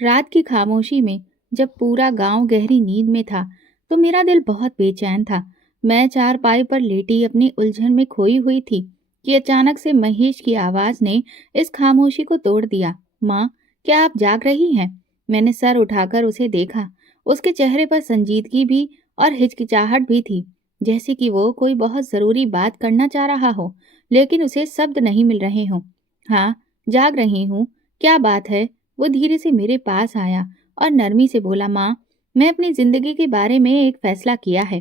रात की खामोशी में जब पूरा गांव गहरी नींद में था तो मेरा दिल बहुत बेचैन था। मैं चारपाई पर लेटी अपनी उलझन में खोई हुई थी कि अचानक से महेश की आवाज ने इस खामोशी को तोड़ दिया। माँ, क्या आप जाग रही हैं? मैंने सर उठाकर उसे देखा। उसके चेहरे पर संजीदगी भी और हिचकिचाहट भी थी, जैसे कि वो कोई बहुत जरूरी बात करना चाह रहा हो, लेकिन उसे शब्द नहीं मिल रहे हों। हाँ, जाग रही हूँ। क्या बात है? वो धीरे से मेरे पास आया और नरमी से बोला, माँ, मैं अपनी जिंदगी के बारे में एक फैसला किया है।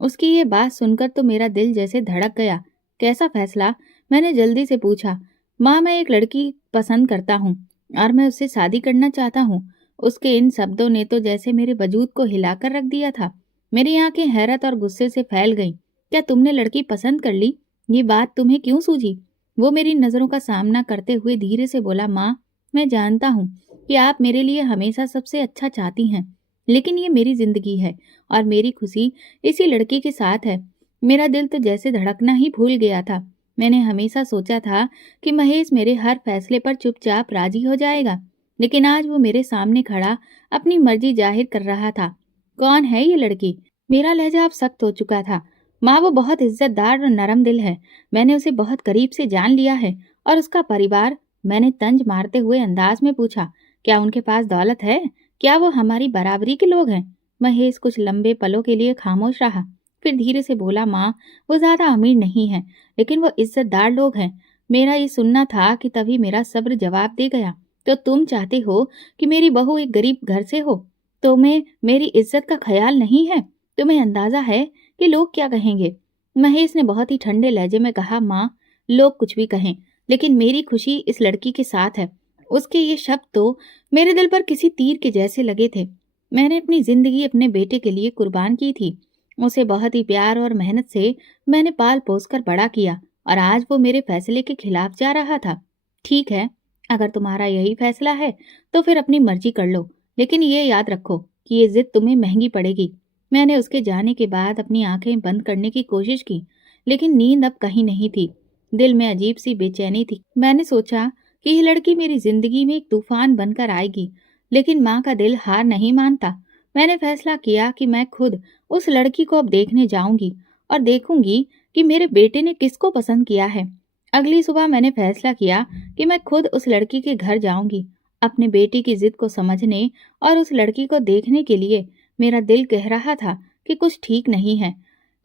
उसकी ये बात सुनकर तो मेरा दिल जैसे धड़क गया। कैसा फैसला? मैंने जल्दी से पूछा। माँ, मैं एक लड़की पसंद करता हूँ और मैं उससे शादी करना चाहता हूँ। उसके इन शब्दों ने तो जैसे मेरे वजूद को हिलाकर रख दिया था। मेरी आंखें हैरत और गुस्से से फैल गईं। क्या तुमने लड़की पसंद कर ली? ये बात तुम्हें क्यों सूझी? वो मेरी नजरों का सामना करते हुए धीरे से बोला, माँ, मैं जानता हूँ कि आप मेरे लिए हमेशा सबसे अच्छा चाहती हैं, लेकिन ये मेरी जिंदगी है और मेरी खुशी इसी लड़के के साथ है। मेरा दिल तो जैसे धड़कना ही भूल गया था। मैंने हमेशा सोचा था कि महेश मेरे हर फैसले पर चुपचाप राजी हो जाएगा, लेकिन आज वो मेरे सामने खड़ा अपनी मर्जी जाहिर कर रहा था। कौन है ये लड़की? मेरा लहजा अब सख्त हो चुका था। माँ, वो बहुत इज्जतदार और नरम दिल है। मैंने उसे बहुत करीब से जान लिया है। और उसका परिवार? मैंने तंज मारते हुए अंदाज में पूछा। क्या उनके पास दौलत है? क्या वो हमारी बराबरी के लोग हैं? महेश कुछ लंबे पलों के लिए खामोश रहा, फिर धीरे से बोला, माँ, वो ज्यादा अमीर नहीं है, लेकिन वो इज्जतदार लोग हैं। मेरा ये सुनना था कि तभी मेरा सब्र जवाब दे गया। तो तुम चाहते हो कि मेरी बहू एक गरीब घर से हो? तुम्हें मेरी इज्जत का ख्याल नहीं है? तुम्हें अंदाजा है कि लोग क्या कहेंगे? महेश ने बहुत ही ठंडे लहजे में कहा, माँ, लोग कुछ भी कहें, लेकिन मेरी खुशी इस लड़की के साथ है। उसके ये शब्द तो मेरे दिल पर किसी तीर के जैसे लगे थे। मैंने अपनी जिंदगी अपने बेटे के लिए कुर्बान की थी। उसे बहुत ही प्यार और मेहनत से मैंने पाल पोस कर बड़ा किया, और आज वो मेरे फैसले के खिलाफ जा रहा था। ठीक है, अगर तुम्हारा यही फैसला है तो फिर अपनी मर्जी कर लो, लेकिन ये याद रखो कि ये जिद तुम्हें महंगी पड़ेगी। मैंने उसके जाने के बाद अपनी आंखें बंद करने की कोशिश की, लेकिन नींद अब कहीं नहीं थी। दिल में अजीब सी बेचैनी थी। मैंने सोचा कि ये लड़की मेरी जिंदगी में एक तूफान बनकर आएगी, लेकिन माँ का दिल हार नहीं मानता। मैंने फैसला किया कि मैं खुद उस लड़की को अब देखने जाऊंगी और देखूंगी कि मेरे बेटे ने किसको पसंद किया है। अगली सुबह मैंने फैसला किया कि मैं खुद उस लड़की के घर जाऊंगी, अपने बेटे की जिद को समझने और उस लड़की को देखने के लिए। मेरा दिल कह रहा था कि कुछ ठीक नहीं है,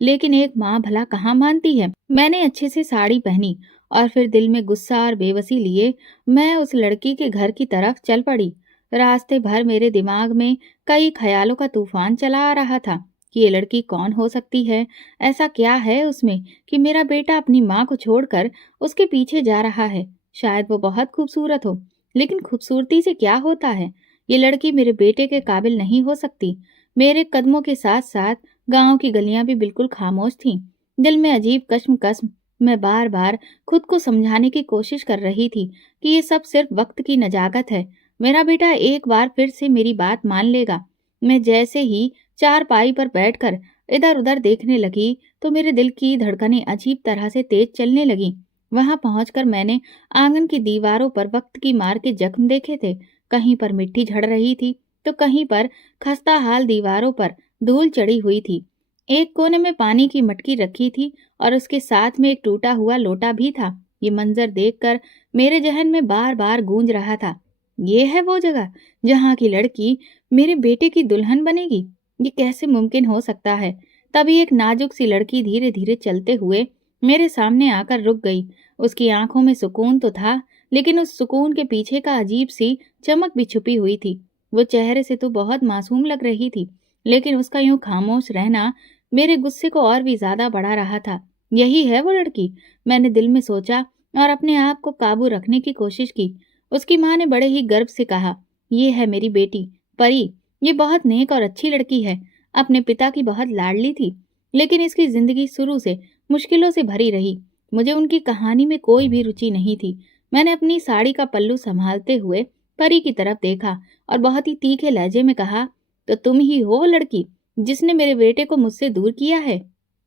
लेकिन एक माँ भला कहाँ मानती है। मैंने अच्छे से साड़ी पहनी और फिर दिल में गुस्सा और बेबसी लिए मैं उस लड़की के घर की तरफ चल पड़ी। रास्ते भर मेरे दिमाग में कई ख्यालों का तूफान चला आ रहा था कि ये लड़की कौन हो सकती है। ऐसा क्या है उसमें कि मेरा बेटा अपनी माँ को छोड़कर उसके पीछे जा रहा है? शायद वो बहुत खूबसूरत हो, लेकिन खूबसूरती से क्या होता है? ये लड़की मेरे बेटे के काबिल नहीं हो सकती। मेरे कदमों के साथ साथ गांव की गलियां भी बिल्कुल खामोश थीं। दिल में अजीब कश्मकश। मैं बार बार खुद को समझाने की कोशिश कर रही थी कि ये सब सिर्फ वक्त की नजाकत है। मेरा बेटा एक बार फिर से मेरी बात मान लेगा। मैं जैसे ही चारपाई पर बैठकर इधर उधर देखने लगी तो मेरे दिल की धड़कनें अजीब तरह से तेज चलने लगी। वहां पहुंचकर मैंने आंगन की दीवारों पर वक्त की मार के जख्म देखे थे। कहीं पर मिट्टी झड़ रही थी तो कहीं पर खस्ता हाल दीवारों पर धूल चढ़ी हुई थी। एक कोने में पानी की मटकी रखी थी और उसके साथ में एक टूटा हुआ लोटा भी था। ये मंजर देखकर मेरे जहन में बार बार गूंज रहा था, ये है वो जगह जहाँ की लड़की मेरे बेटे की दुल्हन बनेगी। ये कैसे मुमकिन हो सकता है? तभी एक नाजुक सी लड़की धीरे धीरे चलते हुए मेरे सामने आकर रुक गई। उसकी आंखों में सुकून तो था, लेकिन उस सुकून के पीछे का अजीब सी चमक भी छुपी हुई थी। वो चेहरे से तो बहुत मासूम लग रही थी, लेकिन उसका यूं खामोश रहना मेरे गुस्से को और भी ज्यादा बढ़ा रहा था। यही है वो लड़की, मैंने दिल में सोचा और अपने आप को काबू रखने की कोशिश की। उसकी माँ ने बड़े ही गर्व से कहा, ये है मेरी बेटी परी। ये बहुत नेक और अच्छी लड़की है। अपने पिता की बहुत लाडली थी, लेकिन इसकी जिंदगी शुरू से मुश्किलों से भरी रही। मुझे उनकी कहानी में कोई भी रुचि नहीं थी। मैंने अपनी साड़ी का पल्लू संभालते हुए परी की तरफ देखा और बहुत ही तीखे लहजे में कहा, तो तुम ही हो वो लड़की जिसने मेरे बेटे को मुझसे दूर किया है?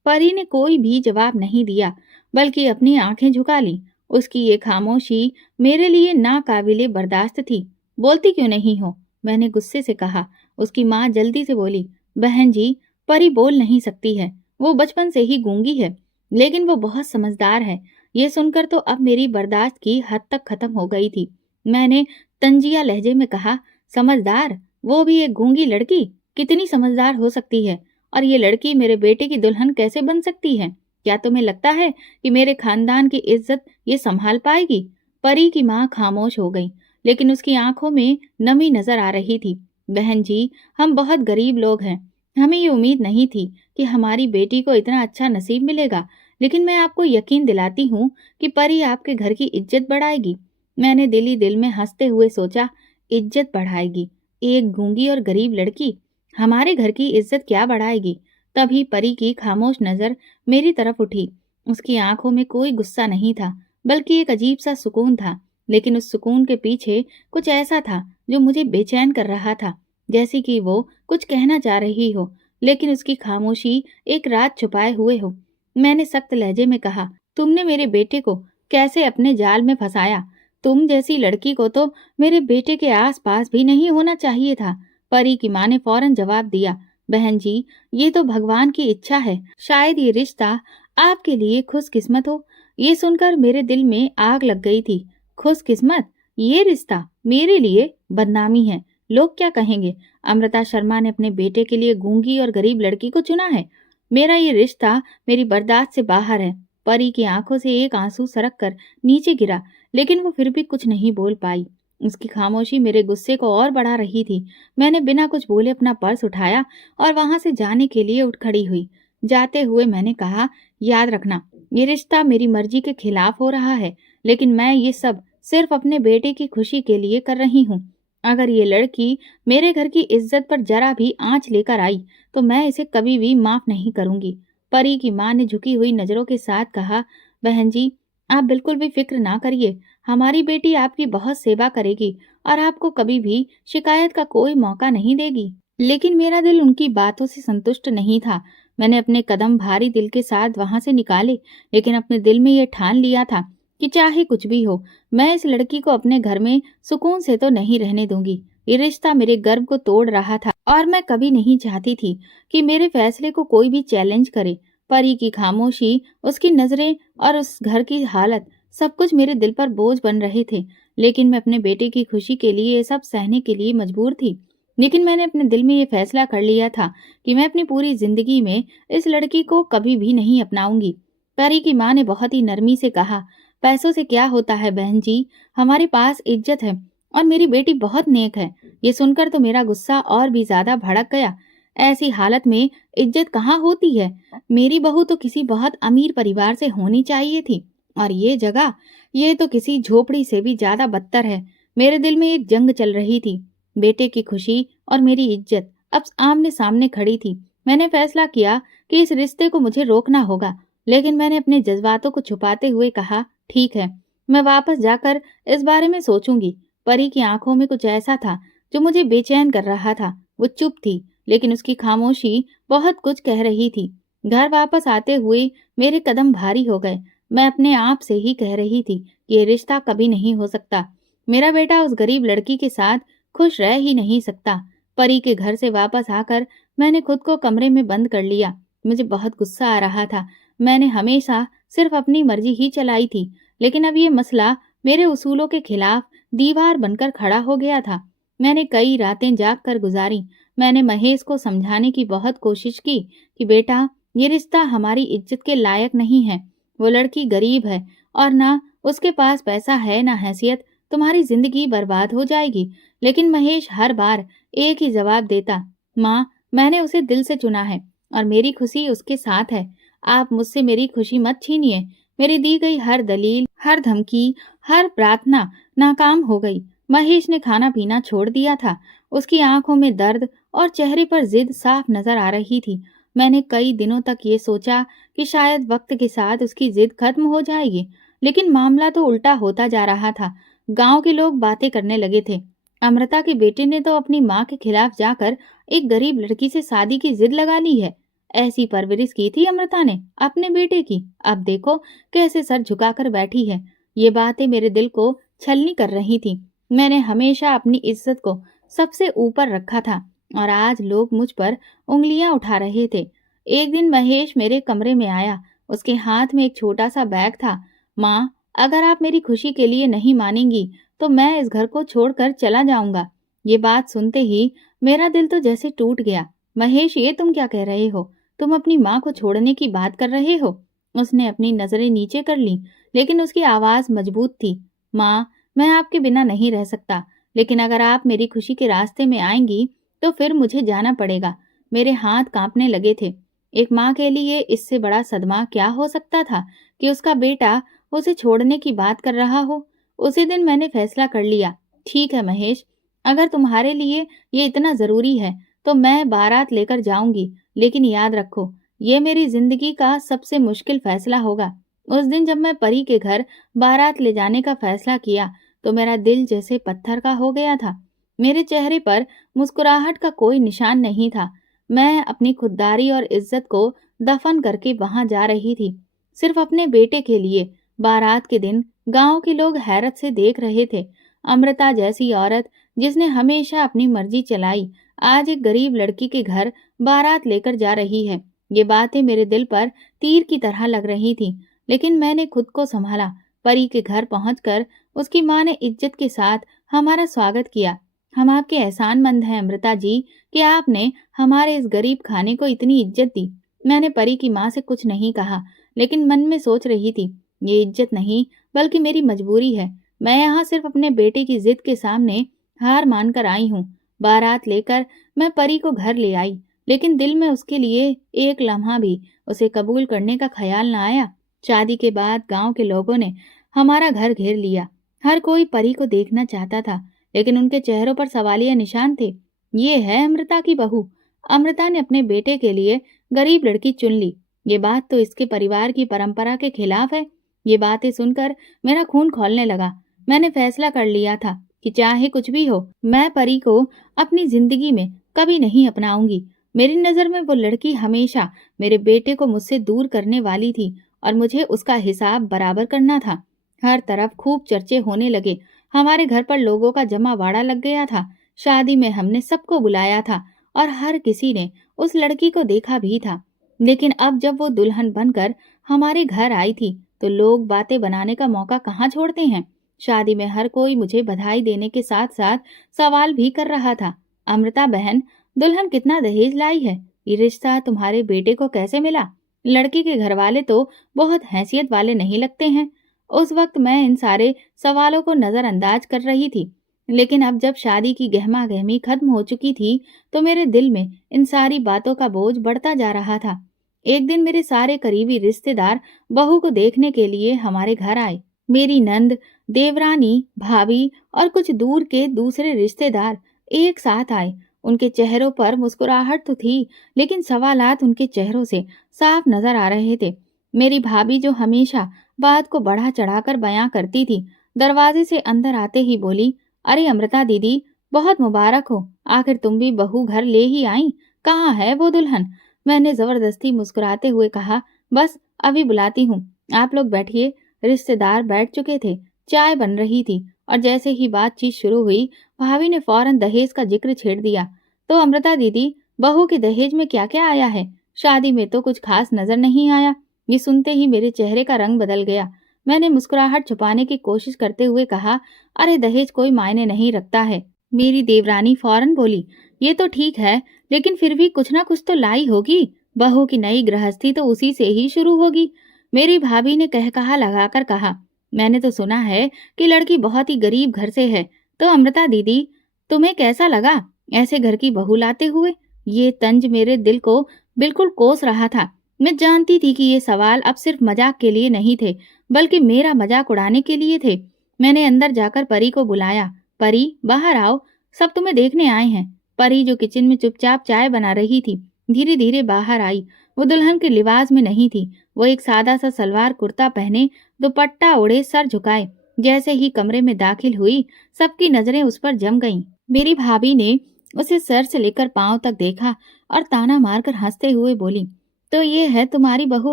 परी ने कोई भी जवाब नहीं दिया, बल्कि अपनी आंखें झुका ली। उसकी ये खामोशी मेरे लिए नाकाबिले बर्दाश्त थी। बोलती क्यों नहीं हो? मैंने गुस्से से कहा। उसकी माँ जल्दी से बोली, बहन जी, परी बोल नहीं सकती है, वो बचपन से ही गूंगी है, लेकिन वो बहुत समझदार है। ये सुनकर तो अब मेरी बर्दाश्त की हद तक खत्म हो गई थी। मैंने तंजिया लहजे में कहा, समझदार? वो भी एक गूंगी लड़की? कितनी समझदार हो सकती है? और ये लड़की मेरे बेटे की दुल्हन कैसे बन सकती है? क्या तुम्हें लगता है कि मेरे खानदान की इज्जत ये संभाल पाएगी? परी की माँ खामोश हो गई, लेकिन उसकी आंखों में नमी नजर आ रही थी। बहन जी, हम बहुत गरीब लोग हैं। हमें ये उम्मीद नहीं थी कि हमारी बेटी को इतना अच्छा नसीब मिलेगा, लेकिन मैं आपको यकीन दिलाती हूँ कि परी आपके घर की इज्जत बढ़ाएगी। मैंने दिल ही दिल में हंसते हुए सोचा, इज्जत बढ़ाएगी? एक गूंगी और गरीब लड़की हमारे घर की इज्जत क्या बढ़ाएगी? तभी परी की खामोश नजर मेरी तरफ उठी। उसकी आंखों में कोई गुस्सा नहीं था, बल्कि एक अजीब सा सुकून था। लेकिन उस सुकून के पीछे कुछ ऐसा था जो मुझे बेचैन कर रहा था, जैसे कि वो कुछ कहना चाह रही हो, लेकिन उसकी खामोशी एक राज छुपाए हुए हो। मैंने सख्त लहजे में कहा, तुमने मेरे बेटे को कैसे अपने जाल में फंसाया? तुम जैसी लड़की को तो मेरे बेटे के आस पास भी नहीं होना चाहिए था। परी की माँ ने फौरन जवाब दिया, बहन जी, ये तो भगवान की इच्छा है। शायद ये रिश्ता आपके लिए खुशकिस्मत हो। ये सुनकर मेरे दिल में आग लग गई थी। खुशकिस्मत? ये रिश्ता मेरे लिए बदनामी है। लोग क्या कहेंगे? अमृता शर्मा ने अपने बेटे के लिए गूंगी और गरीब लड़की को चुना है। मेरा ये रिश्ता मेरी बर्दाश्त से बाहर है। परी की आंखों से एक आंसू सरक कर नीचे गिरा, लेकिन वो फिर भी कुछ नहीं बोल पाई। उसकी खामोशी मेरे गुस्से को और बढ़ा रही थी। मैंने बिना कुछ बोले अपना पर्स उठाया और वहां से जाने के लिए उठ खड़ी हुई। जाते हुए मैंने कहा, याद रखना, ये रिश्ता मेरी मर्जी के खिलाफ हो रहा है, लेकिन मैं ये सब सिर्फ अपने बेटे की खुशी के लिए कर रही हूँ। अगर ये लड़की मेरे घर की इज्जत पर जरा भी आंच लेकर आई, तो मैं इसे कभी भी माफ नहीं करूंगी। परी की माँ ने झुकी हुई नजरों के साथ कहा, बहन जी, आप बिल्कुल भी फिक्र ना करिए। हमारी बेटी आपकी बहुत सेवा करेगी और आपको कभी भी शिकायत का कोई मौका नहीं देगी। लेकिन मेरा दिल उनकी बातों से संतुष्ट नहीं था। मैंने अपने कदम भारी दिल के साथ वहां से निकाले, लेकिन अपने दिल में यह ठान लिया था कि चाहे कुछ भी हो, मैं इस लड़की को अपने घर में सुकून से तो नहीं रहने दूंगी। ये रिश्ता मेरे गर्व को तोड़ रहा था और मैं कभी नहीं चाहती थी कि मेरे फैसले को कोई भी चैलेंज करे। परी की खामोशी, उसकी नजरें और उस घर की हालत, सब कुछ मेरे दिल पर बोझ बन रहे थे। लेकिन मैं अपने बेटे की खुशी के लिए ये सब सहने के लिए मजबूर थी। लेकिन मैंने अपने दिल में ये फैसला कर लिया था कि मैं अपनी पूरी जिंदगी में इस लड़की को कभी भी नहीं अपनाऊंगी। परी की माँ ने बहुत ही नरमी से कहा, पैसों से क्या होता है बहन जी, हमारे पास इज्जत है और मेरी बेटी बहुत नेक है। ये सुनकर तो मेरा गुस्सा और भी ज्यादा भड़क गया। ऐसी हालत में इज्जत कहाँ होती है? मेरी बहू तो किसी बहुत अमीर परिवार से होनी चाहिए थी, और ये जगह, ये तो किसी झोपड़ी से भी ज्यादा बदतर है। मेरे दिल में एक जंग चल रही थी। बेटे की खुशी और मेरी इज्जत अब आमने सामने खड़ी थी। मैंने फैसला किया कि इस रिश्ते को मुझे रोकना होगा, लेकिन मैंने अपने जज्बातों को छुपाते हुए कहा, ठीक है, मैं वापस जाकर इस बारे में सोचूंगी। परी की आंखों में कुछ ऐसा था जो मुझे बेचैन कर रहा था। वो चुप थी, लेकिन उसकी खामोशी बहुत कुछ कह रही थी। घर वापस आते हुए मेरे कदम भारी हो गए। मैं अपने आप से ही कह रही थी कि ये रिश्ता कभी नहीं हो सकता। मेरा बेटा उस गरीब लड़की के साथ खुश रह ही नहीं सकता। परी के घर से वापस आकर मैंने खुद को कमरे में बंद कर लिया। मुझे बहुत गुस्सा आ रहा था। मैंने हमेशा सिर्फ अपनी मर्जी ही चलाई थी, लेकिन अब ये मसला मेरे उसूलों के खिलाफ दीवार बनकर खड़ा हो गया था। मैंने कई रातें जाग कर गुजारी। मैंने महेश को समझाने की बहुत कोशिश की कि बेटा, ये रिश्ता हमारी इज्जत के लायक नहीं है। वो लड़की गरीब है और ना उसके पास पैसा है ना हैसियत। तुम्हारी जिंदगी बर्बाद हो जाएगी। लेकिन महेश हर बार एक ही जवाब देता, माँ, मैंने उसे दिल से चुना है और मेरी खुशी उसके साथ है। आप मुझसे मेरी खुशी मत छीनिए। मेरी दी गई हर दलील, हर धमकी, हर प्रार्थना नाकाम हो गई। महेश ने खाना पीना छोड़ दिया था। उसकी आंखों में दर्द और चेहरे पर जिद साफ नजर आ रही थी। मैंने कई दिनों तक ये सोचा कि शायद वक्त के साथ उसकी जिद खत्म हो जाएगी, लेकिन मामला तो उल्टा होता जा रहा था। गांव के लोग बातें करने लगे थे, अमृता के बेटे ने तो अपनी माँ के खिलाफ जाकर एक गरीब लड़की से शादी की जिद लगा ली है। ऐसी परवरिश की थी अमृता ने अपने बेटे की, अब देखो कैसे सर झुकाकर बैठी है। ये बातें मेरे दिल को छलनी कर रही थी। मैंने हमेशा अपनी इज्जत को सबसे ऊपर रखा था और आज लोग मुझ पर उंगलियां उठा रहे थे। एक दिन महेश मेरे कमरे में आया। उसके हाथ में एक छोटा सा बैग था। माँ, अगर आप मेरी खुशी के लिए नहीं मानेंगी तो मैं इस घर को छोड़कर चला जाऊंगा। ये बात सुनते ही मेरा दिल तो जैसे टूट गया। महेश, ये तुम क्या कह रहे हो? तुम अपनी माँ को छोड़ने की बात कर रहे हो? उसने अपनी नजरें नीचे कर ली, लेकिन उसकी आवाज मजबूत थी। माँ, मैं आपके बिना नहीं रह सकता, लेकिन अगर आप मेरी खुशी के रास्ते में आएंगी तो फिर मुझे जाना पड़ेगा। मेरे हाथ कांपने लगे थे। एक माँ के लिए इससे बड़ा सदमा क्या हो सकता था कि उसका बेटा उसे छोड़ने की बात कर रहा हो। उसी दिन मैंने फैसला कर लिया, ठीक है महेश, अगर तुम्हारे लिए ये इतना जरूरी है तो मैं बारात लेकर जाऊंगी, लेकिन याद रखो, ये मेरी जिंदगी का सबसे मुश्किल फैसला होगा। उस दिन जब मैं परी के घर बारात ले जाने का फैसला किया तो मेरा दिल जैसे पत्थर का हो गया था। मेरे चेहरे पर मुस्कुराहट का कोई निशान नहीं था। मैं अपनी खुददारी और इज्जत को दफन करके वहां जा रही थी, सिर्फ अपने बेटे के लिए। बारात के दिन गांव के लोग हैरत से देख रहे थे। अमृता जैसी औरत जिसने हमेशा अपनी मर्जी चलाई, आज एक गरीब लड़की के घर बारात लेकर जा रही है। ये बातें मेरे दिल पर तीर की तरह लग रही थी, लेकिन मैंने खुद को संभाला। परी के घर पहुंचकर उसकी माँ ने इज्जत के साथ हमारा स्वागत किया। हम आपके एहसानमंद हैं अमृता जी, कि आपने हमारे इस गरीब खाने को इतनी इज्जत दी। मैंने परी की माँ से कुछ नहीं कहा, लेकिन मन में सोच रही थी, ये इज्जत नहीं बल्कि मेरी मजबूरी है। मैं यहाँ सिर्फ अपने बेटे की जिद के सामने हार मानकर आई हूँ। बारात लेकर मैं परी को घर ले आई, लेकिन दिल में उसके लिए एक लम्हा भी उसे कबूल करने का ख्याल न आया। शादी के बाद गांव के लोगों ने हमारा घर घेर लिया। हर कोई परी को देखना चाहता था, लेकिन उनके चेहरों पर सवालिया निशान थे। ये है अमृता की बहू। अमृता ने अपने बेटे के लिए गरीब लड़की चुन ली। ये बात तो इसके परिवार की परंपरा के खिलाफ है। ये बातें सुनकर मेरा खून खौलने लगा। मैंने फैसला कर लिया था कि चाहे कुछ भी हो, मैं परी को अपनी जिंदगी में कभी नहीं अपनाऊंगी। मेरी नजर में वो लड़की हमेशा मेरे बेटे को मुझसे दूर करने वाली थी और मुझे उसका हिसाब बराबर करना था। हर तरफ खूब चर्चे होने लगे। हमारे घर पर लोगों का जमावाड़ा लग गया था। शादी में हमने सबको बुलाया था और हर किसी ने उस लड़की को देखा भी था। लेकिन अब जब वो दुल्हन बनकर हमारे घर आई थी तो लोग बातें बनाने का मौका कहाँ छोड़ते हैं। शादी में हर कोई मुझे बधाई देने के साथ साथ सवाल भी कर रहा था, अमृता बहन, दुल्हन कितना दहेज लाई है? ये रिश्ता तुम्हारे बेटे को कैसे मिला? लड़की के घर वाले तो बहुत हैसियत वाले नहीं लगते हैं। उस वक्त मैं इन सारे सवालों को नजरअंदाज कर रही थी, लेकिन अब जब शादी की गहमा गहमी खत्म हो चुकी थी तो मेरे दिल में इन सारी बातों का बोझ बढ़ता जा रहा था। एक दिन मेरे सारे करीबी रिश्तेदार बहू को देखने के लिए हमारे घर आए। मेरी नंद, देवरानी, भाभी और कुछ दूर के दूसरे रिश्तेदार एक साथ आए। उनके चेहरों पर मुस्कुराहट तो थी, लेकिन सवालात उनके चेहरों से साफ नजर आ रहे थे। मेरी भाभी, जो हमेशा बात को बढ़ा चढ़ाकर बयां करती थी, दरवाजे से अंदर आते ही बोली, अरे अमृता दीदी, बहुत मुबारक हो, आखिर तुम भी बहू घर ले ही आई। कहाँ है वो दुल्हन? मैंने जबरदस्ती मुस्कुराते हुए कहा, बस अभी बुलाती हूँ, आप लोग बैठिए। रिश्तेदार बैठ चुके थे, चाय बन रही थी और जैसे ही बातचीत शुरू हुई, भाभी ने फौरन दहेज का जिक्र छेड़ दिया। तो अमृता दीदी, बहू के दहेज में क्या क्या आया है? शादी में तो कुछ खास नजर नहीं आया। ये सुनते ही मेरे चेहरे का रंग बदल गया। मैंने मुस्कुराहट छुपाने की कोशिश करते हुए कहा, अरे दहेज कोई मायने नहीं रखता है। मेरी देवरानी फौरन बोली, ये तो ठीक है, लेकिन फिर भी कुछ ना कुछ तो लाई होगी। बहू की नई गृहस्थी तो उसी से ही शुरू होगी। मेरी भाभी ने कह कहा लगाकर कहा, मैंने तो सुना है कि लड़की बहुत ही गरीब घर से है। तो अमृता दीदी, तुम्हें कैसा लगा ऐसे घर की बहू लाते हुए? ये तंज मेरे दिल को बिल्कुल कोस रहा था। मैं जानती थी कि ये सवाल अब सिर्फ मजाक के लिए नहीं थे, बल्कि मेरा मजाक उड़ाने के लिए थे। मैंने अंदर जाकर परी को बुलाया। परी, बाहर आओ, सब तुम्हें देखने आए हैं। परी, जो किचन में चुपचाप चाय बना रही थी, धीरे धीरे बाहर आई। वो दुल्हन के लिबास में नहीं थी। वो एक सादा सा सलवार कुर्ता पहने, दुपट्टा ओढ़े, सर झुकाए जैसे ही कमरे में दाखिल हुई, सबकी नजरें उस पर जम गईं। मेरी भाभी ने उसे सर से लेकर पांव तक देखा और ताना मारकर हंसते हुए बोली, तो ये है तुम्हारी बहू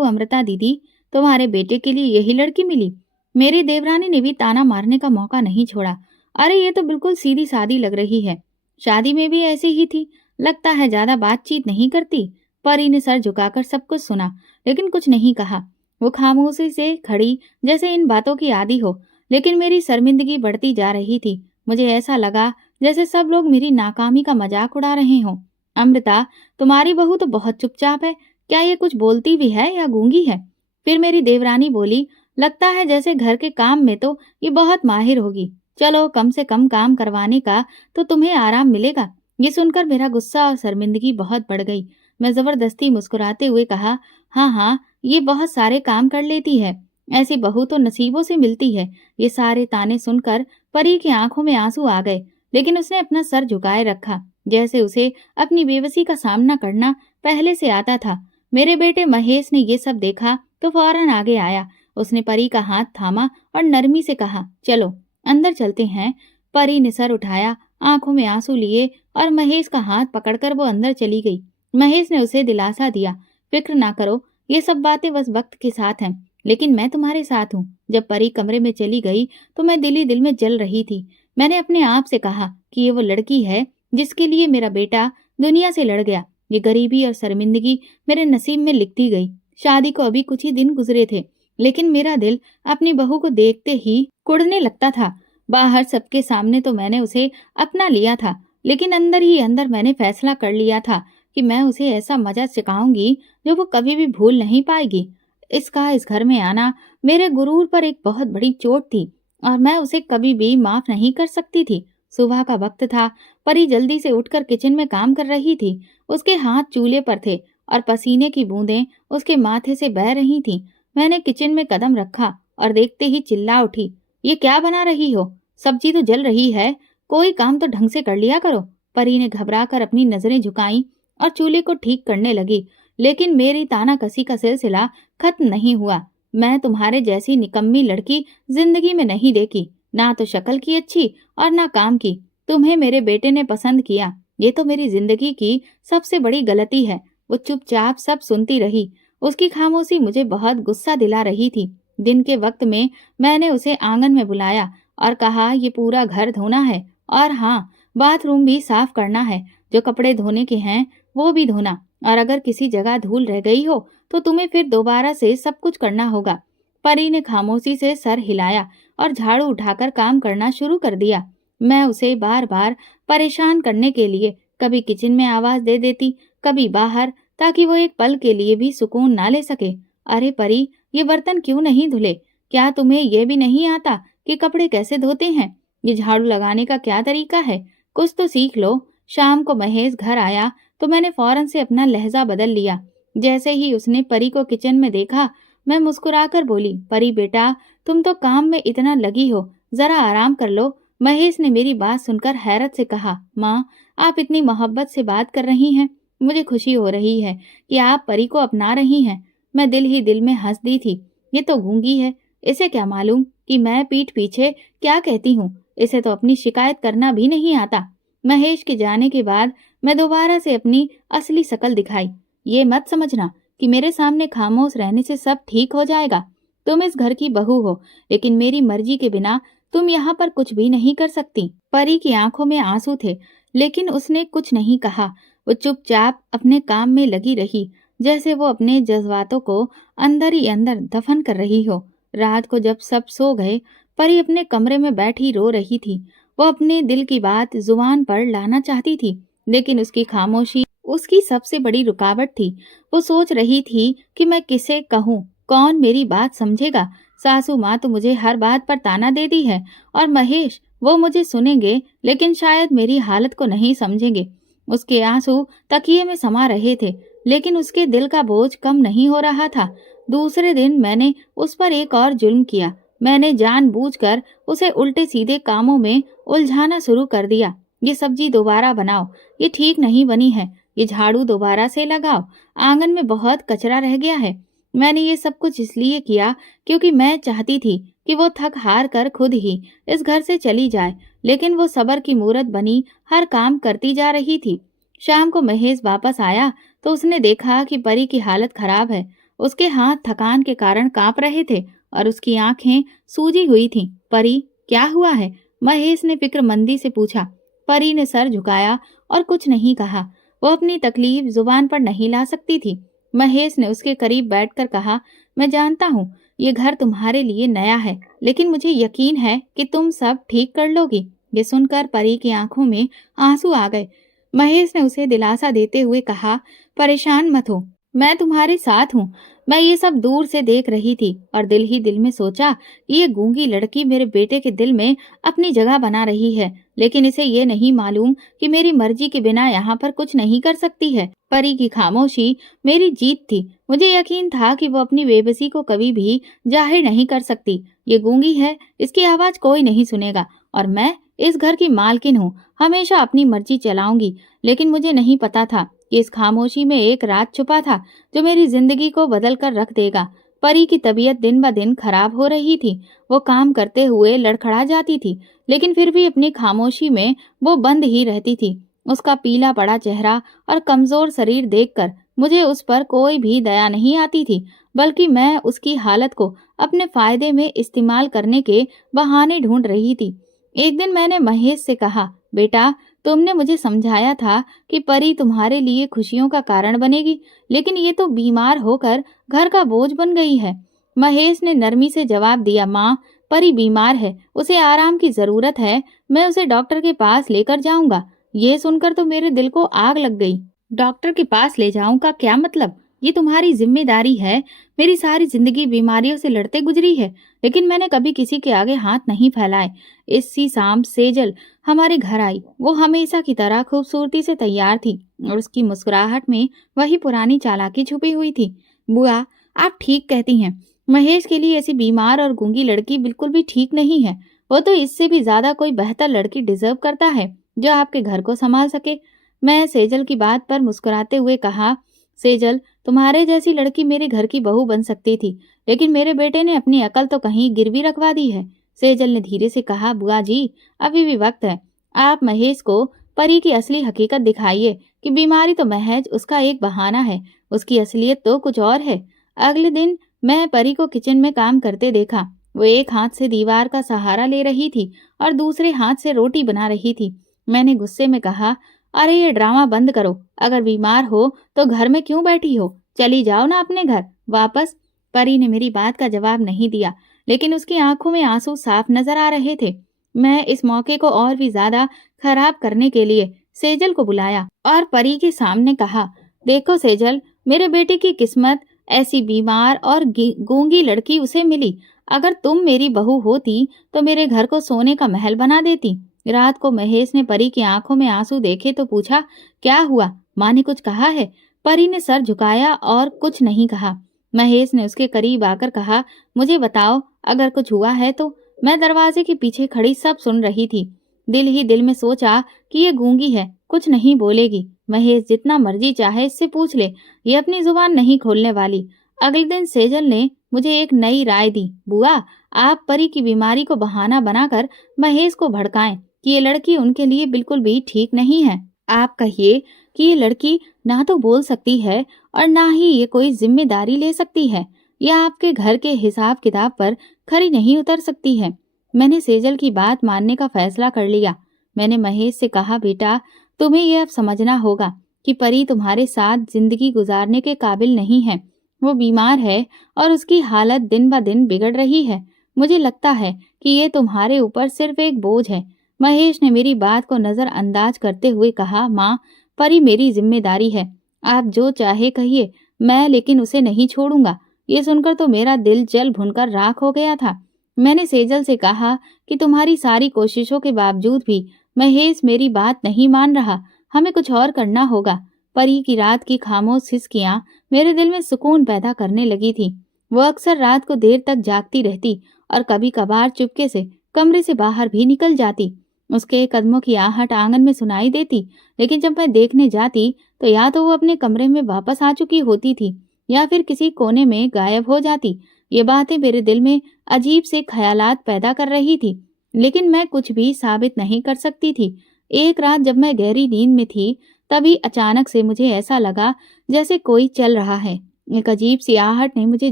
अमृता दीदी, तुम्हारे बेटे के लिए यही लड़की मिली? मेरी देवरानी ने भी ताना मारने का मौका नहीं छोड़ा। अरे ये तो बिल्कुल सीधी सादी लग रही है। शादी में भी ऐसी ही थी। लगता है ज्यादा बातचीत नहीं करती। परी ने सर झुकाकर सब कुछ सुना, लेकिन कुछ नहीं कहा। वो खामोशी से खड़ी, जैसे इन बातों की आदी हो। लेकिन मेरी शर्मिंदगी बढ़ती जा रही थी। मुझे ऐसा लगा जैसे सब लोग मेरी नाकामी का मजाक उड़ा रहे हों। अमृता, तुम्हारी बहू तो बहुत चुपचाप है। क्या ये कुछ बोलती भी है या गूंगी है? फिर मेरी देवरानी बोली, लगता है जैसे घर के काम में तो ये बहुत माहिर होगी। चलो, कम से कम काम करवाने का तो तुम्हें आराम मिलेगा। ये सुनकर मेरा गुस्सा और शर्मिंदगी बहुत बढ़ गई। मैं जबरदस्ती मुस्कुराते हुए कहा, हाँ हाँ, ये बहुत सारे काम कर लेती है। ऐसी बहू तो नसीबों से मिलती है। ये सारे ताने सुनकर परी की आंखों में आंसू आ गए, लेकिन उसने अपना सर झुकाए रखा, जैसे उसे अपनी बेबसी का सामना करना पहले से आता था। मेरे बेटे महेश ने ये सब देखा तो फौरन आगे आया। उसने परी का हाथ थामा और नरमी से कहा, चलो अंदर चलते हैं। परी ने सर उठाया, आंखों में आंसू लिए और महेश का हाथ पकड़कर वो अंदर चली गई। महेश ने उसे दिलासा दिया, फिक्र ना करो, ये सब बातें बस वक्त के साथ हैं, लेकिन मैं तुम्हारे साथ हूँ। जब परी कमरे में चली गई तो मैं दिल ही दिल में जल रही थी। मैंने अपने आप से कहा कि ये वो लड़की है जिसके लिए मेरा बेटा दुनिया से लड़ गया। ये गरीबी और शर्मिंदगी मेरे नसीब में लिखती गई। शादी को अभी कुछ ही दिन गुजरे थे, लेकिन मेरा दिल अपनी बहू को देखते ही कुढ़ने लगता था। बाहर सबके सामने तो मैंने उसे अपना लिया था, लेकिन अंदर ही अंदर मैंने फैसला कर लिया था कि मैं उसे ऐसा मजा सिखाऊंगी जो वो कभी भी भूल नहीं पाएगी। इसका इस घर में आना मेरे गुरूर पर एक बहुत बड़ी चोट थी और मैं उसे कभी भी माफ नहीं कर सकती थी। सुबह का वक्त था। परी जल्दी से उठकर किचन में काम कर रही थी। उसके हाथ चूल्हे पर थे और पसीने की बूंदें उसके माथे से बह रही थीं। मैंने किचन में कदम रखा और देखते ही चिल्ला उठी, ये क्या बना रही हो? सब्जी तो जल रही है, कोई काम तो ढंग से कर लिया करो। परी ने घबराकर अपनी नजरें झुकाई और चूल्हे को ठीक करने लगी, लेकिन मेरी तानाकसी का सिलसिला खत्म नहीं हुआ। मैं तुम्हारे जैसी निकम्मी लड़की जिंदगी में नहीं देखी, ना तो शक्ल की अच्छी और ना काम की। तुम्हें मेरे बेटे ने पसंद किया, ये तो मेरी जिंदगी की सबसे बड़ी गलती है। वो चुपचाप सब सुनती रही। उसकी खामोशी मुझे बहुत गुस्सा दिला रही थी। दिन के वक्त में मैंने उसे आंगन में बुलाया और कहा, ये पूरा घर धोना है और हाँ, बाथरूम भी साफ करना है। जो कपड़े धोने के हैं वो भी धोना, और अगर किसी जगह धूल रह गई हो तो तुम्हें फिर दोबारा से सब कुछ करना होगा। परी ने खामोशी से सर हिलाया और झाड़ू उठाकर काम करना शुरू कर दिया। मैं उसे बार बार परेशान करने के लिए कभी किचन में आवाज दे देती, कभी बाहर, ताकि वो एक पल के लिए भी सुकून ना ले सके। अरे परी, ये बर्तन क्यों नहीं धुले? क्या तुम्हें ये भी नहीं आता कि कपड़े कैसे धोते हैं? ये झाड़ू लगाने का क्या तरीका है? कुछ तो सीख लो। शाम को महेश घर आया तो मैंने फौरन से अपना लहजा बदल लिया। जैसे ही उसने परी को किचन में देखा, मैं मुस्कुराकर बोली, परी बेटा, तुम तो काम में इतना लगी हो, जरा आराम कर लो। महेश ने मेरी बात सुनकर हैरत से कहा, माँ, आप इतनी मोहब्बत से बात कर रही हैं। मुझे खुशी हो रही है कि आप परी को अपना रही हैं। मैं दिल ही दिल में हंस दी थी। ये तो गूंगी है, इसे क्या मालूम कि मैं पीठ पीछे क्या कहती हूँ। इसे तो अपनी शिकायत करना भी नहीं आता। महेश के जाने के बाद मैं दोबारा से अपनी असली शक्ल दिखाई। ये मत समझना कि मेरे सामने खामोश रहने से सब ठीक हो जाएगा। तुम इस घर की बहू हो, लेकिन मेरी मर्जी के बिना तुम यहाँ पर कुछ भी नहीं कर सकती। परी की आंखों में आंसू थे, लेकिन उसने कुछ नहीं कहा। वो चुपचाप अपने काम में लगी रही, जैसे वो अपने जज्बातों को अंदर ही अंदर दफन कर रही हो। रात को जब सब सो गए, परी अपने कमरे में बैठी रो रही थी। वो अपने दिल की बात जुबान पर लाना चाहती थी, लेकिन उसकी खामोशी उसकी सबसे बड़ी रुकावट थी। वो सोच रही थी कि मैं किसे कहूँ, कौन मेरी बात समझेगा। सासू माँ तो मुझे हर बात पर ताना देती है, और महेश, वो मुझे सुनेंगे लेकिन शायद मेरी हालत को नहीं समझेंगे। उसके आंसू तकिए में समा रहे थे, लेकिन उसके दिल का बोझ कम नहीं हो रहा था। दूसरे दिन मैंने उस पर एक और जुल्म किया। मैंने जानबूझकर उसे उल्टे सीधे कामों में उलझाना शुरू कर दिया। ये सब्जी दोबारा बनाओ, ये ठीक नहीं बनी है। ये झाड़ू दोबारा से लगाओ, आंगन में बहुत कचरा रह गया है। मैंने ये सब कुछ इसलिए किया क्योंकि मैं चाहती थी कि वो थक हार कर खुद ही इस घर से चली जाए, लेकिन वो सब्र की मूरत बनी हर काम करती जा रही थी। शाम को महेश वापस आया तो उसने देखा कि परी की हालत खराब है। उसके हाथ थकान के कारण कांप रहे थे और उसकी आंखें सूजी हुई थीं। परी, क्या हुआ है? महेश ने फिक्रमंदी से पूछा। परी ने सर झुकाया और कुछ नहीं कहा। वो अपनी तकलीफ जुबान पर नहीं ला सकती थी। महेश ने उसके करीब बैठकर कहा, मैं जानता हूँ ये घर तुम्हारे लिए नया है, लेकिन मुझे यकीन है कि तुम सब ठीक कर लोगी। ये सुनकर परी की आंखों में आंसू आ गए। महेश ने उसे दिलासा देते हुए कहा, परेशान मत हो, मैं तुम्हारे साथ हूँ। मैं ये सब दूर से देख रही थी और दिल ही दिल में सोचा कि ये गूंगी लड़की मेरे बेटे के दिल में अपनी जगह बना रही है, लेकिन इसे ये नहीं मालूम कि मेरी मर्जी के बिना यहाँ पर कुछ नहीं कर सकती है। परी की खामोशी मेरी जीत थी। मुझे यकीन था कि वो अपनी बेबसी को कभी भी जाहिर नहीं कर सकती। ये गूंगी है, इसकी आवाज कोई नहीं सुनेगा और मैं इस घर की मालकिन हूँ, हमेशा अपनी मर्जी चलाऊंगी। लेकिन मुझे नहीं पता था कि इस खामोशी में एक राज छुपा था जो मेरी जिंदगी को बदल कर रख देगा। परी की तबीयत दिन ब दिन खराब हो रही थी। वो काम करते हुए लड़खड़ा जाती थी, लेकिन फिर भी अपनी खामोशी में वो बंद ही रहती थी। उसका पीला पड़ा चेहरा और कमजोर शरीर देखकर मुझे उस पर कोई भी दया नहीं आती थी, बल्कि मैं उसकी हालत को अपने फायदे में इस्तेमाल करने के बहाने ढूंढ रही थी। एक दिन मैंने महेश से कहा, बेटा, तुमने मुझे समझाया था कि परी तुम्हारे लिए खुशियों का कारण बनेगी, लेकिन ये तो बीमार होकर घर का बोझ बन गई है। महेश ने नरमी से जवाब दिया, माँ, परी बीमार है, उसे आराम की जरूरत है, मैं उसे डॉक्टर के पास लेकर जाऊंगा। ये सुनकर तो मेरे दिल को आग लग गई। डॉक्टर के पास ले जाऊं का क्या मतलब? ये तुम्हारी जिम्मेदारी है। मेरी सारी जिंदगी बीमारियों से लड़ते गुजरी है, लेकिन मैंने कभी किसी के आगे हाथ नहीं फैलाए। इसी शाम सेजल हमारे घर आई। वो हमेशा की तरह खूबसूरती से तैयार थी और उसकी मुस्कुराहट में वही पुरानी चालाकी छुपी हुई थी। बुआ, आप ठीक कहती हैं। महेश के लिए ऐसी बीमार और गूंगी लड़की बिल्कुल भी ठीक नहीं है। वो तो इससे भी ज्यादा कोई बेहतर लड़की डिजर्व करता है जो आपके घर को संभाल सके। मैं सेजल की बात पर मुस्कुराते हुए कहा, सेजल, तुम्हारे जैसी लड़की मेरे घर की बहू बन सकती थी, लेकिन मेरे बेटे ने अपनी अकल तो कहीं गिरवी रखवा दी है। सेजल ने धीरे से कहा, बुआ जी, अभी भी वक्त है। आप महेश को परी की असली हकीकत दिखाइए कि बीमारी तो महज उसका एक बहाना है, उसकी असलियत तो कुछ और है। अगले दिन मैं परी को किचन में काम करते देखा। वो एक हाथ से दीवार का सहारा ले रही थी और दूसरे हाथ से रोटी बना रही थी। मैंने गुस्से में कहा, अरे ये ड्रामा बंद करो। अगर बीमार हो तो घर में क्यों बैठी हो? चली जाओ ना अपने घर वापस। परी ने मेरी बात का जवाब नहीं दिया, लेकिन उसकी आंखों में आंसू साफ नजर आ रहे थे। मैं इस मौके को और भी ज्यादा खराब करने के लिए सेजल को बुलाया और परी के सामने कहा, देखो सेजल, मेरे बेटे की किस्मत ऐसी बीमार और गूंगी लड़की उसे मिली। अगर तुम मेरी बहू होती तो मेरे घर को सोने का महल बना देती। रात को महेश ने परी की आंखों में आंसू देखे तो पूछा, क्या हुआ? माँ ने कुछ कहा है? परी ने सर झुकाया और कुछ नहीं कहा। महेश ने उसके करीब आकर कहा, मुझे बताओ, अगर कुछ हुआ है तो। मैं दरवाजे के पीछे खड़ी सब सुन रही थी। दिल ही दिल में सोचा कि ये गूंगी है, कुछ नहीं बोलेगी। महेश जितना मर्जी चाहे इससे पूछ ले, ये अपनी जुबान नहीं खोलने वाली। अगले दिन सेजल ने मुझे एक नई राय दी, बुआ, आप परी की बीमारी को बहाना बनाकर महेश को भड़काएं कि ये लड़की उनके लिए बिल्कुल भी ठीक नहीं है। आप कहिए कि ये लड़की ना तो बोल सकती है और ना ही ये कोई जिम्मेदारी ले सकती है, या आपके घर के हिसाब किताब पर खरी नहीं उतर सकती है। मैंने सेजल की बात मानने का फैसला कर लिया। मैंने महेश से कहा, बेटा, तुम्हें यह अब समझना होगा कि परी तुम्हारे साथ जिंदगी गुजारने के काबिल नहीं है। वो बीमार है और उसकी हालत दिन ब दिन बिगड़ रही है। मुझे लगता है कि ये तुम्हारे ऊपर सिर्फ एक बोझ है। महेश ने मेरी बात को नजरअंदाज करते हुए कहा, माँ, परी मेरी जिम्मेदारी है। आप जो चाहे कहिए, मैं लेकिन उसे नहीं छोड़ूंगा। ये सुनकर तो मेरा दिल जल भुनकर राख हो गया था। मैंने सेजल से कहा कि तुम्हारी सारी कोशिशों के बावजूद भी महेश मेरी बात नहीं मान रहा, हमें कुछ और करना होगा। परी की रात की खामोश हिचकियां मेरे दिल में सुकून पैदा करने लगी थी। वो अक्सर रात को देर तक जागती रहती और कभी कभार चुपके से कमरे से बाहर भी निकल जाती। उसके कदमों की आहट आंगन में सुनाई देती, लेकिन जब मैं देखने जाती तो या तो वो अपने कमरे में वापस आ चुकी होती थी या फिर किसी कोने में गायब हो जाती। ये बातें मेरे दिल में अजीब से ख्यालात पैदा कर रही थी, लेकिन मैं कुछ भी साबित नहीं कर सकती थी। एक रात जब मैं गहरी नींद में थी, तभी अचानक से मुझे ऐसा लगा जैसे कोई चल रहा है। एक अजीब सी आहट ने मुझे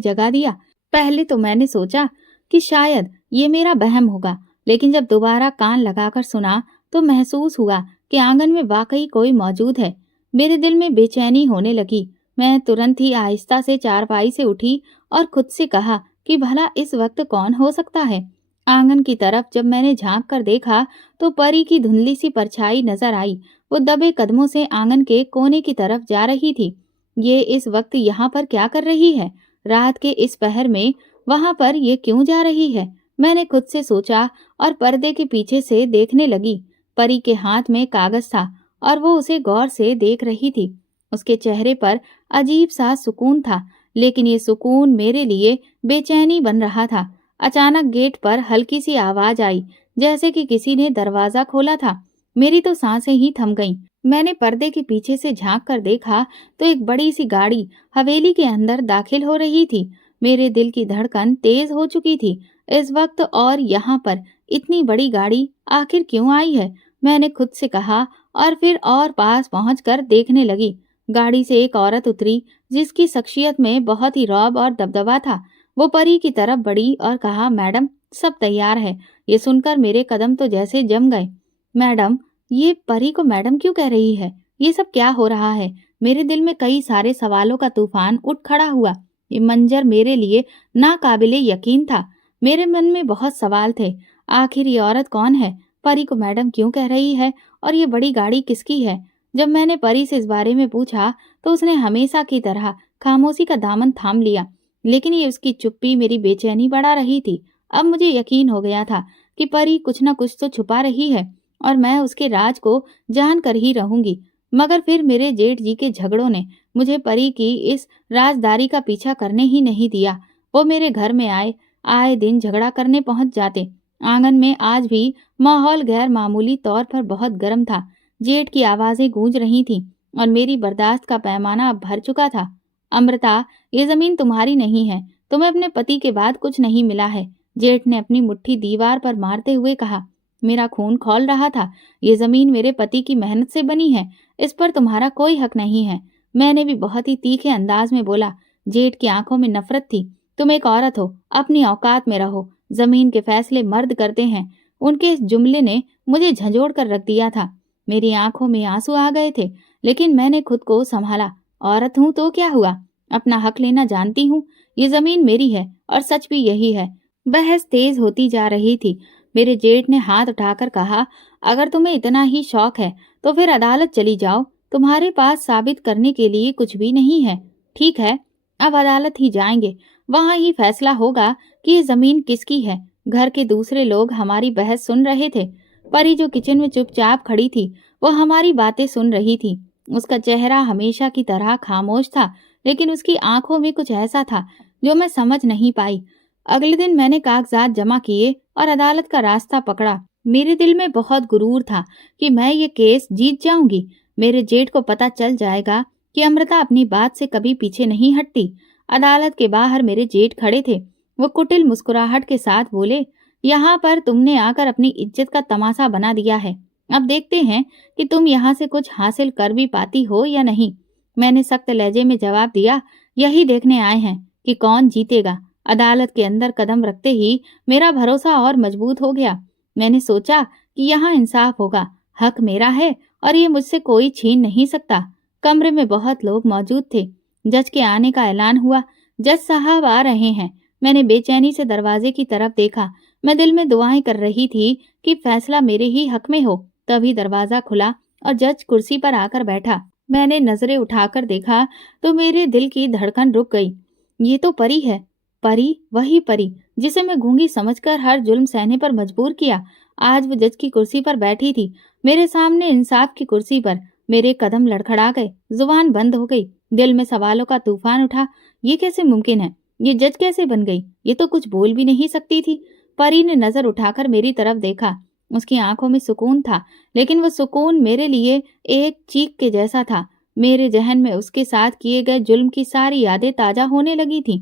जगा दिया। पहले तो मैंने सोचा कि शायद ये मेरा वहम होगा, लेकिन जब दोबारा कान लगाकर सुना तो महसूस हुआ कि आंगन में वाकई कोई मौजूद है। मेरे दिल में बेचैनी होने लगी। मैं तुरंत ही आहिस्ता से चारपाई से उठी और खुद से कहा कि भला इस वक्त कौन हो सकता है। आंगन की तरफ जब मैंने झांक कर देखा तो परी की धुंधली सी परछाई नजर आई। वो दबे कदमों से आंगन के कोने की तरफ जा रही थी। ये इस वक्त यहाँ पर क्या कर रही है? रात के इस पहर में वहां पर ये क्यों जा रही है? मैंने खुद से सोचा और पर्दे के पीछे से देखने लगी। परी के हाथ में कागज था और वो उसे गौर से देख रही थी। उसके चेहरे पर अजीब सा सुकून था, लेकिन ये सुकून मेरे लिए बेचैनी बन रहा था। अचानक गेट पर हल्की सी आवाज आई, जैसे कि किसी ने दरवाजा खोला था। मेरी तो सांसें ही थम गईं। मैंने पर्दे के पीछे से झांक कर देखा तो एक बड़ी सी गाड़ी हवेली के अंदर दाखिल हो रही थी। मेरे दिल की धड़कन तेज हो चुकी थी। इस वक्त और यहाँ पर इतनी बड़ी गाड़ी आखिर क्यों आई है? मैंने खुद से कहा और फिर और पास पहुंचकर देखने लगी। गाड़ी से एक औरत उतरी जिसकी शख्सियत में बहुत ही रौब और दबदबा था। वो परी की तरफ बढ़ी और कहा, मैडम सब तैयार है। ये सुनकर मेरे कदम तो जैसे जम गए। मैडम, ये परी को मैडम क्यों कह रही है? ये सब क्या हो रहा है? मेरे दिल में कई सारे सवालों का तूफान उठ खड़ा हुआ। ये मंजर मेरे लिए नाकाबिले यकीन था। मेरे मन में बहुत सवाल थे। आखिर ये औरत कौन है? परी को मैडम क्यों कह रही है? और ये बड़ी गाड़ी किसकी है? जब मैंने परी से इस बारे में पूछा तो उसने हमेशा की तरह खामोशी का दामन थाम लिया, लेकिन ये उसकी चुप्पी मेरी बेचैनी बढ़ा रही थी। अब मुझे यकीन हो गया था कि परी कुछ न कुछ तो छुपा रही है और मैं उसके राज को जान कर ही रहूंगी। मगर फिर मेरे जेठ जी के झगड़ों ने मुझे परी की इस राजदारी का पीछा करने ही नहीं दिया। वो मेरे घर में आए दिन झगड़ा करने पहुंच जाते। आंगन में आज भी माहौल गैर मामूली तौर पर बहुत गर्म था। जेठ की आवाजें गूंज रही थीं और मेरी बर्दाश्त का पैमाना अब भर चुका था। अमृता, ये जमीन तुम्हारी नहीं है। तुम्हें अपने पति के बाद कुछ नहीं मिला है। जेठ ने अपनी मुट्ठी दीवार पर मारते हुए कहा। मेरा खून खौल रहा था। ये जमीन मेरे पति की मेहनत से बनी है। इस पर तुम्हारा कोई हक नहीं है। मैंने भी बहुत ही तीखे अंदाज में बोला। जेठ की आंखों में नफरत थी। तुम एक औरत हो, अपनी औकात में रहो। जमीन के फैसले मर्द करते हैं। उनके इस जुमले ने मुझे झंझोड़ कर रख दिया था। मेरी आंखों में आंसू आ गए थे, लेकिन मैंने खुद को संभाला। औरत हूं तो क्या हुआ? अपना हक लेना जानती हूँ। ये जमीन मेरी है और सच भी यही है। बहस तेज होती जा रही थी। मेरे जेठ ने हाथ उठाकर कहा, अगर तुम्हें इतना ही शौक है तो फिर अदालत चली जाओ। तुम्हारे पास साबित करने के लिए कुछ भी नहीं है। ठीक है, अब अदालत ही जाएंगे। वहां ही फैसला होगा कि ये जमीन किसकी है। घर के दूसरे लोग हमारी बहस सुन रहे थे। परी जो किचन में चुपचाप खड़ी थी, वो हमारी बातें सुन रही थी। उसका चेहरा हमेशा की तरह खामोश था, लेकिन उसकी आंखों में कुछ ऐसा था जो मैं समझ नहीं पाई। अगले दिन मैंने कागजात जमा किए और अदालत का रास्ता पकड़ा। मेरे दिल में बहुत गुरूर था कि मैं ये केस जीत जाऊंगी। मेरे जेठ को पता चल जाएगा कि अमृता अपनी बात से कभी पीछे नहीं हटती। अदालत के बाहर मेरे जेठ खड़े थे। वो कुटिल मुस्कुराहट के साथ बोले, यहाँ पर तुमने आकर अपनी इज्जत का तमाशा बना दिया है। अब देखते हैं कि तुम यहाँ से कुछ हासिल कर भी पाती हो या नहीं। मैंने सख्त लहजे में जवाब दिया, यही देखने आए हैं कि कौन जीतेगा। अदालत के अंदर कदम रखते ही मेरा भरोसा और मजबूत हो गया। मैंने सोचा कि यहाँ इंसाफ होगा। हक मेरा है और ये मुझसे कोई छीन नहीं सकता। कमरे में बहुत लोग मौजूद थे। जज के आने का ऐलान हुआ। जज साहब आ रहे हैं। मैंने बेचैनी से दरवाजे की तरफ देखा। मैं दिल में दुआएं कर रही थी कि फैसला मेरे ही हक में हो। तभी दरवाजा खुला और जज कुर्सी पर आकर बैठा। मैंने नजरें उठाकर देखा तो मेरे दिल की धड़कन रुक गई। ये तो परी है। परी, वही परी जिसे मैं गूंगी समझकर हर जुल्म सहने पर मजबूर किया। आज वो जज की कुर्सी पर बैठी थी, मेरे सामने इंसाफ की कुर्सी पर। मेरे कदम लड़खड़ा गए, जुबान बंद हो गई। दिल में सवालों का तूफान उठा। ये कैसे मुमकिन है? ये जज कैसे बन गई? ये तो कुछ बोल भी नहीं सकती थी। परी ने नजर उठाकर मेरी तरफ देखा। उसकी आंखों में सुकून था, लेकिन वो सुकून मेरे लिए एक चीख के जैसा था। मेरे जहन में उसके साथ किए गए जुल्म की सारी यादें ताजा होने लगी थीं।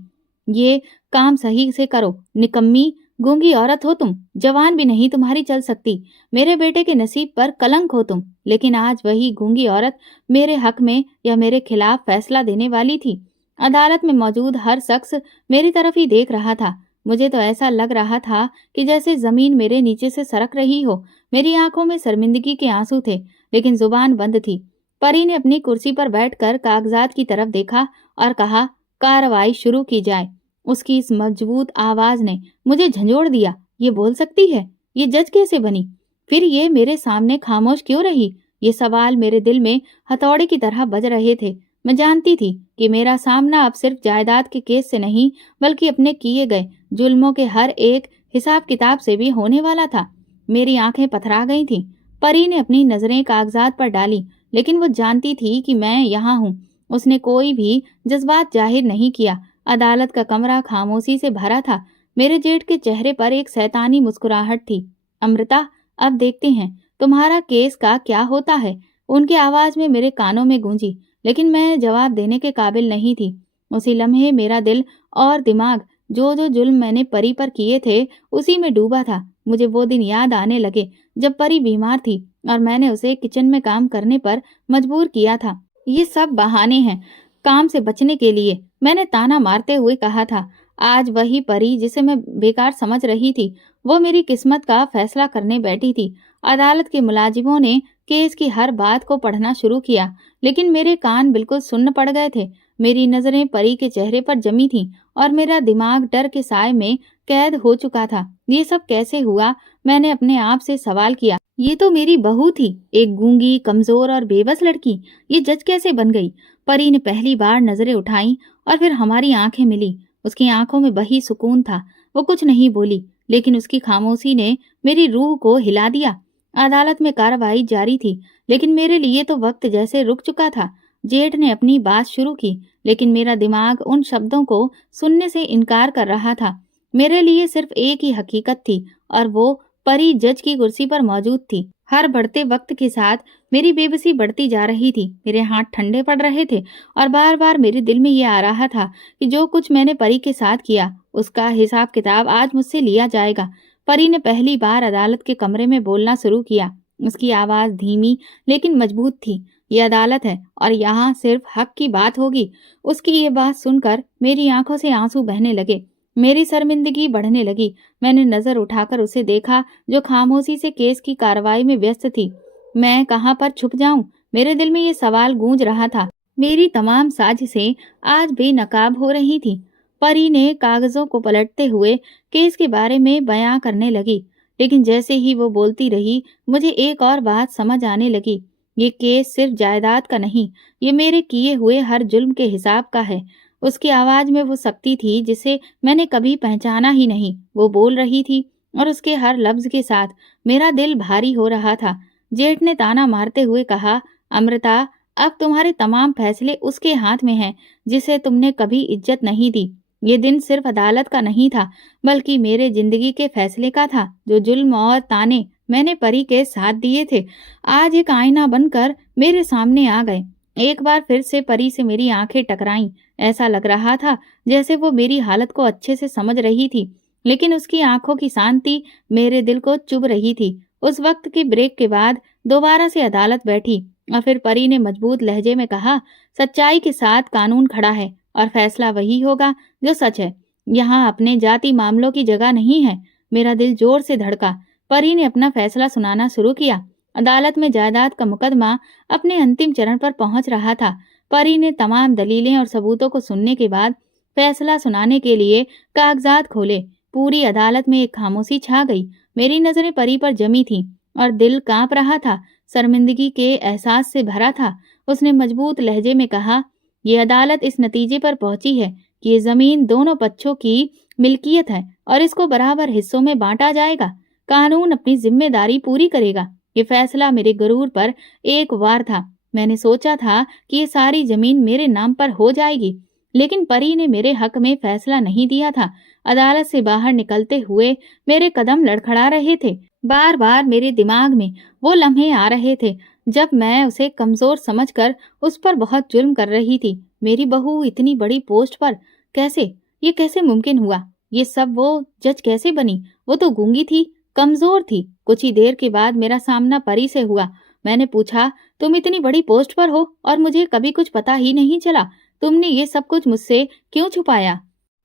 ये काम सही से करो, निकम्मी गूंगी औरत हो तुम। जवान भी नहीं तुम्हारी चल सकती। मेरे बेटे के नसीब पर कलंक हो तुम। लेकिन आज वही गूंगी औरत मेरे हक में या मेरे खिलाफ फैसला देने वाली थी। अदालत में मौजूद हर शख्स मेरी तरफ ही देख रहा था। मुझे तो ऐसा लग रहा था कि जैसे जमीन मेरे नीचे से सरक रही हो। मेरी आंखों में शर्मिंदगी के आंसू थे, लेकिन जुबान बंद थी। परी ने अपनी कुर्सी पर बैठकर कागजात की तरफ देखा और कहा, कार्रवाई शुरू की जाए। उसकी इस मजबूत आवाज ने मुझे झंझोड़ दिया। ये बोल सकती है? ये जज कैसे बनी? फिर ये मेरे सामने खामोश क्यों रही? ये सवाल मेरे दिल में हथौड़े की तरह बज रहे थे। मैं जानती थी कि मेरा सामना अब सिर्फ जायदाद के केस से नहीं, बल्कि अपने किए गए जुल्मों के हर एक हिसाब किताब से भी होने वाला था। मेरी आंखें पथरा गई थीं। परी ने अपनी नजरें कागजात पर डाली, लेकिन वो जानती थी कि मैं यहाँ हूँ। उसने कोई भी जज्बात जाहिर नहीं किया। अदालत का कमरा खामोशी से भरा था। मेरे जेठ के चेहरे पर एक शैतानी मुस्कुराहट थी। अमृता, अब देखते हैं तुम्हारा केस का क्या होता है। उनकी आवाज में मेरे कानों में गूंजी, लेकिन मैं जवाब देने के काबिल नहीं थी। उसी लम्हे मेरा दिल और दिमाग जो जो जुल्म मैंने परी पर किए थे, उसी में डूबा था। मुझे वो दिन याद आने लगे जब परी बीमार थी और मैंने उसे किचन में काम करने पर मजबूर किया था। ये सब बहाने हैं काम से बचने के लिए, मैंने ताना मारते हुए कहा था। आज वही परी जिसे मैं बेकार समझ रही थी, वो मेरी किस्मत का फैसला करने बैठी थी। अदालत के मुलाजिमों ने केस की हर बात को पढ़ना शुरू किया, लेकिन मेरे कान बिल्कुल सुन्न पड़ गए थे। मेरी नजरें परी के चेहरे पर जमी थीं और मेरा दिमाग डर के साए में कैद हो चुका था। ये सब कैसे हुआ? मैंने अपने आप से सवाल किया। ये तो मेरी बहू थी, एक गूंगी, कमजोर और बेबस लड़की। ये जज कैसे बन गई? परी ने पहली बार नजरें उठाई और फिर हमारी आंखें मिली। उसकी आंखों में वही सुकून था। वो कुछ नहीं बोली, लेकिन उसकी खामोशी ने मेरी रूह को हिला दिया। अदालत में कार्रवाई जारी थी, लेकिन मेरे लिए तो वक्त जैसे रुक चुका था। जेठ ने अपनी बात शुरू की, लेकिन मेरा दिमाग उन शब्दों को सुनने से इनकार कर रहा था। मेरे लिए सिर्फ एक ही हकीकत थी, और वो परी जज की कुर्सी पर मौजूद थी। हर बढ़ते वक्त के साथ मेरी बेबसी बढ़ती जा रही थी। मेरे हाथ ठंडे पड़ रहे थे और बार बार मेरे दिल में ये आ रहा था कि जो कुछ मैंने परी के साथ किया, उसका हिसाब किताब आज मुझसे लिया जाएगा। परी ने पहली बार अदालत के कमरे में बोलना शुरू किया। उसकी आवाज धीमी लेकिन मजबूत थी। ये अदालत है और यहाँ सिर्फ हक की बात होगी। उसकी ये बात सुनकर मेरी आंखों से आंसू बहने लगे। मेरी शर्मिंदगी बढ़ने लगी। मैंने नजर उठाकर उसे देखा, जो खामोशी से केस की कार्रवाई में व्यस्त थी। मैं कहाँ पर छुप जाऊं? मेरे दिल में ये सवाल गूंज रहा था। मेरी तमाम साजिशें आज बेनकाब हो रही थीं। परी ने कागजों को पलटते हुए केस के बारे में बयां करने लगी, लेकिन जैसे ही वो बोलती रही, मुझे एक और बात समझ आने लगी। ये केस सिर्फ जायदाद का नहीं, ये मेरे किए हुए हर जुल्म के हिसाब का है। उसकी आवाज में वो शक्ति थी जिसे मैंने कभी पहचाना ही नहीं। वो बोल रही थी और उसके हर लफ्ज के साथ मेरा दिल भारी हो रहा था। जेठ ने ताना मारते हुए कहा, अमृता, अब तुम्हारे तमाम फैसले उसके हाथ में हैं जिसे तुमने कभी इज्जत नहीं दी। ये दिन सिर्फ अदालत का नहीं था, बल्कि मेरे जिंदगी के फैसले का था। जो जुल्म और ताने मैंने परी के साथ दिए थे, आज एक आईना बनकर मेरे सामने आ गए। एक बार फिर से परी से मेरी आंखें टकराईं। ऐसा लग रहा था जैसे वो मेरी हालत को अच्छे से समझ रही थी, लेकिन उसकी आंखों की शांति मेरे दिल को चुभ रही थी। उस वक्त के ब्रेक के बाद दोबारा से अदालत बैठी और फिर परी ने मजबूत लहजे में कहा, सच्चाई के साथ कानून खड़ा है और फैसला वही होगा जो सच है। यहाँ अपने जाति मामलों की जगह नहीं है। मेरा दिल जोर से धड़का। परी ने अपना फैसला सुनाना शुरू किया। अदालत में जायदाद का मुकदमा अपने अंतिम चरण पर पहुंच रहा था। परी ने तमाम दलीलें और सबूतों को सुनने के बाद फैसला सुनाने के लिए कागजात खोले। पूरी अदालत में एक खामोशी छा गई। मेरी नजरें परी पर जमी थीं और दिल कांप रहा था। शर्मिंदगी के एहसास से भरा था। उसने मजबूत लहजे में कहा, ये अदालत इस नतीजे पर पहुंची है कि ये जमीन दोनों पक्षों की मिल्कियत है और इसको बराबर हिस्सों में बांटा जाएगा। कानून अपनी जिम्मेदारी पूरी करेगा। ये फैसला मेरे गरूर पर एक वार था। मैंने सोचा था कि ये सारी जमीन मेरे नाम पर हो जाएगी, लेकिन परी ने मेरे हक में फैसला नहीं दिया था। अदालत से बाहर निकलते हुए मेरे कदम लड़खड़ा रहे थे। बार बार मेरे दिमाग में वो लम्हे आ रहे थे जब मैं उसे कमजोर समझकर उस पर बहुत जुल्म कर रही थी। मेरी बहू इतनी बड़ी पोस्ट पर कैसे? ये कैसे मुमकिन हुआ? ये सब वो जज कैसे बनी? वो तो गूंगी थी, कमजोर थी। कुछ ही देर के बाद मेरा सामना परी से हुआ। मैंने पूछा, तुम इतनी बड़ी पोस्ट पर हो और मुझे कभी कुछ पता ही नहीं चला। तुमने ये सब कुछ मुझसे क्यों छुपाया?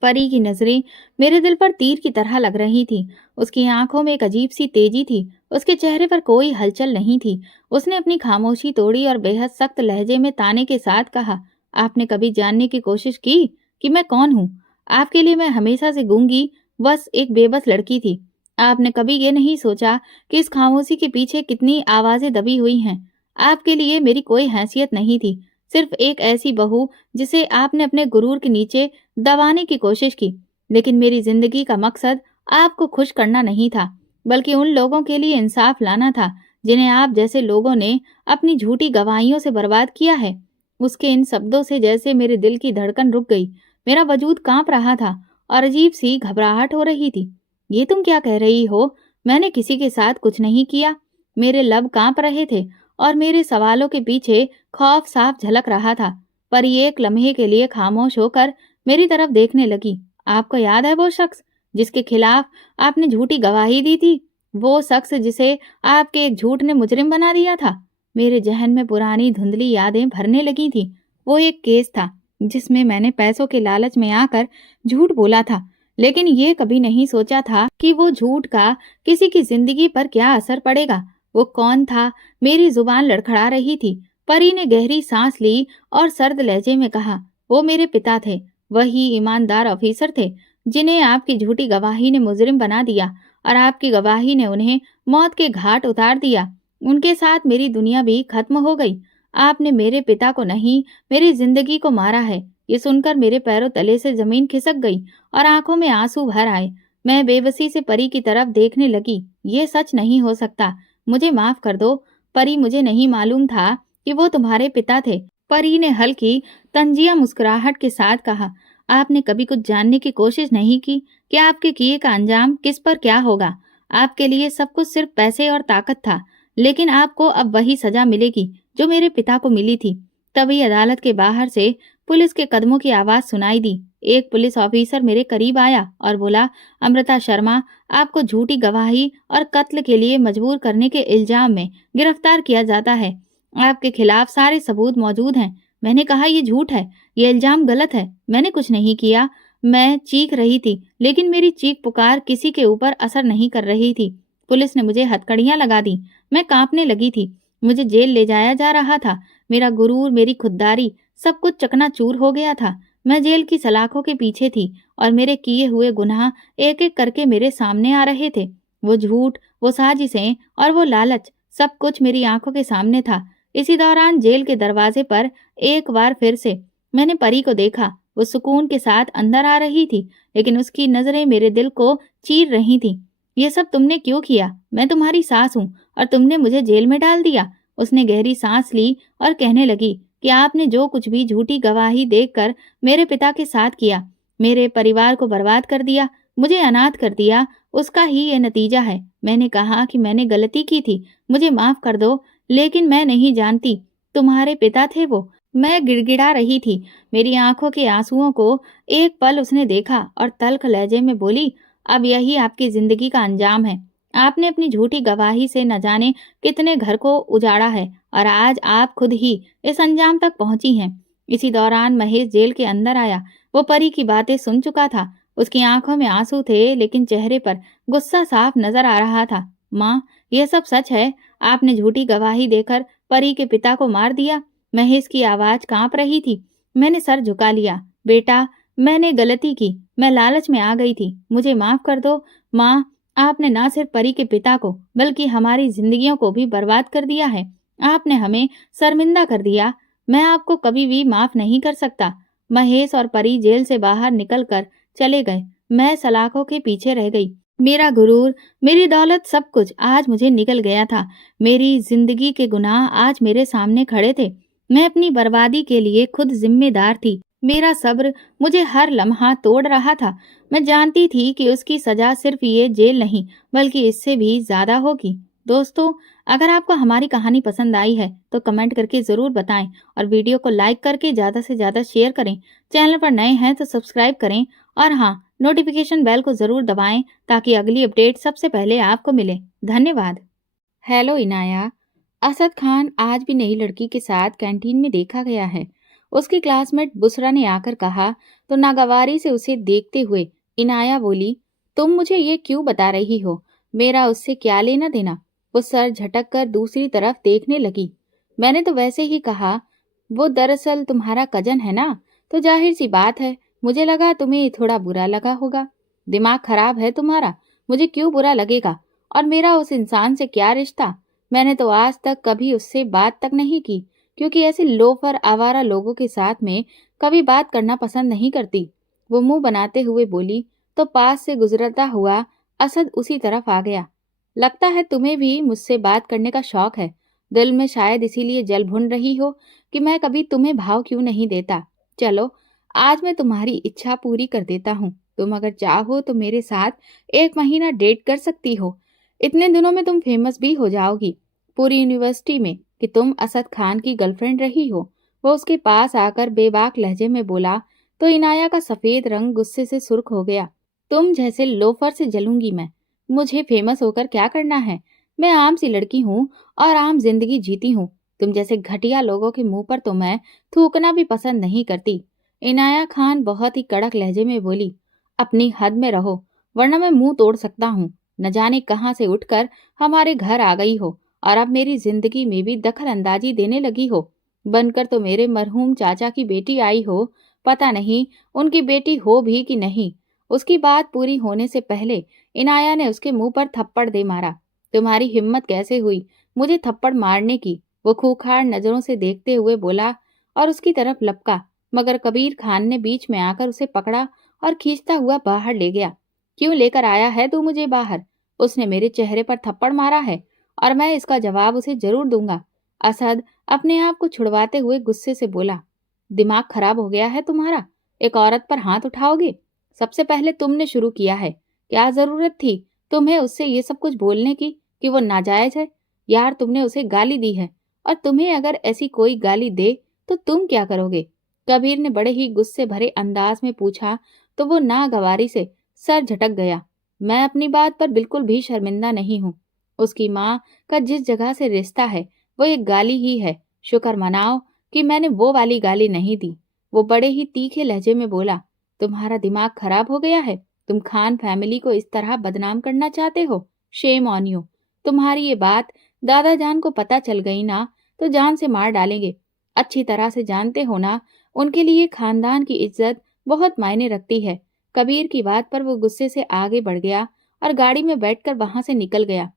परी की नजरें मेरे दिल पर तीर की तरह लग रही थी। उसकी आंखों में एक अजीब सी तेजी थी, उसके चेहरे पर कोई हलचल नहीं थी। उसने अपनी खामोशी तोड़ी और बेहद सख्त लहजे में ताने के साथ कहा, आपने कभी जानने की कोशिश की कि मैं कौन हूँ? आपके लिए मैं हमेशा से गूंगी, बस एक बेबस लड़की थी। आपने कभी ये नहीं सोचा कि इस खामोशी के पीछे कितनी आवाजें दबी हुई हैं। आपके लिए मेरी कोई हैसियत नहीं थी, सिर्फ एक ऐसी बहू जिसे आपने अपने गुरूर के नीचे दबाने की कोशिश की। लेकिन मेरी जिंदगी का मकसद आपको खुश करना नहीं था, बल्कि उन लोगों के लिए इंसाफ लाना था जिन्हें आप जैसे लोगों ने अपनी झूठी गवाहियों से बर्बाद किया है। उसके इन शब्दों से जैसे मेरे दिल की धड़कन रुक गई, मेरा वजूद कांप रहा था और अजीब सी घबराहट हो रही थी। ये तुम क्या कह रही हो? मैंने किसी के साथ कुछ नहीं किया। मेरे लब कांप रहे थे और मेरे सवालों के पीछे खौफ साफ झलक रहा था। पर ये एक लम्हे के लिए खामोश होकर मेरी तरफ देखने लगी। आपको याद है वो शख्स जिसके खिलाफ आपने झूठी गवाही दी थी? वो शख्स जिसे आपके एक झूठ ने मुजरिम बना दिया था? मेरे जहन में पुरानी धुंधली यादें भरने लगी थी। वो एक केस था जिसमें मैंने पैसों के लालच में आकर झूठ बोला था, लेकिन ये कभी नहीं सोचा था कि वो झूठ का किसी की जिंदगी पर क्या असर पड़ेगा। वो कौन था? मेरी जुबान लड़खड़ा रही थी। परी ने गहरी सांस ली और सर्द लहजे में कहा, वो मेरे पिता थे, वही ईमानदार ऑफिसर थे जिन्हें आपकी झूठी गवाही ने मुजरिम बना दिया और आपकी गवाही ने उन्हें मौत के घाट उतार दिया। उनके साथ मेरी दुनिया भी खत्म हो गई। आपने मेरे पिता को नहीं, मेरी जिंदगी को मारा है। ये सुनकर मेरे पैरों तले से जमीन खिसक गई और आंखों में आंसू भर आए। मैं बेबसी से परी की तरफ देखने लगी। ये सच नहीं हो सकता, मुझे माफ कर दो परी, मुझे नहीं मालूम था कि वो तुम्हारे पिता थे। परी ने हल्की तंजिया मुस्कुराहट के साथ कहा, आपने कभी कुछ जानने की कोशिश नहीं की कि आपके किए का अंजाम किस पर क्या होगा? आपके लिए सब कुछ सिर्फ पैसे और ताकत था, लेकिन आपको अब वही सजा मिलेगी जो मेरे पिता को मिली थी। तभी अदालत के बाहर से पुलिस के कदमों की आवाज सुनाई दी। एक पुलिस ऑफिसर मेरे करीब आया और बोला, अमृता शर्मा, आपको झूठी गवाही और कत्ल के लिए मजबूर करने के इल्जाम में गिरफ्तार किया जाता है। आपके खिलाफ सारे सबूत मौजूद हैं। मैंने कहा, ये झूठ है, ये इल्जाम गलत है, मैंने कुछ नहीं किया। मैं चीख रही थी, लेकिन मेरी चीख पुकार किसी के ऊपर असर नहीं कर रही थी। पुलिस ने मुझे हथकड़ियां लगा दी। मैं कांपने लगी थी। मुझे जेल ले जाया जा रहा था। मेरा गुरूर, मेरी खुददारी, सब कुछ चकनाचूर हो गया था। मैं जेल की सलाखों के पीछे थी और मेरे किए हुए गुनाह एक एक करके मेरे सामने आ रहे थे। वो झूठ, वो साजिशें और वो लालच, सब कुछ मेरी आंखों के सामने था। इसी दौरान जेल के दरवाजे पर एक बार फिर से मैंने परी को देखा। वो सुकून के साथ अंदर आ रही थी, लेकिन उसकी नजरें मेरे दिल को चीर रही थी। ये सब तुमने क्यों किया? मैं तुम्हारी सास हूँ और तुमने मुझे जेल में डाल दिया। उसने गहरी सांस ली और कहने लगी कि आपने जो कुछ भी झूठी गवाही देकर मेरे पिता के साथ किया, मेरे परिवार को बर्बाद कर दिया, मुझे अनाथ कर दिया, उसका ही ये नतीजा है। मैंने कहा कि मैंने गलती की थी, मुझे माफ कर दो, लेकिन मैं नहीं जानती तुम्हारे पिता थे वो। मैं गिड़गिड़ा रही थी। मेरी आंखों के आंसुओं को एक पल उसने देखा और तल्ख लहजे में बोली, अब यही आपकी जिंदगी का अंजाम है। आपने अपनी झूठी गवाही से न जाने कितने घर को उजाड़ा है और आज आप खुद ही इस अंजाम तक पहुंची हैं। इसी दौरान महेश जेल के अंदर आया। वो परी की बातें सुन चुका था। उसकी आंखों में आंसू थे, लेकिन चेहरे पर गुस्सा साफ नजर आ रहा था। माँ, यह सब सच है? आपने झूठी गवाही देकर परी के पिता को मार दिया? महेश की आवाज कांप रही थी। मैंने सर झुका लिया। बेटा, मैंने गलती की, मैं लालच में आ गई थी, मुझे माफ कर दो। माँ, आपने ना सिर्फ परी के पिता को बल्कि हमारी जिंदगियों को भी बर्बाद कर दिया है। आपने हमें शर्मिंदा कर दिया। मैं आपको कभी भी माफ नहीं कर सकता। महेश और परी जेल से बाहर निकलकर चले गए। मैं सलाखों के पीछे रह गई। मेरा गुरूर, मेरी दौलत, सब कुछ आज मुझे निकल गया था। मेरी जिंदगी के गुनाह आज मेरे सामने खड़े थे। मैं अपनी बर्बादी के लिए खुद जिम्मेदार थी। मेरा सब्र मुझे हर लम्हा तोड़ रहा था। मैं जानती थी कि उसकी सजा सिर्फ ये जेल नहीं, बल्कि इससे भी ज्यादा होगी। दोस्तों, अगर आपको हमारी कहानी पसंद आई है तो कमेंट करके जरूर बताएं और वीडियो को लाइक करके ज्यादा से ज्यादा शेयर करें। चैनल पर नए हैं तो सब्सक्राइब करें और हाँ, नोटिफिकेशन बेल को जरूर दबाएं ताकि अगली अपडेट सबसे पहले आपको मिले। धन्यवाद। हेलो इनाया, असद खान आज भी नई लड़की के साथ कैंटीन में देखा गया है। उसकी क्लासमेट बुसरा ने आकर कहा तो नागवारी से उसे देखते हुए इनाया बोली, तुम मुझे ये क्यों बता रही हो? मेरा उससे क्या लेना देना? वो सर झटक कर दूसरी तरफ देखने लगी। मैंने तो वैसे ही कहा, वो दरअसल तुम्हारा कजन है ना, तो जाहिर सी बात है, मुझे लगा तुम्हें थोड़ा बुरा लगा होगा। दिमाग खराब है तुम्हारा, मुझे क्यों बुरा लगेगा? और मेरा उस इंसान से क्या रिश्ता? मैंने तो आज तक कभी उससे बात तक नहीं की, क्योंकि ऐसे लोफर आवारा लोगों के साथ में कभी बात करना पसंद नहीं करती। वो मुंह बनाते हुए बोली तो पास से गुजरता हुआ असद उसी तरफ आ गया। लगता है तुम्हें भी मुझसे बात करने का शौक है। दिल में शायद इसीलिए जल भुन रही हो कि मैं कभी तुम्हें भाव क्यों नहीं देता। चलो, आज मैं तुम्हारी इच्छा पूरी कर देता हूँ। तुम अगर चाहो तो मेरे साथ 1 महीना डेट कर सकती हो। इतने दिनों में तुम फेमस भी हो जाओगी पूरी यूनिवर्सिटी में कि तुम असद खान की गर्लफ्रेंड रही हो। वो उसके पास आकर बेबाक लहजे में बोला तो इनाया का सफेद रंग गुस्से से सुर्ख हो गया। तुम जैसे लोफर से जलूंगी मैं। मुझे फेमस होकर क्या करना है? मैं आम सी लड़की हूँ और आम जिंदगी जीती हूँ। तुम जैसे घटिया लोगों के मुंह पर तो मैं थूकना भी पसंद नहीं करती। इनाया खान बहुत ही कड़क लहजे में बोली, अपनी हद में रहो, वरना मैं मुंह तोड़ सकता हूँ। न जाने कहाँ से उठकर हमारे घर आ गई हो और अब मेरी जिंदगी में भी दखल अंदाजी देने लगी हो। बनकर तो मेरे मरहूम चाचा की बेटी आई हो, पता नहीं उनकी बेटी हो भी कि नहीं। उसकी बात पूरी होने से पहले इनाया ने उसके मुंह पर थप्पड़ दे मारा। तुम्हारी हिम्मत कैसे हुई मुझे थप्पड़ मारने की? वो खूंखार नजरों से देखते हुए बोला और उसकी तरफ लपका, मगर कबीर खान ने बीच में आकर उसे पकड़ा और खींचता हुआ बाहर ले गया। क्यों लेकर आया है तू मुझे बाहर? उसने मेरे चेहरे पर थप्पड़ मारा है और मैं इसका जवाब उसे जरूर दूंगा। असद अपने आप को छुड़वाते हुए गुस्से से बोला, दिमाग खराब हो गया है तुम्हारा? एक औरत पर हाथ उठाओगे? सबसे पहले तुमने शुरू किया है। क्या जरूरत थी तुम्हें उससे ये सब कुछ बोलने की कि वो नाजायज है? यार, तुमने उसे गाली दी है और तुम्हें अगर ऐसी कोई गाली दे तो तुम क्या करोगे? कबीर ने बड़े ही गुस्से भरे अंदाज में पूछा तो वो नागवारी से सर झटक गया। मैं अपनी बात पर बिल्कुल भी शर्मिंदा नहीं हूँ। उसकी माँ का जिस जगह से रिश्ता है वो एक गाली ही है। शुक्र मनाओ कि मैंने वो वाली गाली नहीं दी। वो बड़े ही तीखे लहजे में बोला, तुम्हारा दिमाग खराब हो गया है? तुम खान फैमिली को इस तरह बदनाम करना चाहते हो? Shame on you. तुम्हारी ये बात दादा जान को पता चल गई ना तो जान से मार डालेंगे। अच्छी तरह से जानते हो ना, उनके लिए खानदान की इज्जत बहुत मायने रखती है। कबीर की बात पर वो गुस्से से आगे बढ़ गया और गाड़ी में बैठकर वहां से निकल गया।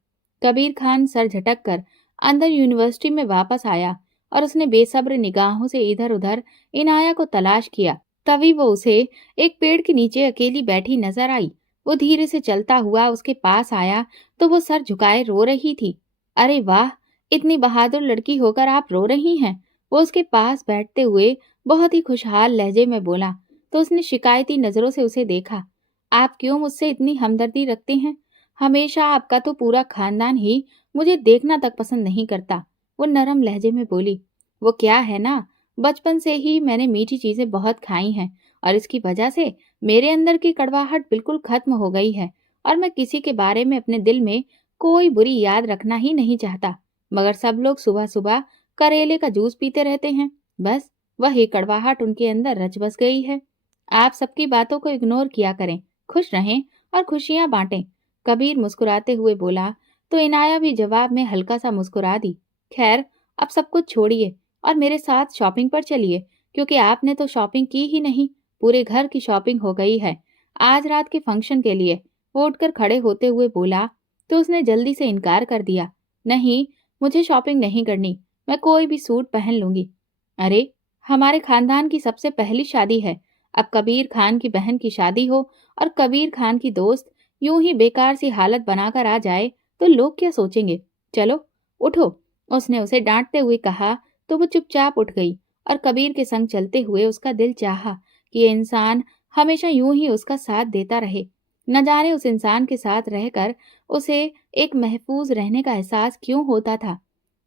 कबीर खान सर झटक कर अंदर यूनिवर्सिटी में वापस आया और उसने बेसब्र निगाहों से इधर उधर इनाया को तलाश किया। तभी वो उसे एक पेड़ के नीचे अकेली बैठी नजर आई। वो धीरे से चलता हुआ उसके पास आया तो वो सर झुकाए रो रही थी। अरे वाह, इतनी बहादुर लड़की होकर आप रो रही हैं? वो उसके पास बैठते हुए बहुत ही खुशहाल लहजे में बोला तो उसने शिकायती नजरों से उसे देखा। आप क्यों मुझसे इतनी हमदर्दी रखते हैं? हमेशा आपका तो पूरा खानदान ही मुझे देखना तक पसंद नहीं करता। वो नरम लहजे में बोली, वो क्या है ना, बचपन से ही मैंने मीठी चीजें बहुत खाई हैं और इसकी वजह से मेरे अंदर की कड़वाहट बिल्कुल खत्म हो गई है और मैं किसी के बारे में अपने दिल में कोई बुरी याद रखना ही नहीं चाहता। मगर सब लोग सुबह सुबह करेले का जूस पीते रहते हैं, बस वही कड़वाहट उनके अंदर रच बस गई है। आप सबकी बातों को इग्नोर किया करें, खुश रहें और खुशियां बांटें। कबीर मुस्कुराते हुए बोला तो इनाया भी जवाब में हल्का सा मुस्कुरा दी। खैर, अब सब कुछ छोड़िए और मेरे साथ शॉपिंग पर चलिए, क्योंकि आपने तो शॉपिंग की ही नहीं, पूरे घर की शॉपिंग हो गई है आज रात के फंक्शन के लिए। वो उठकर खड़े होते हुए बोला तो उसने जल्दी से इनकार कर दिया, नहीं, मुझे शॉपिंग नहीं करनी, मैं कोई भी सूट पहन लूंगी। अरे, हमारे खानदान की सबसे पहली शादी है। अब कबीर खान की बहन की शादी हो और कबीर खान की दोस्त यूं ही बेकार सी हालत बनाकर आ जाए तो लोग क्या सोचेंगे? चलो, उठो। उसने उसे डांटते हुए कहा तो वो चुपचाप उठ गई और कबीर के संग चलते हुए उसका दिल चाहा कि ये इंसान हमेशा यूं ही उसका साथ देता रहे। न जाने उस इंसान के साथ रहकर उसे एक महफूज रहने का एहसास क्यों होता था।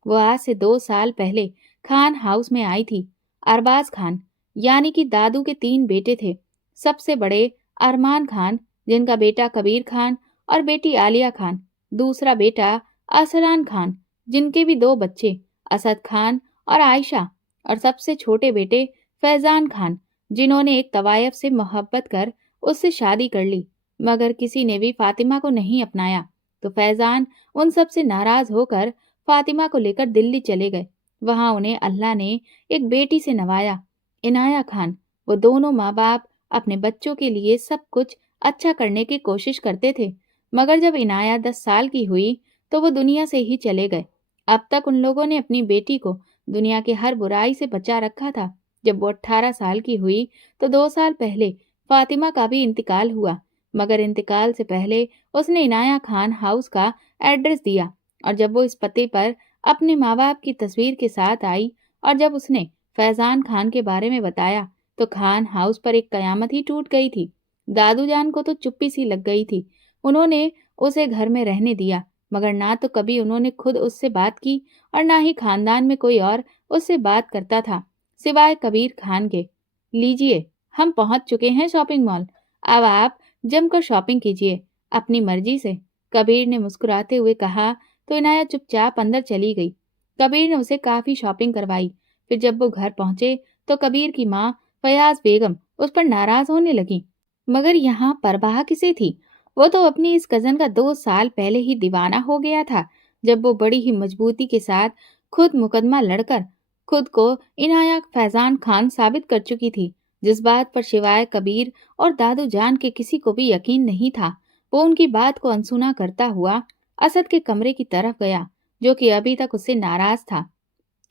वो आज से 2 साल पहले खान हाउस में आई थी। अरबाज खान, यानी कि दादू के 3 बेटे थे। सबसे बड़े अरमान खान, जिनका बेटा कबीर खान और बेटी आलिया खान। दूसरा बेटा असलान खान, जिनके भी 2 बच्चे, असद खान और आयशा। और सबसे छोटे बेटे फैजान खान, जिन्होंने एक तवायफ से मोहब्बत कर उससे शादी कर ली, मगर किसी ने भी फातिमा को नहीं अपनाया। तो फैजान उन सब से नाराज होकर फातिमा को लेकर दिल्ली चले गए। वहां उन्हें अल्लाह ने एक बेटी से नवाया, इनाया खान। वो दोनों माँ बाप अपने बच्चों के लिए सब कुछ अच्छा करने की कोशिश करते थे, मगर जब इनाया 10 साल की हुई तो वो दुनिया से ही चले गए। अब तक उन लोगों ने अपनी बेटी को दुनिया की हर बुराई से बचा रखा था। जब वो 18 साल की हुई तो 2 साल पहले फातिमा का भी इंतकाल हुआ, मगर इंतकाल से पहले उसने इनाया खान हाउस का एड्रेस दिया, और जब वो इस पते पर अपने माँ बाप की तस्वीर के साथ आई और जब उसने फैजान खान के बारे में बताया तो खान हाउस पर एक कयामत ही टूट गई थी। दादू जान को तो चुप्पी सी लग गई थी। उन्होंने उसे घर में रहने दिया, मगर ना तो कभी उन्होंने खुद उससे बात की और ना ही खानदान में कोई और उससे बात करता था सिवाय कबीर खान के। लीजिए, हम पहुंच चुके हैं शॉपिंग मॉल। अब आप जमकर शॉपिंग कीजिए अपनी मर्जी से, कबीर ने मुस्कुराते हुए कहा। तो इनाया चुपचाप अंदर चली गई। कबीर ने उसे काफी शॉपिंग करवाई। फिर जब वो घर पहुंचे तो कबीर की माँ फयाज बेगम उस पर नाराज होने लगी, मगर यहाँ परवाह किसे थी? वो तो अपनी इस कजन का 2 साल पहले ही दीवाना हो गया था, जब वो बड़ी ही मजबूती के साथ खुद मुकदमा लड़कर खुद को इनाया फैजान खान साबित कर चुकी थी। जिस बात पर सिवाय कबीर और दादू जान के किसी को भी यकीन नहीं था, वो उनकी बात को अनसुना करता हुआ असद के कमरे की तरफ गया, जो कि अभी तक उससे नाराज था।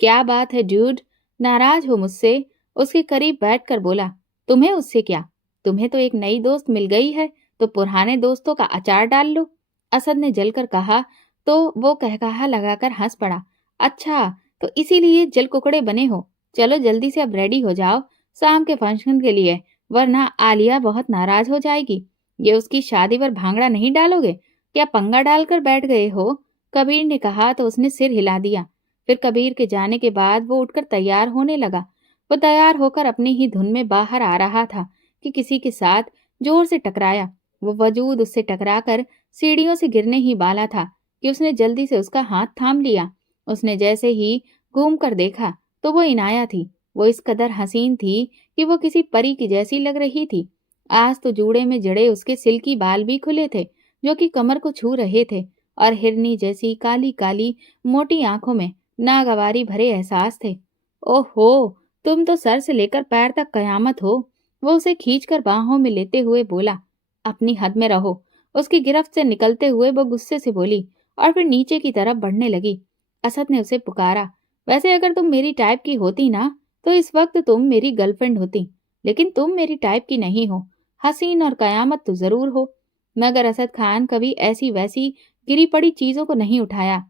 क्या बात है ड्यूड, नाराज हो मुझसे? उसके करीब बैठकर बोला। तुम्हें उससे क्या? तुम्हें तो एक नई दोस्त मिल गई है, तो पुराने दोस्तों का अचार डाल लो, असद ने जलकर कहा। तो वो कहकहा लगाकर हंस पड़ा। अच्छा, तो इसीलिए जल कुकड़े बने हो? चलो जल्दी से अब रेडी हो जाओ शाम के फंक्शन के लिए, वरना आलिया बहुत नाराज हो जाएगी। ये उसकी शादी पर भांगड़ा नहीं डालोगे? क्या पंगा डालकर बैठ गए हो? कबीर ने कहा तो उसने सिर हिला दिया। फिर कबीर के जाने के बाद वो उठकर तैयार होने लगा। वो तैयार होकर अपनी ही धुन में बाहर आ रहा था कि किसी के साथ जोर से टकराया। वो वजूद उससे टकराकर सीढ़ियों से गिरने ही वाला था कि उसने जल्दी से उसका हाथ थाम लिया। उसने जैसे ही घूम कर देखा तो वो इनाया थी। वो इस कदर हसीन थी कि वो किसी परी की जैसी लग रही थी। आज तो जूड़े में जड़े उसके सिल्की बाल भी खुले थे, जो कि कमर को छू रहे थे, और हिरनी जैसी काली काली मोटी आंखों में नागवारी भरे एहसास थे। ओहो, तुम तो सर से लेकर पैर तक कयामत हो। वो उसे खींचकर बाहों में लेते हुए बोला। अपनी हद में रहो। उसकी गिरफ्त से निकलते हुए वो गुस्से से बोली और फिर नीचे की तरफ बढ़ने लगी। असद ने उसे पुकारा। वैसे अगर तुम मेरी टाइप की होती ना, तो इस वक्त तुम मेरी गर्लफ्रेंड होती, लेकिन तुम मेरी टाइप की नहीं हो। हसीन और कयामत तो जरूर हो, मगर असद खान कभी ऐसी वैसी गिरी पड़ी चीजों को नहीं उठाया।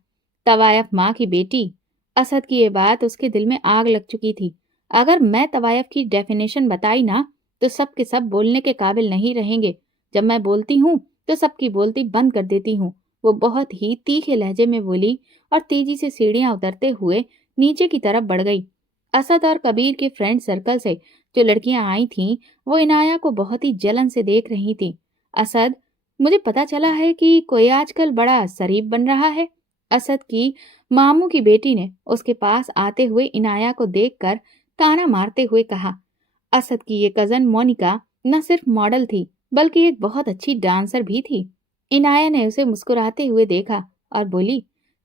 तवायफ माँ की बेटी। असद की ये बात उसके दिल में आग लग चुकी थी। अगर मैं तवायफ की डेफिनेशन बताई ना, तो सब के सब बोलने के काबिल नहीं रहेंगे। जब मैं बोलती हूँ तो सबकी बोलती बंद कर देती हूँ। वो बहुत ही तीखे लहजे में बोली और तेजी से सीढ़ियां उतरते हुए नीचे की तरफ बढ़ गई। असद और कबीर के फ्रेंड सर्कल से जो लड़कियां आई थीं, वो इनाया को बहुत ही जलन से देख रही थीं। असद, मुझे पता चला है कि कोई आजकल बड़ा शरीफ बन रहा है। असद की मामू की बेटी ने उसके पास आते हुए इनाया को देखकर ताना मारते हुए कहा। असद की ये कजन मोनिका न सिर्फ मॉडल थी, बल्कि एक बहुत अच्छी डांसर भी थी। इनाया ने उसे मुस्कुराते हुए देखा और बोली,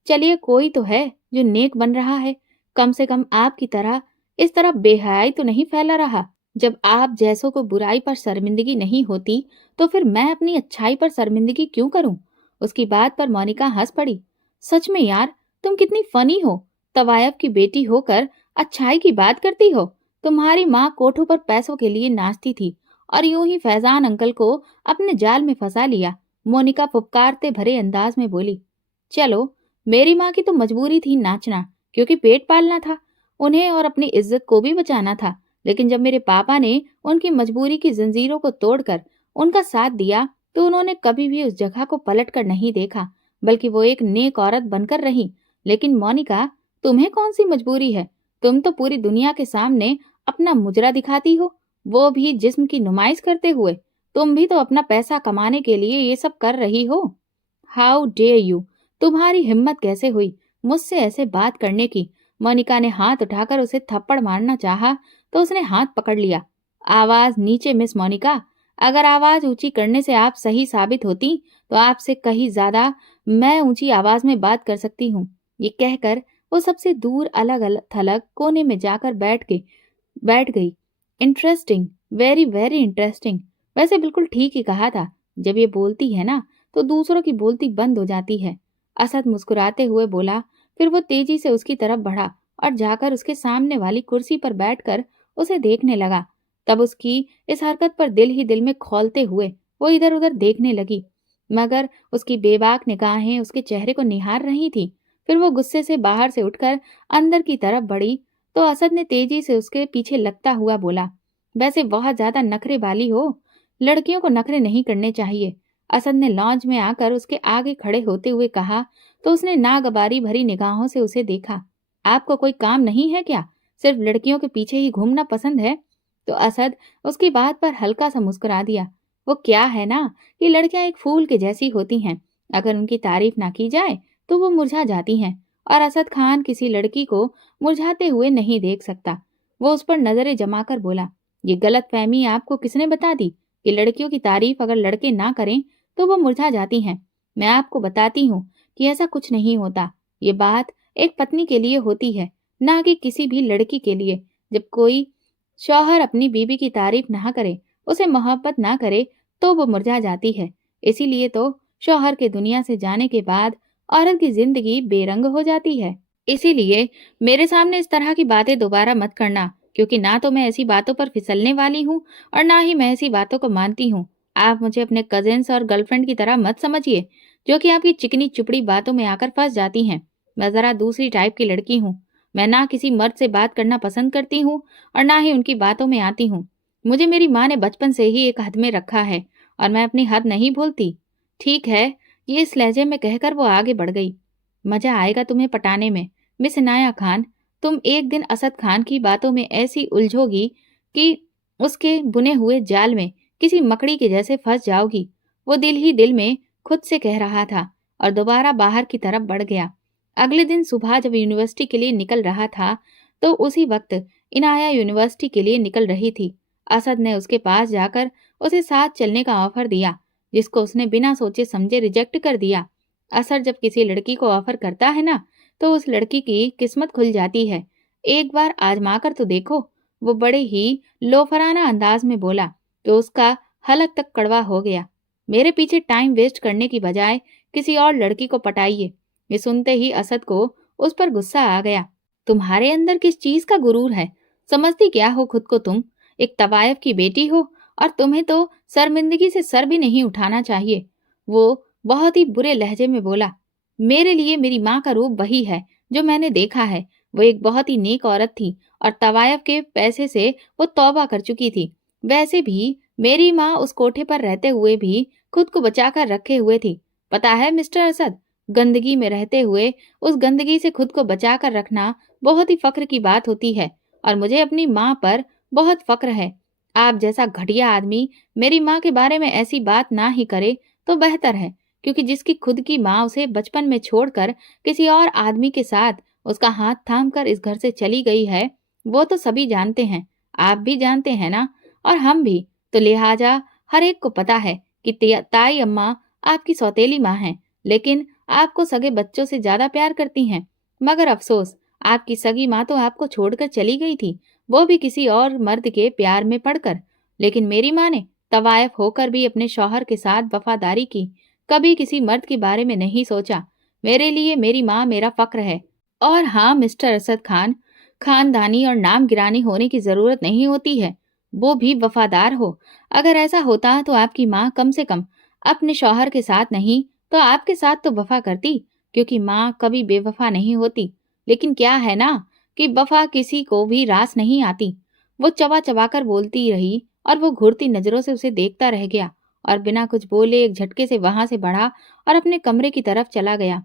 चलिए कोई तो है जो नेक बन रहा है। कम से कम आपकी तरह इस तरह बेहयाई तो नहीं फैला रहा। जब आप जैसों को बुराई पर शर्मिंदगी नहीं होती, तो फिर मैं अपनी अच्छाई पर शर्मिंदगी क्यों करूं? उसकी बात पर मोनिका हंस पड़ी। सच में यार, तुम कितनी फनी हो। तवायफ की बेटी होकर अच्छाई की बात करती हो। तुम्हारी माँ कोठों पर पैसों के लिए नाचती थी और यूं ही फैजान अंकल को अपने जाल में फंसा लिया। मोनिका फुफकारते भरे अंदाज में बोली। चलो, मेरी माँ की तो मजबूरी थी नाचना, क्योंकि पेट पालना था, उन्हें और अपनी इज्जत को भी बचाना था। लेकिन जब मेरे पापा ने उनकी मजबूरी की जंजीरों को तोड़कर उनका साथ दिया, तो उन्होंने कभी भी उस जगह को पलट कर नहीं देखा, बल्कि वो एक नेक औरत बनकर रही। लेकिन मोनिका, तुम्हें कौन सी मजबूरी है? तुम तो पूरी दुनिया के सामने अपना मुजरा दिखाती हो, वो भी जिस्म की नुमाइश करते हुए। तुम भी तो अपना पैसा कमाने के लिए ये सब कर रही हो। हाउ डेयर यू, तुम्हारी हिम्मत कैसे हुई मुझसे ऐसे बात करने की? मोनिका ने हाथ उठाकर उसे थप्पड़ मारना चाहा तो उसने हाथ पकड़ लिया। आवाज नीचे मिस मोनिका, अगर आवाज ऊंची करने से आप सही साबित होती तो आपसे कहीं ज्यादा मैं ऊंची आवाज में बात कर सकती हूँ। ये कहकर वो सबसे दूर अलग अलग थलग कोने में जाकर बैठ गई। Interesting, very very interesting. वैसे बिल्कुल ठीक ही कहा था, जब ये बोलती है ना तो दूसरों की बोलती बंद हो जाती है। असद मुस्कुराते हुए बोला। फिर वो तेजी से उसकी तरफ बढ़ा और जाकर उसके सामने वाली कुर्सी पर बैठकर उसे देखने लगा। तब उसकी इस हरकत पर दिल ही दिल में खौलते हुए वो इधर उधर देखने लगी, मगर उसकी बेबाक निगाहें उसके चेहरे को निहार रही थी। फिर वो गुस्से से बाहर से उठकर अंदर की तरफ बढ़ी तो असद ने तेजी से उसके पीछे लगता हुआ बोला, वैसे बहुत ज्यादा नखरे वाली हो, लड़कियों को नखरे नहीं करने चाहिए। असद ने लॉन्च में आकर उसके आगे खड़े होते हुए कहा तो उसने नागवारी भरी निगाहों से उसे देखा। आपको कोई काम नहीं है क्या? सिर्फ लड़कियों के पीछे ही घूमना पसंद है? तो असद उसकी बात पर हल्का सा मुस्कुरा दिया। वो क्या है ना कि लड़कियां एक फूल के जैसी होती हैं, अगर उनकी तारीफ ना की जाए तो वो मुरझा जाती हैं, और असद खान किसी लड़की को मुरझाते हुए नहीं देख सकता। वो उस पर नजरें जमाकर बोला, ये गलत फहमी आपको किसने बता दी कि लड़कियों की तारीफ अगर लड़के ना करें तो वो मुरझा जाती हैं? मैं आपको बताती हूँ कि ऐसा कुछ नहीं होता। ये बात एक पत्नी के लिए होती है, ना कि किसी भी लड़की के लिए। जब कोई शौहर अपनी बीवी की तारीफ ना करे, उसे मोहब्बत ना करे, तो वो मुरझा जाती है। इसीलिए तो शौहर के दुनिया से जाने के बाद औरत की जिंदगी बेरंग हो जाती है। इसीलिए मेरे सामने इस तरह की बातें दोबारा मत करना, क्योंकि ना तो मैं ऐसी बातों पर फिसलने वाली हूँ और ना ही मैं ऐसी बातों को मानती हूँ। आप मुझे अपने कजिन्स और गर्लफ्रेंड की तरह मत समझिए, जो कि आपकी चिकनी चुपड़ी बातों में आकर फंस जाती हैं। मैं जरा दूसरी टाइप की लड़की हूँ। मैं ना किसी मर्द से बात करना पसंद करती हूँ और ना ही उनकी बातों में आती हूँ। मुझे मेरी माँ ने बचपन से ही एक हद में रखा है और मैं अपनी हद नहीं भूलती। ठीक है, ये इस लहजे में कहकर वो आगे बढ़ गई। मजा आएगा तुम्हें पटाने में मिस इनाया खान। तुम एक दिन असद खान की बातों में ऐसी उलझोगी कि उसके बुने हुए जाल में किसी मकड़ी के जैसे फंस जाओगी। वो दिल ही दिल में खुद से कह रहा था और दोबारा बाहर की तरफ बढ़ गया। अगले दिन सुबह जब यूनिवर्सिटी के लिए निकल रहा था तो उसी वक्त इनाया यूनिवर्सिटी के लिए निकल रही थी। असद ने उसके पास जाकर उसे साथ चलने का ऑफर दिया, जिसको उसने बिना सोचे समझे रिजेक्ट कर दिया। असद जब किसी लड़की को ऑफर करता है ना तो उस लड़की की किस्मत खुल जाती है। एक बार आजमा कर तो देखो। वो बड़े ही लोफराना अंदाज में बोला तो उसका हलक तक कड़वा हो गया। मेरे पीछे टाइम वेस्ट करने की बजाय किसी और लड़की को पटाइए। ये सुनते ही असद को उस पर गुस्सा आ गया। तुम्हारे अंदर किस चीज का गुरूर है? समझती क्या हो खुद को तुम? एक तवायफ की बेटी हो और तुम्हें तो शर्मिंदगी से सर भी नहीं उठाना चाहिए। वो बहुत ही बुरे लहजे में बोला, मेरे लिए मेरी माँ का रूप वही है जो मैंने देखा है। वो एक बहुत ही नेक औरत थी और तवायफ के पैसे से वो तौबा कर चुकी थी। वैसे भी मेरी माँ उस कोठे पर रहते हुए भी खुद को बचाकर रखे हुए थी। पता है मिस्टर असद, गंदगी में रहते हुए उस गंदगी से खुद को बचाकर रखना बहुत ही फक्र की बात होती है, और मुझे अपनी माँ पर बहुत फक्र है। आप जैसा घटिया आदमी मेरी माँ के बारे में ऐसी बात ना ही करे तो बेहतर है, क्योंकि जिसकी खुद की माँ उसे बचपन में छोड़कर किसी और आदमी के साथ उसका हाथ थाम कर इस घर से चली गई है, वो तो सभी जानते हैं। आप भी जानते हैं ना, और हम भी। तो लिहाजा हर एक को पता है कि ताई अम्मा आपकी सौतेली माँ है, लेकिन आपको सगे बच्चों से ज्यादा प्यार करती हैं। मगर अफसोस, आपकी सगी माँ तो आपको छोड़कर चली गई थी, वो भी किसी और मर्द के प्यार में पड़कर। लेकिन मेरी माँ ने तवायफ होकर भी अपने शौहर के साथ वफादारी की, कभी किसी मर्द के बारे में नहीं सोचा। मेरे लिए मेरी माँ मेरा फक्र है। और हाँ मिस्टर असद खान, खानदानी और नाम गिरानी होने की जरूरत नहीं होती है, वो भी वफादार हो। अगर ऐसा होता तो आपकी माँ कम से कम अपने शौहर के साथ नहीं तो आपके साथ तो वफा करती, क्योंकि माँ कभी बेवफा नहीं होती। लेकिन क्या है ना कि वफा किसी को भी रास नहीं आती। वो चबा चबा कर बोलती रही और वो घूरती नजरों से उसे देखता रह गया और बिना कुछ बोले एक झटके से वहां से बढ़ा और अपने कमरे की तरफ चला गया।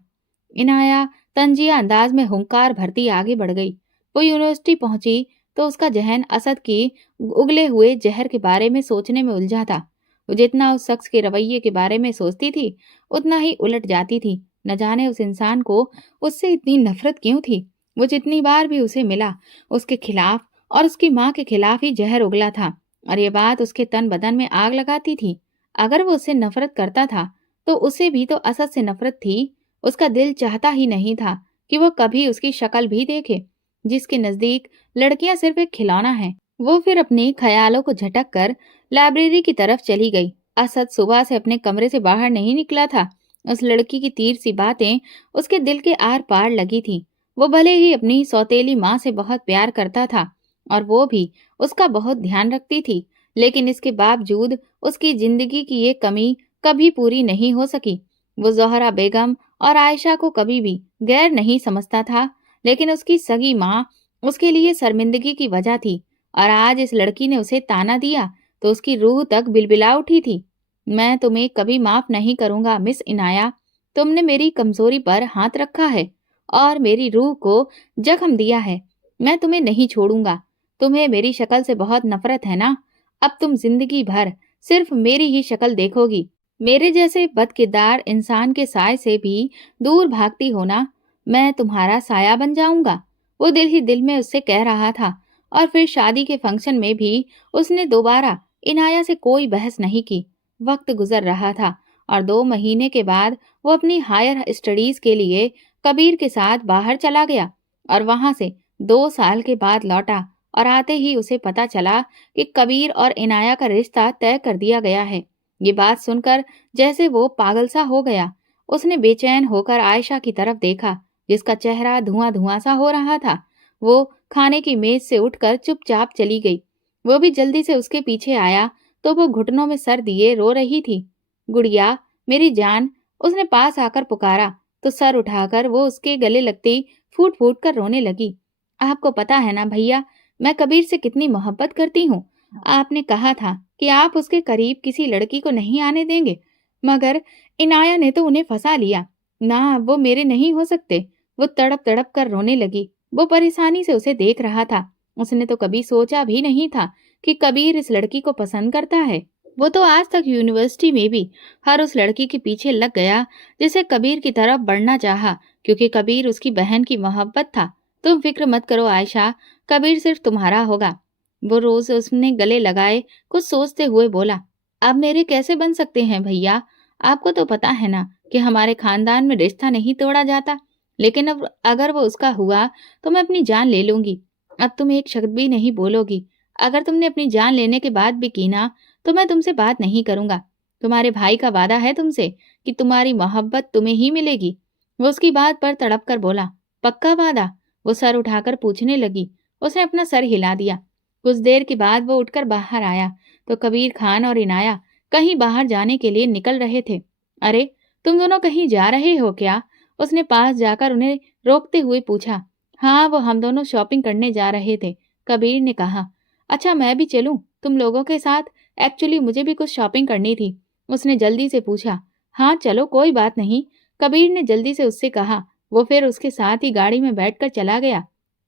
इनाया तंजिया अंदाज में हुंकार भरती आगे बढ़ गई। वो यूनिवर्सिटी पहुंची तो उसका जहन असद की उगले हुए जहर के बारे में सोचने में उलझा था। वो जितना उस शख्स के रवैये के बारे में सोचती थी उतना ही उलट जाती थी। न जाने उस इंसान को उससे इतनी नफरत क्यों थी। वो जितनी बार भी उसे मिला, उसके खिलाफ और उसकी माँ के खिलाफ ही जहर उगला था, और ये बात उसके तन बदन में आग लगाती थी। अगर वो उससे नफरत करता था, तो उसे भी तो असद से नफरत थी। उसका दिल चाहता ही नहीं था कि वो कभी उसकी शक्ल भी देखे। जिसके नजदीक लड़कियां सिर्फ एक खिलौना है, वो फिर अपने ख्यालों को झटक कर लाइब्रेरी की तरफ चली गई। असद सुबह से अपने कमरे से बाहर नहीं निकला था। उस लड़की की तीर सी बातें उसके दिल के आर पार लगी थी। वो भले ही अपनी सौतेली माँ से बहुत प्यार करता था, और वो भी उसका बहुत ध्यान रखती थी, लेकिन इसके बावजूद उसकी जिंदगी की ये कमी कभी पूरी नहीं हो सकी। वो ज़ोहरा बेगम और आयशा को कभी भी गैर नहीं समझता था, लेकिन उसकी सगी माँ उसके लिए शर्मिंदगी की वजह थी, और आज इस लड़की ने उसे ताना दिया तो उसकी रूह तक बिलबिला उठी थी। मैं तुम्हें कभी माफ नहीं करूंगा मिस इनाया। तुमने मेरी कमजोरी पर हाथ रखा है और मेरी रूह को जख्म दिया है। मैं तुम्हें नहीं छोड़ूंगा। तुम्हें मेरी शक्ल से बहुत नफरत है ना? अब तुम जिंदगी भर सिर्फ मेरी ही शक्ल देखोगी। मेरे जैसे बदकिरदार इंसान के साय से भी दूर भागती हो ना? मैं तुम्हारा साया बन जाऊंगा। वो दिल ही दिल में उससे कह रहा था। और फिर शादी के फंक्शन में भी उसने दोबारा इनाया से कोई बहस नहीं की। वक्त गुजर रहा था, और 2 महीने के बाद वो अपनी हायर स्टडीज के लिए कबीर के साथ बाहर चला गया, और वहां से 2 साल के बाद लौटा। और आते ही उसे पता चला कि कबीर और इनाया का रिश्ता तय कर दिया गया है। ये बात सुनकर जैसे वो पागल सा हो गया। उसने बेचैन होकर आयशा की तरफ देखा, जिसका चेहरा धुआं धुआं सा हो रहा था। वो खाने की मेज से उठकर चुपचाप चली गई। वो भी जल्दी से उसके पीछे आया तो वो घुटनों में सर दिए रो रही थी। गुड़िया, मेरी जान, उसने पास आकर पुकारा तो सर उठाकर वो उसके गले लगते ही फूट फूट कर रोने लगी। आपको पता है ना भैया, मैं कबीर से कितनी मोहब्बत करती हूँ। आपने कहा था कि आप उसके करीब किसी लड़की को नहीं आने देंगे, मगर इनाया ने तो उन्हें फंसा लिया ना। वो मेरे नहीं हो सकते। वो तड़प तड़प कर रोने लगी। वो परेशानी से उसे देख रहा था। उसने तो कभी सोचा भी नहीं था कि कबीर इस लड़की को पसंद करता है। वो तो आज तक यूनिवर्सिटी में भी हर उस लड़की के पीछे लग गया जिसे कबीर की तरफ बढ़ना चाहा, क्योंकि कबीर उसकी बहन की मोहब्बत था। तुम फिक्र मत करो आयशा, कबीर सिर्फ तुम्हारा होगा। वो रोज उसने गले लगाए कुछ सोचते हुए बोला। अब मेरे कैसे बन सकते हैं भैया? आपको तो पता है ना कि हमारे खानदान में रिश्ता नहीं तोड़ा जाता, लेकिन अब अगर वो उसका हुआ तो मैं अपनी जान ले लूंगी। अब तुम एक शब्द भी नहीं बोलोगी। अगर तुमने अपनी जान लेने के बाद भी की ना, तो मैं तुमसे बात नहीं करूंगा। तुम्हारे भाई का वादा है तुमसे कि तुम्हारी मोहब्बत तुम्हें ही मिलेगी। वो उसकी बात पर तड़प कर बोला। पक्का वादा? वो सर उठाकर पूछने लगी। उसने अपना सर हिला दिया। कुछ देर के बाद वो उठकर बाहर आया तो कबीर खान और इनाया कहीं बाहर जाने के लिए निकल रहे थे। अरे, तुम दोनों कहीं जा रहे हो क्या? उसने पास जाकर उन्हें रोकते हुए पूछा। हाँ, वो हम दोनों शॉपिंग करने जा रहे थे, कबीर ने कहा। अच्छा, मैं भी चलूं तुम लोगों के साथ? एक्चुअली मुझे भी कुछ शॉपिंग करनी थी, उसने जल्दी से पूछा। हाँ चलो, कोई बात नहीं, कबीर ने जल्दी से उससे कहा। वो फिर उसके साथ ही गाड़ी में बैठकर चला गया।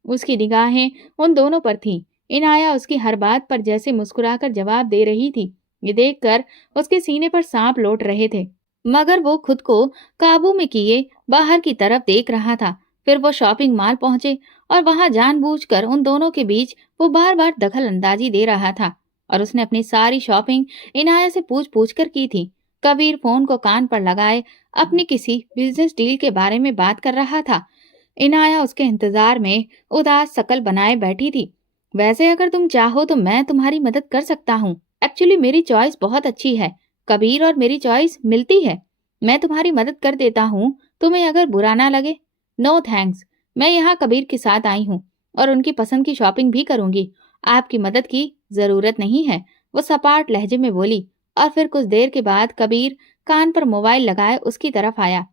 उसकी निगाहें उन दोनों पर थीं। इनाया उसकी हर बात पर जैसे मुस्कुराकर जवाब दे रही थी। ये देखकर उसके सीने पर सांप लौट रहे थे, मगर वो खुद को काबू में किए बाहर की तरफ देख रहा था। फिर वो शॉपिंग मॉल पहुंचे, और वहां जानबूझकर उन दोनों के बीच वो बार बार दखल अंदाजी दे रहा था, और उसने अपनी सारी शॉपिंग इनाया से पूछ पूछ कर की थी। कबीर फोन को कान पर लगाए अपनी किसी बिजनेस डील के बारे में बात कर रहा था। इनाया उसके इंतजार में उदास शकल बनाए बैठी थी। वैसे अगर तुम चाहो तो मैं तुम्हारी मदद कर सकता हूँ। एक्चुअली मेरी चॉइस बहुत अच्छी है। कबीर और मेरी चॉइस मिलती है। मैं तुम्हारी मदद कर देता हूँ, तुम्हें अगर बुरा ना लगे। नो थैंक्स, मैं यहाँ कबीर के साथ आई हूँ और उनकी पसंद की शॉपिंग भी करूंगी। आपकी मदद की जरूरत नहीं है, वो सपाट लहजे में बोली। और फिर कुछ देर के बाद कबीर कान पर मोबाइल लगाए उसकी तरफ आया।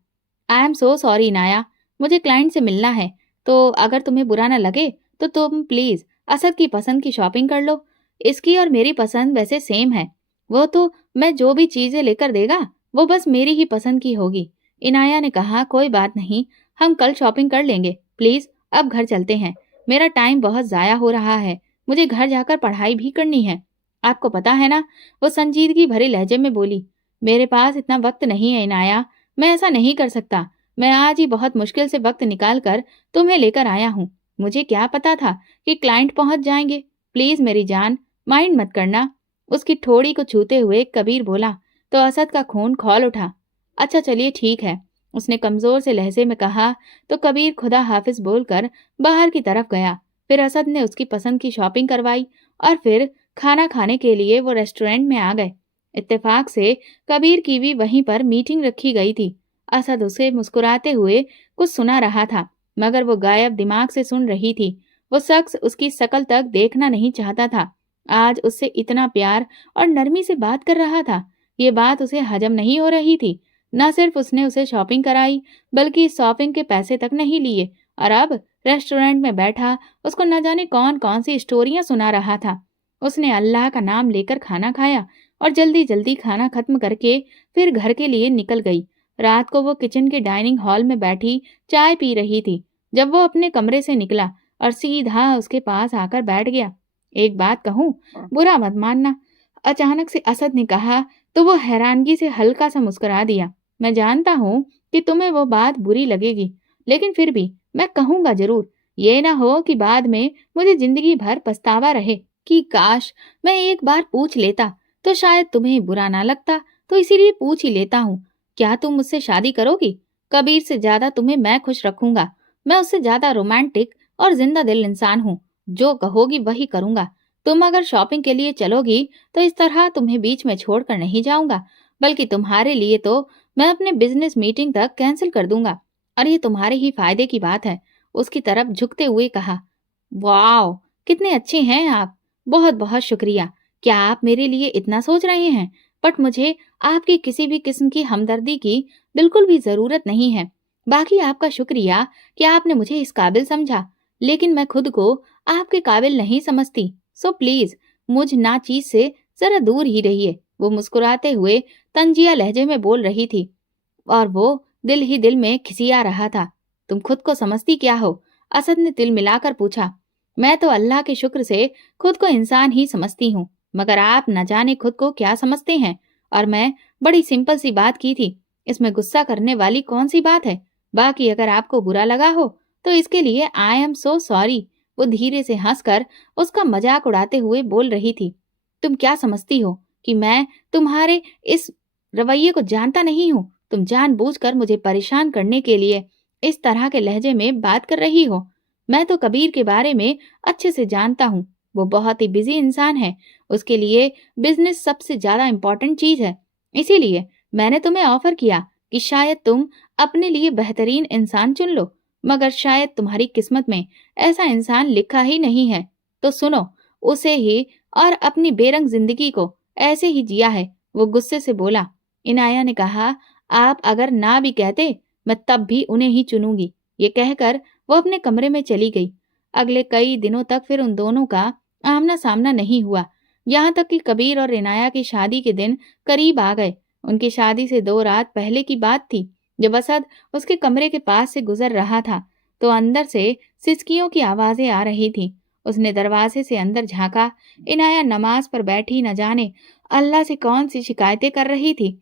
I am so sorry Inaya, मुझे क्लाइंट से मिलना है, तो अगर तुम्हें बुरा ना लगे तो तुम प्लीज असद की पसंद की शॉपिंग कर लो। इसकी और मेरी पसंद वैसे सेम है। वो तो मैं जो भी चीजें लेकर देगा वो बस मेरी ही पसंद की होगी। इनाया ने कहा, कोई बात नहीं, हम कल शॉपिंग कर लेंगे। प्लीज अब घर चलते हैं, मेरा टाइम बहुत ज़ाया हो रहा है, मुझे घर जाकर पढ़ाई भी करनी है। आपको पता है ना, वो संजीदगी भरे लहजे में बोली। मेरे पास इतना वक्त नहीं है इनाया, मैं ऐसा नहीं कर सकता। मैं आज ही बहुत मुश्किल से वक्त निकाल कर तुम्हें लेकर आया हूँ। मुझे क्या पता था कि क्लाइंट पहुंच जाएंगे। प्लीज मेरी जान, माइंड मत करना। उसकी ठोड़ी को छूते हुए कबीर बोला तो असद का खून खौल उठा। अच्छा चलिए ठीक है, उसने कमजोर से लहजे में कहा तो कबीर खुदा हाफिज बोलकर बाहर की तरफ गया। फिर असद ने उसकी पसंद की शॉपिंग करवाई और फिर खाना खाने के लिए वो रेस्टोरेंट में आ गए। इत्तेफाक से कबीर की भी वहीं पर मीटिंग रखी गई थी। असद उसे मुस्कुराते हुए कुछ सुना रहा था, मगर वो गायब दिमाग से सुन रही थी। वो शख्स उसकी शकल तक देखना नहीं चाहता था। आज उससे इतना प्यार और नरमी से बात कर रहा था। ये बात उसे हजम नहीं हो रही थी। न सिर्फ उसने उसे शॉपिंग कराई, बल्कि इस शॉपिंग के पैसे तक नहीं लिए, और अब रेस्टोरेंट में बैठा उसको न जाने कौन कौन सी स्टोरियां सुना रहा था। उसने अल्लाह का नाम लेकर खाना खाया और जल्दी जल्दी खाना खत्म करके फिर घर के लिए निकल गई। रात को वो किचन के डाइनिंग हॉल में बैठी चाय पी रही थी जब वो अपने कमरे से निकला और सीधा उसके पास आकर बैठ गया। एक बात कहूँ, बुरा मत मानना, अचानक से असद ने कहा तो वो हैरानगी से हल्का सा मुस्कुरा दिया। मैं जानता हूँ कि तुम्हें वो बात बुरी लगेगी, लेकिन फिर भी मैं कहूँगा जरूर। ये ना हो कि बाद में मुझे जिंदगी भर पछतावा रहे कि काश मैं एक बार पूछ लेता, तो शायद तुम्हें बुरा ना लगता, तो इसीलिए पूछ ही लेता हूँ। क्या तुम मुझसे शादी करोगी? कबीर से ज्यादा तुम्हें मैं खुश रखूंगा। मैं उससे ज्यादा रोमांटिक और जिंदा दिल इंसान हूँ। जो कहोगी वही करूंगा। तुम अगर शॉपिंग के लिए चलोगी तो इस तरह तुम्हें बीच में छोड़कर नहीं जाऊंगा, बल्कि तुम्हारे लिए तो मैं अपने बिजनेस मीटिंग तक कैंसिल कर दूंगा, और ये तुम्हारे ही फायदे की बात है। उसकी तरफ झुकते हुए कहा, वाह, कितने अच्छे हैं आप। बहुत बहुत शुक्रिया। क्या आप मेरे लिए इतना सोच रहे हैं? बट मुझे आपकी किसी भी किस्म की हमदर्दी की बिल्कुल भी जरूरत नहीं है। बाकी आपका शुक्रिया कि आपने मुझे इस काबिल समझा, लेकिन मैं खुद को आपके काबिल नहीं समझती। सो प्लीज मुझ नाचीज से जरा दूर ही रहिए। वो मुस्कुराते हुए तंजिया लहजे में बोल रही थी, और वो दिल ही दिल में खिसिया रहा था। तुम खुद को समझती क्या हो? असद ने तिल मिलाकर पूछा। मैं तो अल्लाह के शुक्र से खुद को इंसान ही समझती हूँ, मगर आप न जाने खुद को क्या समझते हैं। और मैं बड़ी सिंपल सी बात की थी, इसमें गुस्सा करने वाली कौन सी बात है? बाकी अगर आपको बुरा लगा हो तो इसके लिए आई एम सो सॉरी। वो धीरे से हंसकर उसका मजाक उड़ाते हुए बोल रही थी। तुम क्या समझती हो कि मैं तुम्हारे इस रवैये को जानता नहीं हूँ? तुम जानबूझकर मुझे परेशान करने के लिए इस तरह के लहजे में बात कर रही हो। मैं तो कबीर के बारे में अच्छे से जानता हूँ। वो बहुत ही बिजी इंसान है। उसके लिए बिजनेस सबसे ज्यादा इम्पोर्टेंट चीज है। इसीलिए मैंने तुम्हें ऑफर किया कि शायद तुम अपने लिए बेहतरीन इंसान चुन लो, मगर शायद तुम्हारी किस्मत में ऐसा इंसान लिखा ही नहीं है। तो सुनो उसे ही, और अपनी बेरंग जिंदगी को ऐसे ही जिया है। वो गुस्से से बोला। इनाया ने कहा, आप अगर ना भी कहते मैं तब भी उन्हें ही चुनूंगी। ये कहकर वो अपने कमरे में चली गई। अगले कई दिनों तक फिर उन दोनों का आमना सामना नहीं हुआ, यहाँ तक कि कबीर और इनाया की शादी के दिन करीब आ गए। उनकी शादी से 2 रात पहले की बात थी। जब असद उसके कमरे के पास से गुजर रहा था तो अंदर से सिसकियों की आवाजें आ रही थी। उसने दरवाजे से अंदर झांका। इनाया नमाज पर बैठी न जाने अल्लाह से कौन सी शिकायतें कर रही थी।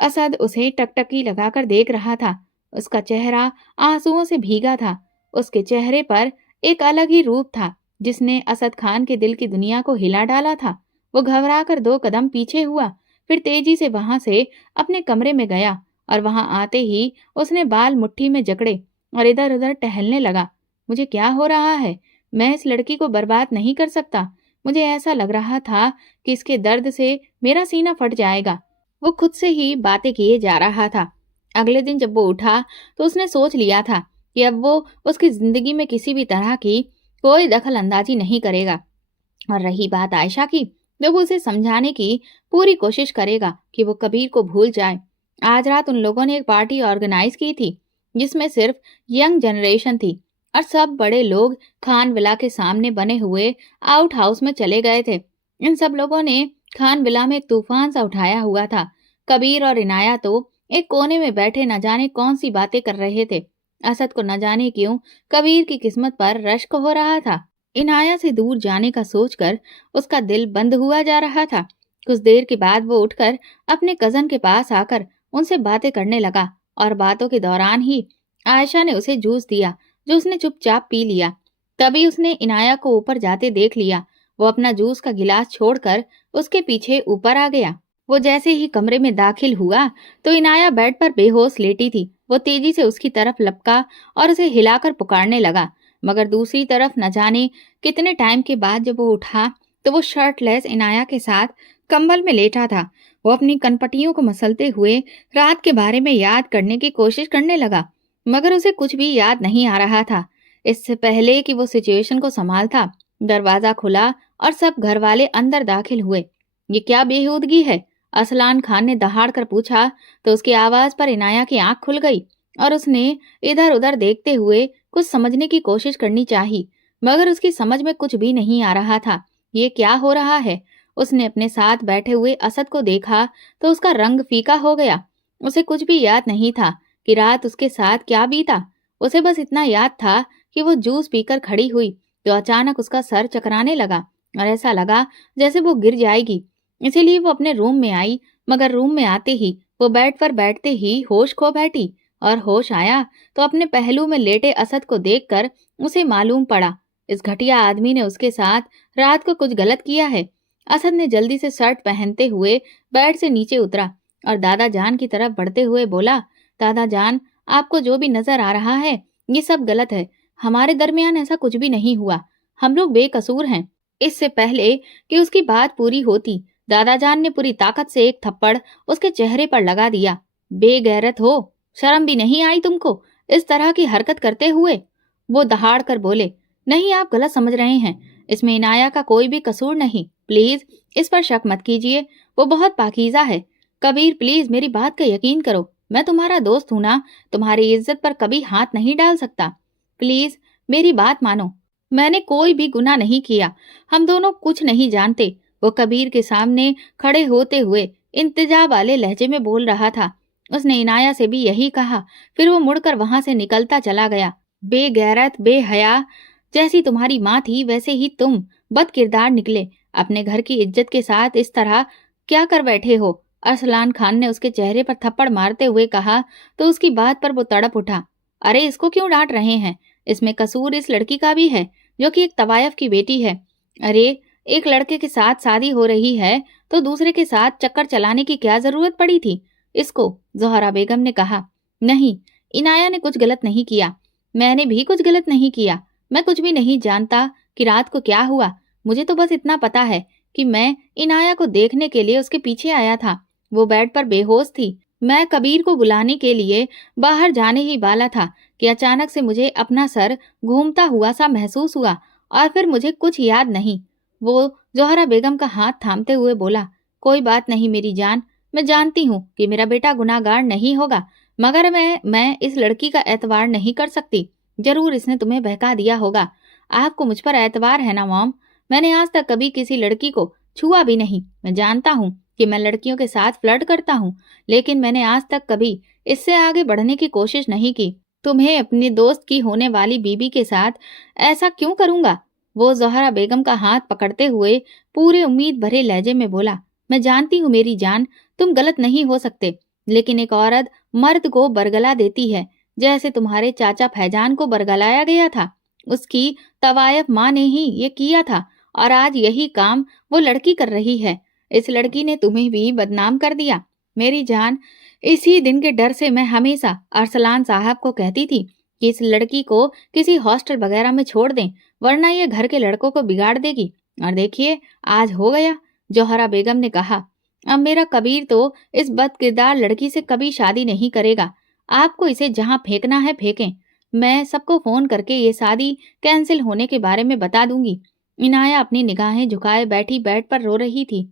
असद उसे टकटकी लगाकर देख रहा था। उसका चेहरा आंसुओं से भीगा था। उसके चेहरे पर एक अलग ही रूप था जिसने असद खान के दिल की दुनिया को हिला डाला था। वो घबराकर 2 कदम पीछे हुआ, फिर तेजी से वहां से अपने कमरे में गया, और वहां आते ही उसने बाल मुट्ठी में जकड़े और इधर उधर टहलने लगा। मुझे क्या हो रहा है? मैं इस लड़की को बर्बाद नहीं कर सकता। मुझे ऐसा लग रहा था कि इसके दर्द से मेरा सीना फट जाएगा। वो खुद से ही बातें किए जा रहा था। अगले दिन जब वो उठा तो उसने सोच लिया था कि अब वो उसकी जिंदगी में किसी भी तरह की कोई दखल अंदाजी नहीं करेगा। और रही बात आयशा की, तो वो उसे समझाने की पूरी कोशिश करेगा कि वो कबीर को भूल जाए। आज रात उन लोगों ने एक पार्टी ऑर्गेनाइज की थी जिसमें सिर्फ यंग जनरेशन थी, और सब बड़े लोग खान विला के सामने बने हुए आउट हाउस में चले गए थे। इन सब लोगों ने खान विला में एक तूफान सा उठाया हुआ था। कबीर और इनाया तो एक कोने में बैठे न जाने कौन सी बातें कर रहे थे। असद को न जाने क्यों कबीर की किस्मत पर रश्क हो रहा था। इनाया से दूर जाने का सोचकर उसका दिल बंद हुआ जा रहा था। कुछ देर के बाद वो उठकर अपने कजन के पास आकर उनसे बातें करने लगा, और बातों के दौरान ही आयशा ने उसे जूस दिया, जो उसने चुपचाप पी लिया। तभी उसने इनाया को ऊपर जाते देख लिया। वो अपना जूस का गिलास छोड़कर उसके पीछे ऊपर आ गया। वो जैसे ही कमरे में दाखिल हुआ तो इनाया बेड पर बेहोश लेटी थी। वो तेजी से उसकी तरफ लपका और उसे हिलाकर पुकारने लगा, मगर दूसरी तरफ न जाने कितने टाइम के बाद जब वो उठा तो वो शर्टलेस इनाया के साथ कंबल में लेटा था। वो अपनी कनपटियों को मसलते हुए रात के बारे में याद करने की कोशिश करने लगा, मगर उसे कुछ भी याद नहीं आ रहा था। इससे पहले कि वो सिचुएशन को संभालता, दरवाजा खुला और सब घर वाले अंदर दाखिल हुए। ये क्या बेहूदगी है? असलान खान ने दहाड़ कर पूछा तो उसकी आवाज पर इनाया की आंख खुल गई और उसने इधर उधर देखते हुए कुछ समझने की कोशिश करनी चाही, मगर उसकी समझ में कुछ भी नहीं आ रहा था। ये क्या हो रहा है? उसने अपने साथ बैठे हुए असद को देखा तो उसका रंग फीका हो गया। उसे कुछ भी याद नहीं था कि रात उसके साथ क्या बीता। उसे बस इतना याद था कि वो जूस पीकर खड़ी हुई तो अचानक उसका सर चकराने लगा और ऐसा लगा जैसे वो गिर जाएगी। इसीलिए वो अपने रूम में आई, मगर रूम में आते ही वो बेड पर बैठते ही होश खो बैठी और होश आया तो अपने पहलू में लेटे असद को देखकर उसे मालूम पड़ा इस घटिया आदमी ने उसके साथ रात को कुछ गलत किया है। असद ने जल्दी से शर्ट पहनते हुए बेड से नीचे उतरा और दादा जान की तरफ बढ़ते हुए बोला, दादा जान, आपको जो भी नजर आ रहा है ये सब गलत है। हमारे दरमियान ऐसा कुछ भी नहीं हुआ। हम लोग बेकसूर हैं। इससे पहले कि उसकी बात पूरी होती, दादाजान ने पूरी ताकत से एक थप्पड़ उसके चेहरे पर लगा दिया। बेगैरत हो, शर्म भी नहीं आई तुमको इस तरह की हरकत करते हुए? वो दहाड़ कर बोले, नहीं, आप गलत समझ रहे हैं। इसमें इनाया का कोई भी कसूर नहीं। प्लीज इस पर शक मत कीजिए। वो बहुत पाकीज़ा है। कबीर, प्लीज मेरी बात का यकीन करो। मैं तुम्हारा दोस्त हूं ना, तुम्हारी इज्जत पर कभी हाथ नहीं डाल सकता। प्लीज मेरी बात मानो। मैंने कोई भी गुनाह नहीं किया। हम दोनों कुछ नहीं जानते। वो कबीर के सामने खड़े होते हुए इंतजा वाले लहजे में बोल रहा था। उसने इनाया से भी यही कहा। फिर वो मुड़कर वहां से निकलता चला गया। बेगैरत, बेहया, जैसी तुम्हारी माँ थी वैसे ही तुम बद किरदार निकले। अपने घर की इज्जत के साथ इस तरह क्या कर बैठे हो? अरसलान खान ने उसके चेहरे पर थप्पड़ मारते हुए कहा तो उसकी बात पर वो तड़प उठा। अरे, इसको क्यों डांट रहे हैं? इसमें कसूर इस लड़की का भी है जो कि एक तवायफ की बेटी है। अरे, एक लड़के के साथ शादी हो रही है तो दूसरे के साथ चक्कर चलाने की क्या जरूरत पड़ी थी इसको? जोहरा बेगम ने कहा। नहीं, इनाया ने कुछ गलत नहीं किया। मैंने भी कुछ गलत नहीं किया। मैं कुछ भी नहीं जानता कि रात को क्या हुआ। मुझे तो बस इतना पता है कि मैं इनाया को देखने के लिए उसके पीछे आया था। वो बेड पर बेहोश थी। मैं कबीर को बुलाने के लिए बाहर जाने ही वाला था कि अचानक से मुझे अपना सर घूमता हुआ सा महसूस हुआ और फिर मुझे कुछ याद नहीं। वो जोहरा बेगम का हाथ थामते हुए बोला, कोई बात नहीं मेरी जान, मैं जानती हूँ कि मेरा बेटा गुनाहगार नहीं होगा, मगर मैं इस लड़की का एतबार नहीं कर सकती। जरूर इसने तुम्हें बहका दिया होगा। आपको मुझ पर एतबार है ना मॉम? मैंने आज तक कभी किसी लड़की को छुआ भी नहीं। मैं जानता हूँ कि मैं लड़कियों के साथ फ्लर्ट करता हूँ, लेकिन मैंने आज तक कभी इससे आगे बढ़ने की कोशिश नहीं की। तुम्हें अपने दोस्त की होने वाली बीबी के साथ ऐसा क्यों करूंगा? वो जोहरा बेगम का हाथ पकड़ते हुए पूरे उम्मीद भरे लहजे में बोला, मैं जानती हूँ मेरी जान, तुम गलत नहीं हो सकते, लेकिन एक औरत मर्द को बरगला देती है जैसे तुम्हारे चाचा फैजान को बरगलाया गया था। उसकी तवायफ माँ ने ही ये किया था और आज यही काम वो लड़की कर रही है। इस लड़की ने तुम्हें भी बदनाम कर दिया मेरी जान। इसी दिन के डर से मैं हमेशा अरसलान साहब को कहती थी कि इस लड़की को किसी हॉस्टल वगैरह में छोड़ दें, वरना ये घर के लड़कों को बिगाड़ देगी। और देखिए, आज हो गया। जोहरा बेगम ने कहा, अब मेरा कबीर तो इस बदकिरदार लड़की से कभी शादी नहीं करेगा। आपको इसे जहां फेंकना है फेंकें। मैं सबको फोन करके ये शादी कैंसिल होने के बारे में बता दूंगी। इनाया अपनी निगाहें झुकाए बैठी बेड पर रो रही थी।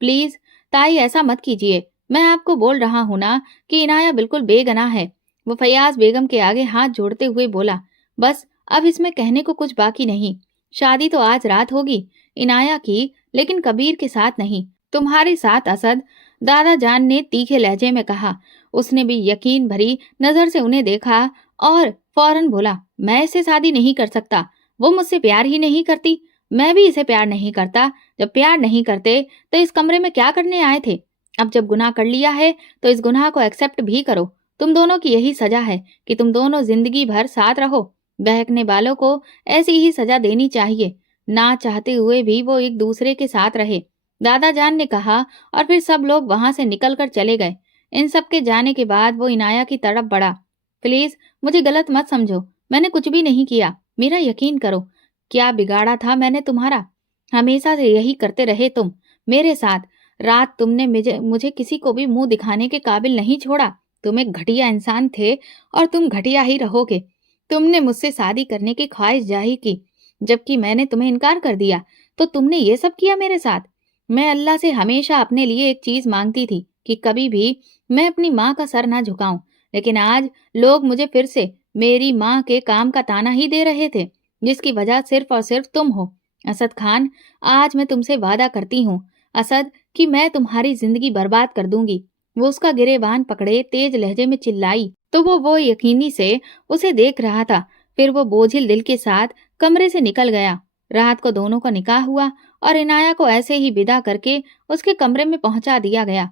प्लीज ताई, ऐसा मत कीजिए। मैं आपको बोल रहा हूं ना कि इनाया बिल्कुल बेगनाह है। वो फयाज बेगम के आगे हाथ जोड़ते हुए बोला, बस अब इसमें कहने को कुछ बाकी नहीं। शादी तो आज रात होगी इनाया की, लेकिन कबीर के साथ नहीं, तुम्हारे साथ असद। दादा जान ने तीखे लहजे में कहा। उसने भी यकीन भरी नजर से उन्हें देखा और फौरन बोला, मैं इससे शादी नहीं कर सकता। वो मुझसे प्यार ही नहीं करती, मैं भी इसे प्यार नहीं करता। जब प्यार नहीं करते तो इस कमरे में क्या करने आए थे? अब जब गुनाह कर लिया है तो इस गुनाह को एक्सेप्ट भी करो। तुम दोनों की यही सजा है कि तुम दोनों जिंदगी भर साथ रहो। बहकने वालों को ऐसी ही सजा देनी चाहिए, ना चाहते हुए भी वो एक दूसरे के साथ रहे। दादा जान ने कहा और फिर सब लोग वहां से निकलकर चले गए। इन सब के जाने के बाद वो इनाया की तरफ बढ़ा। प्लीज मुझे गलत मत समझो, मैंने कुछ भी नहीं किया, मेरा यकीन करो। क्या बिगाड़ा था मैंने तुम्हारा? हमेशा से यही करते रहे तुम मेरे साथ। रात तुमने मुझे किसी को भी मुंह दिखाने के काबिल नहीं छोड़ा। तुम एक घटिया इंसान थे और तुम घटिया ही रहोगे। तुमने मुझसे शादी करने की ख्वाहिश जाहिर की, जबकि मैंने तुम्हें इनकार कर दिया, तो तुमने ये सब किया मेरे साथ। मैं अल्लाह से हमेशा अपने लिए एक चीज मांगती थी कि कभी भी मैं अपनी माँ का सर ना झुकाऊं, लेकिन आज लोग मुझे फिर से मेरी माँ के काम का ताना ही दे रहे थे, जिसकी वजह सिर्फ और सिर्फ तुम हो। असद खान, आज मैं तुमसे वादा करती हूँ असद, कि मैं तुम्हारी जिंदगी बर्बाद कर दूंगी। वो उसका गिरेबान पकड़े तेज लहजे में चिल्लाई तो वो यकीनी से उसे देख रहा था। फिर वो बोझिल दिल के साथ कमरे से निकल गया। रात को दोनों का निकाह हुआ और इनाया को ऐसे ही विदा करके उसके कमरे में पहुंचा दिया गया।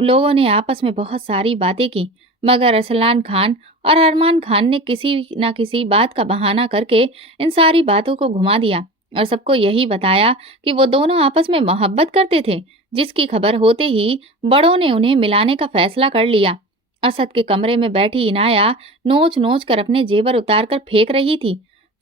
लोगों ने आपस में बहुत सारी बातें की, मगर अरसलान खान और अरमान खान ने किसी न किसी बात का बहाना करके इन सारी बातों को घुमा दिया और सबको यही बताया कि वो दोनों आपस में मोहब्बत करते थे, जिसकी खबर होते ही बड़ों ने उन्हें मिलाने का फैसला कर लिया। असद के कमरे में बैठी इनाया नोच नोच कर अपने जेवर उतार कर फेंक रही थी।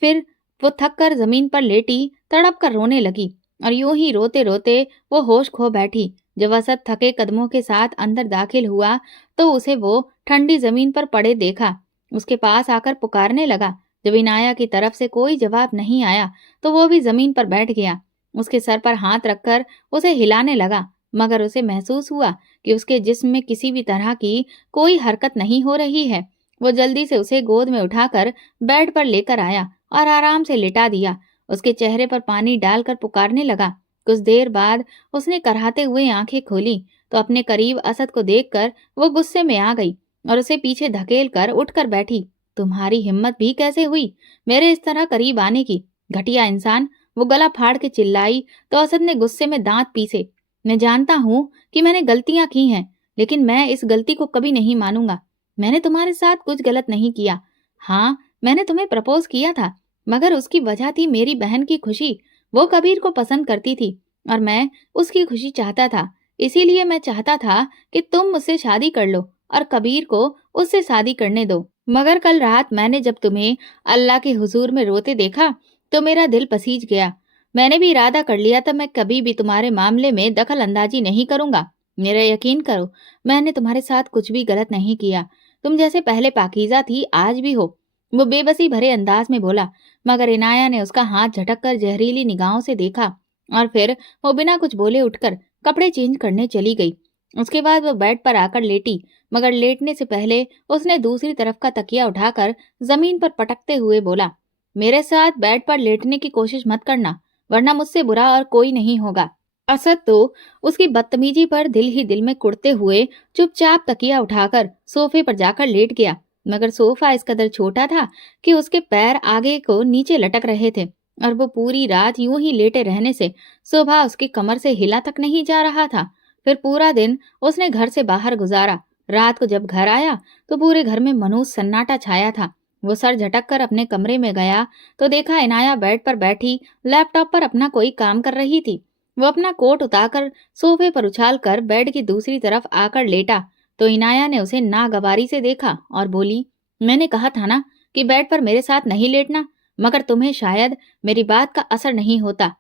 फिर वो थक कर जमीन पर लेटी तड़प कर रोने लगी और यूं ही रोते रोते वो होश खो बैठी। जब असद थके कदमों के साथ अंदर दाखिल हुआ तो उसे वो ठंडी जमीन पर पड़े देखा। उसके पास आकर पुकारने लगा। जब इनाया की तरफ से कोई जवाब नहीं आया तो वो भी जमीन पर बैठ गया। उसके सर पर हाथ रखकर उसे हिलाने लगा, मगर उसे महसूस हुआ कि उसके जिस्म में किसी भी तरह की कोई हरकत नहीं हो रही है। वो जल्दी से उसे गोद में उठाकर बेड पर लेकर आया और आराम से लिटा दिया। उसके चेहरे पर पानी डालकर पुकारने लगा। कुछ देर बाद उसने कराहते हुए आंखें खोली तो अपने करीब असद को देखकर वो गुस्से में आ गई और उसे पीछे धकेल कर उठकर बैठी। तुम्हारी हिम्मत भी कैसे हुई मेरे इस तरह करीब आने की, घटिया इंसान! वो गला फाड़ के चिल्लाई तो असद ने गुस्से में दांत पीसे। मैं जानता हूँ कि मैंने गलतियां की हैं, लेकिन मैं इस गलती को कभी नहीं मानूंगा। मैंने तुम्हारे साथ कुछ गलत नहीं किया। हाँ, मैंने तुम्हें प्रपोज किया था, मगर उसकी वजह थी मेरी बहन की खुशी। वो कबीर को पसंद करती थी और मैं उसकी खुशी चाहता था। इसीलिए मैं चाहता था कि तुम मुझसे शादी कर लो और कबीर को उससे शादी करने दो। मगर कल रात मैंने जब तुम्हें अल्लाह के हुजूर में रोते देखा तो मेरा दिल पसीज गया। मैंने भी इरादा कर लिया था मैं कभी भी तुम्हारे मामले में दखल अंदाजी नहीं करूंगा। मेरा यकीन करो, मैंने तुम्हारे साथ कुछ भी गलत नहीं किया। तुम जैसे पहले पाकीज़ा थी आज भी हो। वो बेबसी भरे अंदाज में बोला, मगर इनाया ने उसका हाथ झटक कर जहरीली निगाहों से देखा और फिर वो बिना कुछ बोले उठकर कपड़े चेंज करने चली गई। उसके बाद वो बेड पर आकर लेटी, मगर लेटने से पहले उसने दूसरी तरफ का तकिया उठाकर जमीन पर पटकते हुए बोला, मेरे साथ बेड पर लेटने की कोशिश मत करना, वरना मुझसे बुरा और कोई नहीं होगा। असद तो उसकी बदतमीजी पर दिल ही दिल में कुढ़ते हुए चुपचाप तकिया उठाकर सोफे पर जाकर लेट गया, मगर सोफा इस कदर छोटा था कि उसके पैर आगे को नीचे लटक रहे थे और वो पूरी रात यूं ही लेटे रहने से सुबह उसकी कमर से हिला तक नहीं जा रहा था। फिर पूरा दिन उसने घर से बाहर गुजारा। रात को जब घर आया तो पूरे घर में मनहूस सन्नाटा छाया था। वो सर झटक कर अपने कमरे में गया तो देखा इनाया बेड पर बैठी लैपटॉप पर अपना कोई काम कर रही थी। वो अपना कोट उतारकर सोफे पर उछाल कर बेड की दूसरी तरफ आकर लेटा तो इनाया ने उसे नागवारी से देखा और बोली, मैंने कहा था ना कि बेड पर मेरे साथ नहीं लेटना, मगर तुम्हें शायद मेरी बात का असर नहीं होता।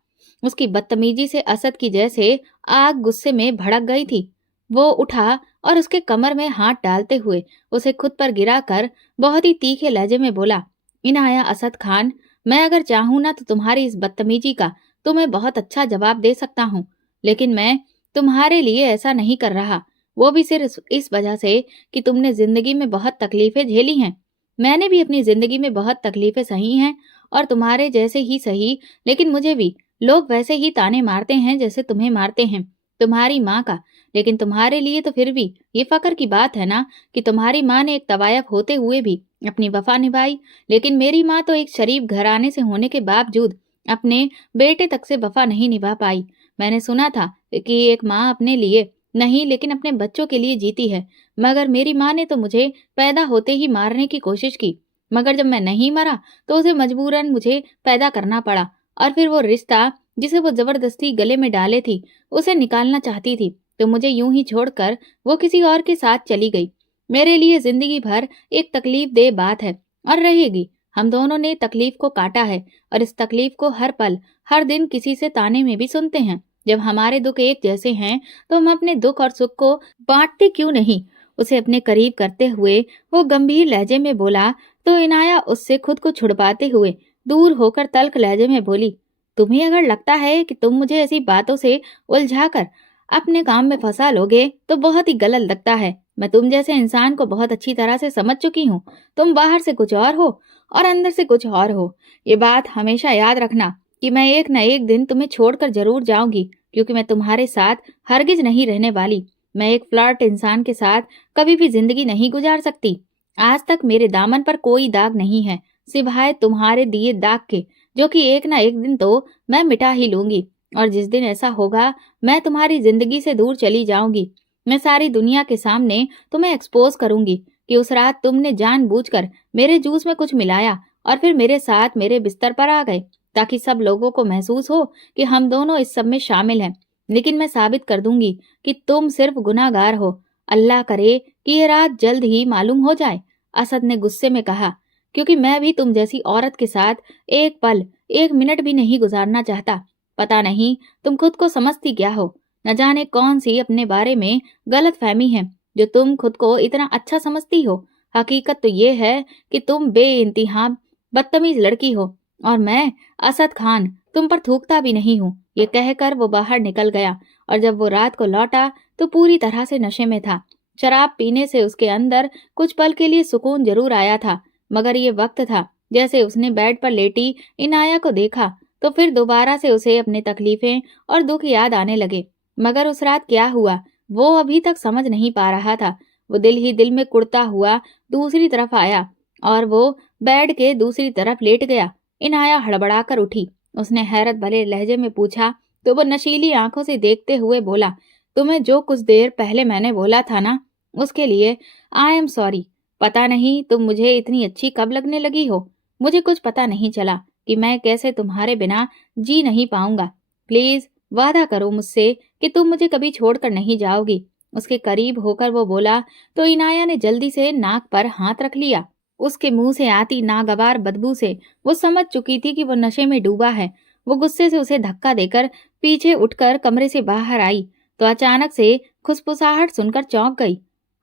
उसकी बदतमीजी से असद की जैसे आग गुस्से में भड़क गई थी। वो उठा और उसके कमर में हाथ डालते हुए उसे खुद पर गिराकर बहुत ही तीखे लहजे में बोला, इनाया असद खान, मैं अगर चाहूं ना तो तुम्हारी इस बदतमीजी का तुम्हें बहुत अच्छा जवाब दे सकता हूँ, लेकिन मैं तुम्हारे लिए ऐसा नहीं कर रहा। वो भी सिर्फ इस वजह से कि तुमने जिंदगी में बहुत तकलीफें झेली हैं। मैंने भी अपनी जिंदगी में बहुत तकलीफें सही हैं और तुम्हारे जैसे ही सही, लेकिन मुझे भी लोग वैसे ही ताने मारते हैं जैसे तुम्हें मारते हैं तुम्हारी माँ का। लेकिन तुम्हारे लिए तो फिर भी ये फक्र की बात है ना कि तुम्हारी माँ ने एक तवायफ होते हुए भी अपनी वफा निभाई, लेकिन मेरी माँ तो एक शरीफ घराने से होने के बावजूद अपने बेटे तक से वफा नहीं निभा पाई। मैंने सुना था कि एक माँ अपने लिए नहीं, लेकिन अपने बच्चों के लिए जीती है। मगर मेरी माँ ने तो मुझे पैदा होते ही मारने की कोशिश की, मगर जब मैं नहीं मरा तो उसे मजबूरन मुझे पैदा करना पड़ा। और फिर वो रिश्ता जिसे वो जबरदस्ती गले में डाले थी, उसे निकालना चाहती थी, तो मुझे यूं ही छोड़कर वो किसी और के साथ चली गई। मेरे लिए जिंदगी भर एक तकलीफ दे बात है और रहेगी। हम दोनों ने तकलीफ को काटा है और इस तकलीफ को हर पल, हर दिन किसी से ताने में भी सुनते हैं। जब हमारे दुख एक जैसे हैं तो हम अपने दुख और सुख को बांटते क्यों नहीं? उसे अपने करीब करते हुए वो गंभीर लहजे में बोला, तो इनाया उससे खुद को छुड़वाते हुए दूर होकर तल्ख लहजे में बोली, तुम्हें अगर लगता है कि तुम मुझे ऐसी बातों से उलझाकर अपने काम में फंसा लोगे तो बहुत ही गलत लगता है। मैं तुम जैसे इंसान को बहुत अच्छी तरह से समझ चुकी हूँ। तुम बाहर से कुछ और हो और अंदर से कुछ और हो। ये बात हमेशा याद रखना कि मैं एक न एक दिन तुम्हें छोड़कर जरूर जाऊंगी, क्योंकि मैं तुम्हारे साथ हरगिज नहीं रहने वाली। मैं एक फ्लर्ट इंसान के साथ कभी भी जिंदगी नहीं गुजार सकती। आज तक मेरे दामन पर कोई दाग नहीं है सिवाय तुम्हारे दिए दाग के, जो कि एक न एक दिन तो मैं मिटा ही लूंगी। और जिस दिन ऐसा होगा मैं तुम्हारी जिंदगी से दूर चली जाऊंगी। मैं सारी दुनिया के सामने तुम्हें एक्सपोज करूंगी कि उस रात तुमने जानबूझकर मेरे जूस में कुछ मिलाया और फिर मेरे साथ मेरे बिस्तर पर आ गए, ताकि सब लोगों को महसूस हो कि हम दोनों इस सब में शामिल हैं। लेकिन मैं साबित कर दूंगी कि तुम सिर्फ गुनाहगार हो। अल्लाह करे कि ये रात जल्द ही मालूम हो जाए, असद ने गुस्से में कहा, क्योंकि मैं भी तुम जैसी औरत के साथ एक पल, एक मिनट भी नहीं गुजारना चाहता। पता नहीं तुम खुद को समझती क्या हो। न जाने कौन सी अपने बारे में गलत फहमी है जो तुम खुद को इतना अच्छा समझती हो। हकीकत तो ये है कि तुम बेइंतहा बदतमीज लड़की हो और मैं, असद खान, तुम पर थूकता भी नहीं हूँ। ये कहकर वो बाहर निकल गया और जब वो रात को लौटा तो पूरी तरह से नशे में था। शराब पीने से उसके अंदर कुछ पल के लिए सुकून जरूर आया था, मगर ये वक्त था जैसे उसने बेड पर लेटी इनाया को देखा तो फिर दोबारा से उसे अपनी तकलीफें और दुख याद आने लगे। मगर उस रात क्या हुआ वो अभी तक समझ नहीं पा रहा था। वो दिल ही दिल में कुड़ता हुआ दूसरी तरफ आया और वो बेड के दूसरी तरफ लेट गया। इनाया हड़बड़ा कर उठी। उसने हैरत भरे लहजे में पूछा तो वो नशीली आंखों से देखते हुए बोला, तुम्हें जो कुछ देर पहले मैंने बोला था ना, उसके लिए आई एम सॉरी। पता नहीं तुम मुझे इतनी अच्छी कब लगने लगी हो। मुझे कुछ पता नहीं चला कि मैं कैसे तुम्हारे बिना जी नहीं पाऊंगा। प्लीज वादा करो मुझसे कि तुम मुझे कभी छोड़कर नहीं जाओगी। उसके करीब होकर वो बोला तो इनाया ने जल्दी से नाक पर हाथ रख लिया। उसके मुंह से आती नागवार बदबू से वो समझ चुकी थी कि वो नशे में डूबा है। वो गुस्से से उसे धक्का देकर पीछे उठकर कमरे से बाहर आई तो अचानक से खुसफुसाहट सुनकर चौंक गई।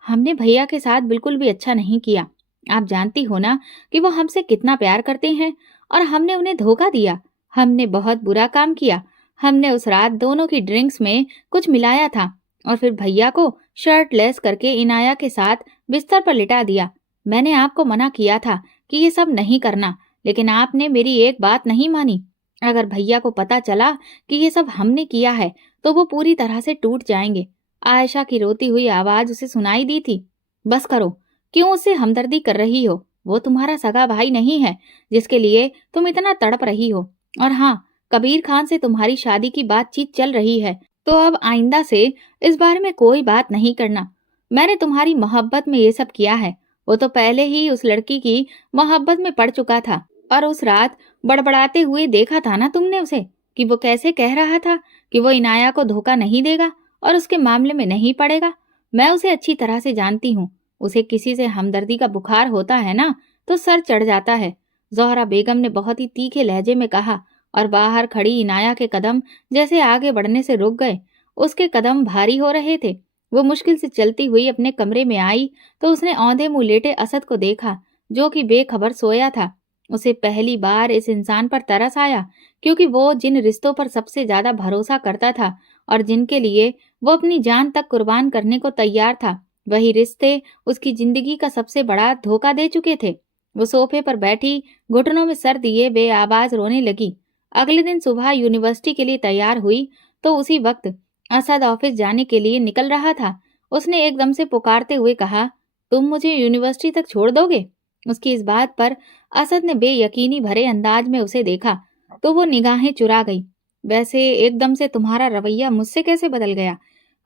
हमने भैया के साथ बिल्कुल भी अच्छा नहीं किया। आप जानती हो ना कि वो हमसे कितना प्यार करते हैं और हमने उन्हें धोखा दिया। हमने बहुत बुरा काम किया। हमने उस रात दोनों की ड्रिंक्स में कुछ मिलाया था और फिर भैया को शर्टलेस करके इनाया के साथ बिस्तर पर लिटा दिया। मैंने आपको मना किया था कि ये सब नहीं करना, लेकिन आपने मेरी एक बात नहीं मानी। अगर भैया को पता चला कि ये सब हमने किया है तो वो पूरी तरह से टूट जाएंगे। आयशा की रोती हुई आवाज उसे सुनाई दी थी। बस करो, क्यों उससे हमदर्दी कर रही हो? वो तुम्हारा सगा भाई नहीं है जिसके लिए तुम इतना तड़प रही हो। और हाँ, कबीर खान से तुम्हारी शादी की बातचीत चल रही है, तो अब आइंदा से इस बारे में कोई बात नहीं करना। मैंने तुम्हारी मोहब्बत में ये सब किया है। वो तो पहले ही उस लड़की की मोहब्बत में पड़ चुका था और उस रात बड़बड़ाते हुए देखा था ना तुमने उसे कि वो कैसे कह रहा था कि वो इनाया को धोखा नहीं देगा और उसके मामले में नहीं पड़ेगा। मैं उसे अच्छी तरह से जानती हूँ। उसे किसी से हमदर्दी का बुखार होता है ना तो सर चढ़ जाता है। जोहरा बेगम ने बहुत ही तीखे लहजे में कहा और बाहर खड़ी इनाया के कदम जैसे आगे बढ़ने से रुक गए। उसके कदम भारी हो रहे थे। वो मुश्किल से चलती हुई अपने कमरे में आई तो उसने औंधे मुंह लेटे असद को देखा, जो कि बेखबर सोया था। उसे पहली बार इस इंसान पर तरस आया, क्योंकि वो जिन रिश्तों पर सबसे ज्यादा भरोसा करता था और जिनके लिए वो अपनी जान तक कुर्बान करने को तैयार था, वही रिश्ते उसकी जिंदगी का सबसे बड़ा धोखा दे चुके थे। वो सोफे पर बैठी घुटनों में सर दिए बेआवाज रोने लगी। अगले दिन सुबह यूनिवर्सिटी के लिए तैयार हुई तो उसी वक्त असद ऑफिस जाने के लिए निकल रहा था। उसने एकदम से पुकारते हुए कहा, तुम मुझे यूनिवर्सिटी तक छोड़ दोगे? उसकी इस बात पर असद ने बेयकीनी भरे अंदाज में उसे देखा तो वो निगाहें चुरा गई। वैसे एकदम से तुम्हारा रवैया मुझसे कैसे बदल गया?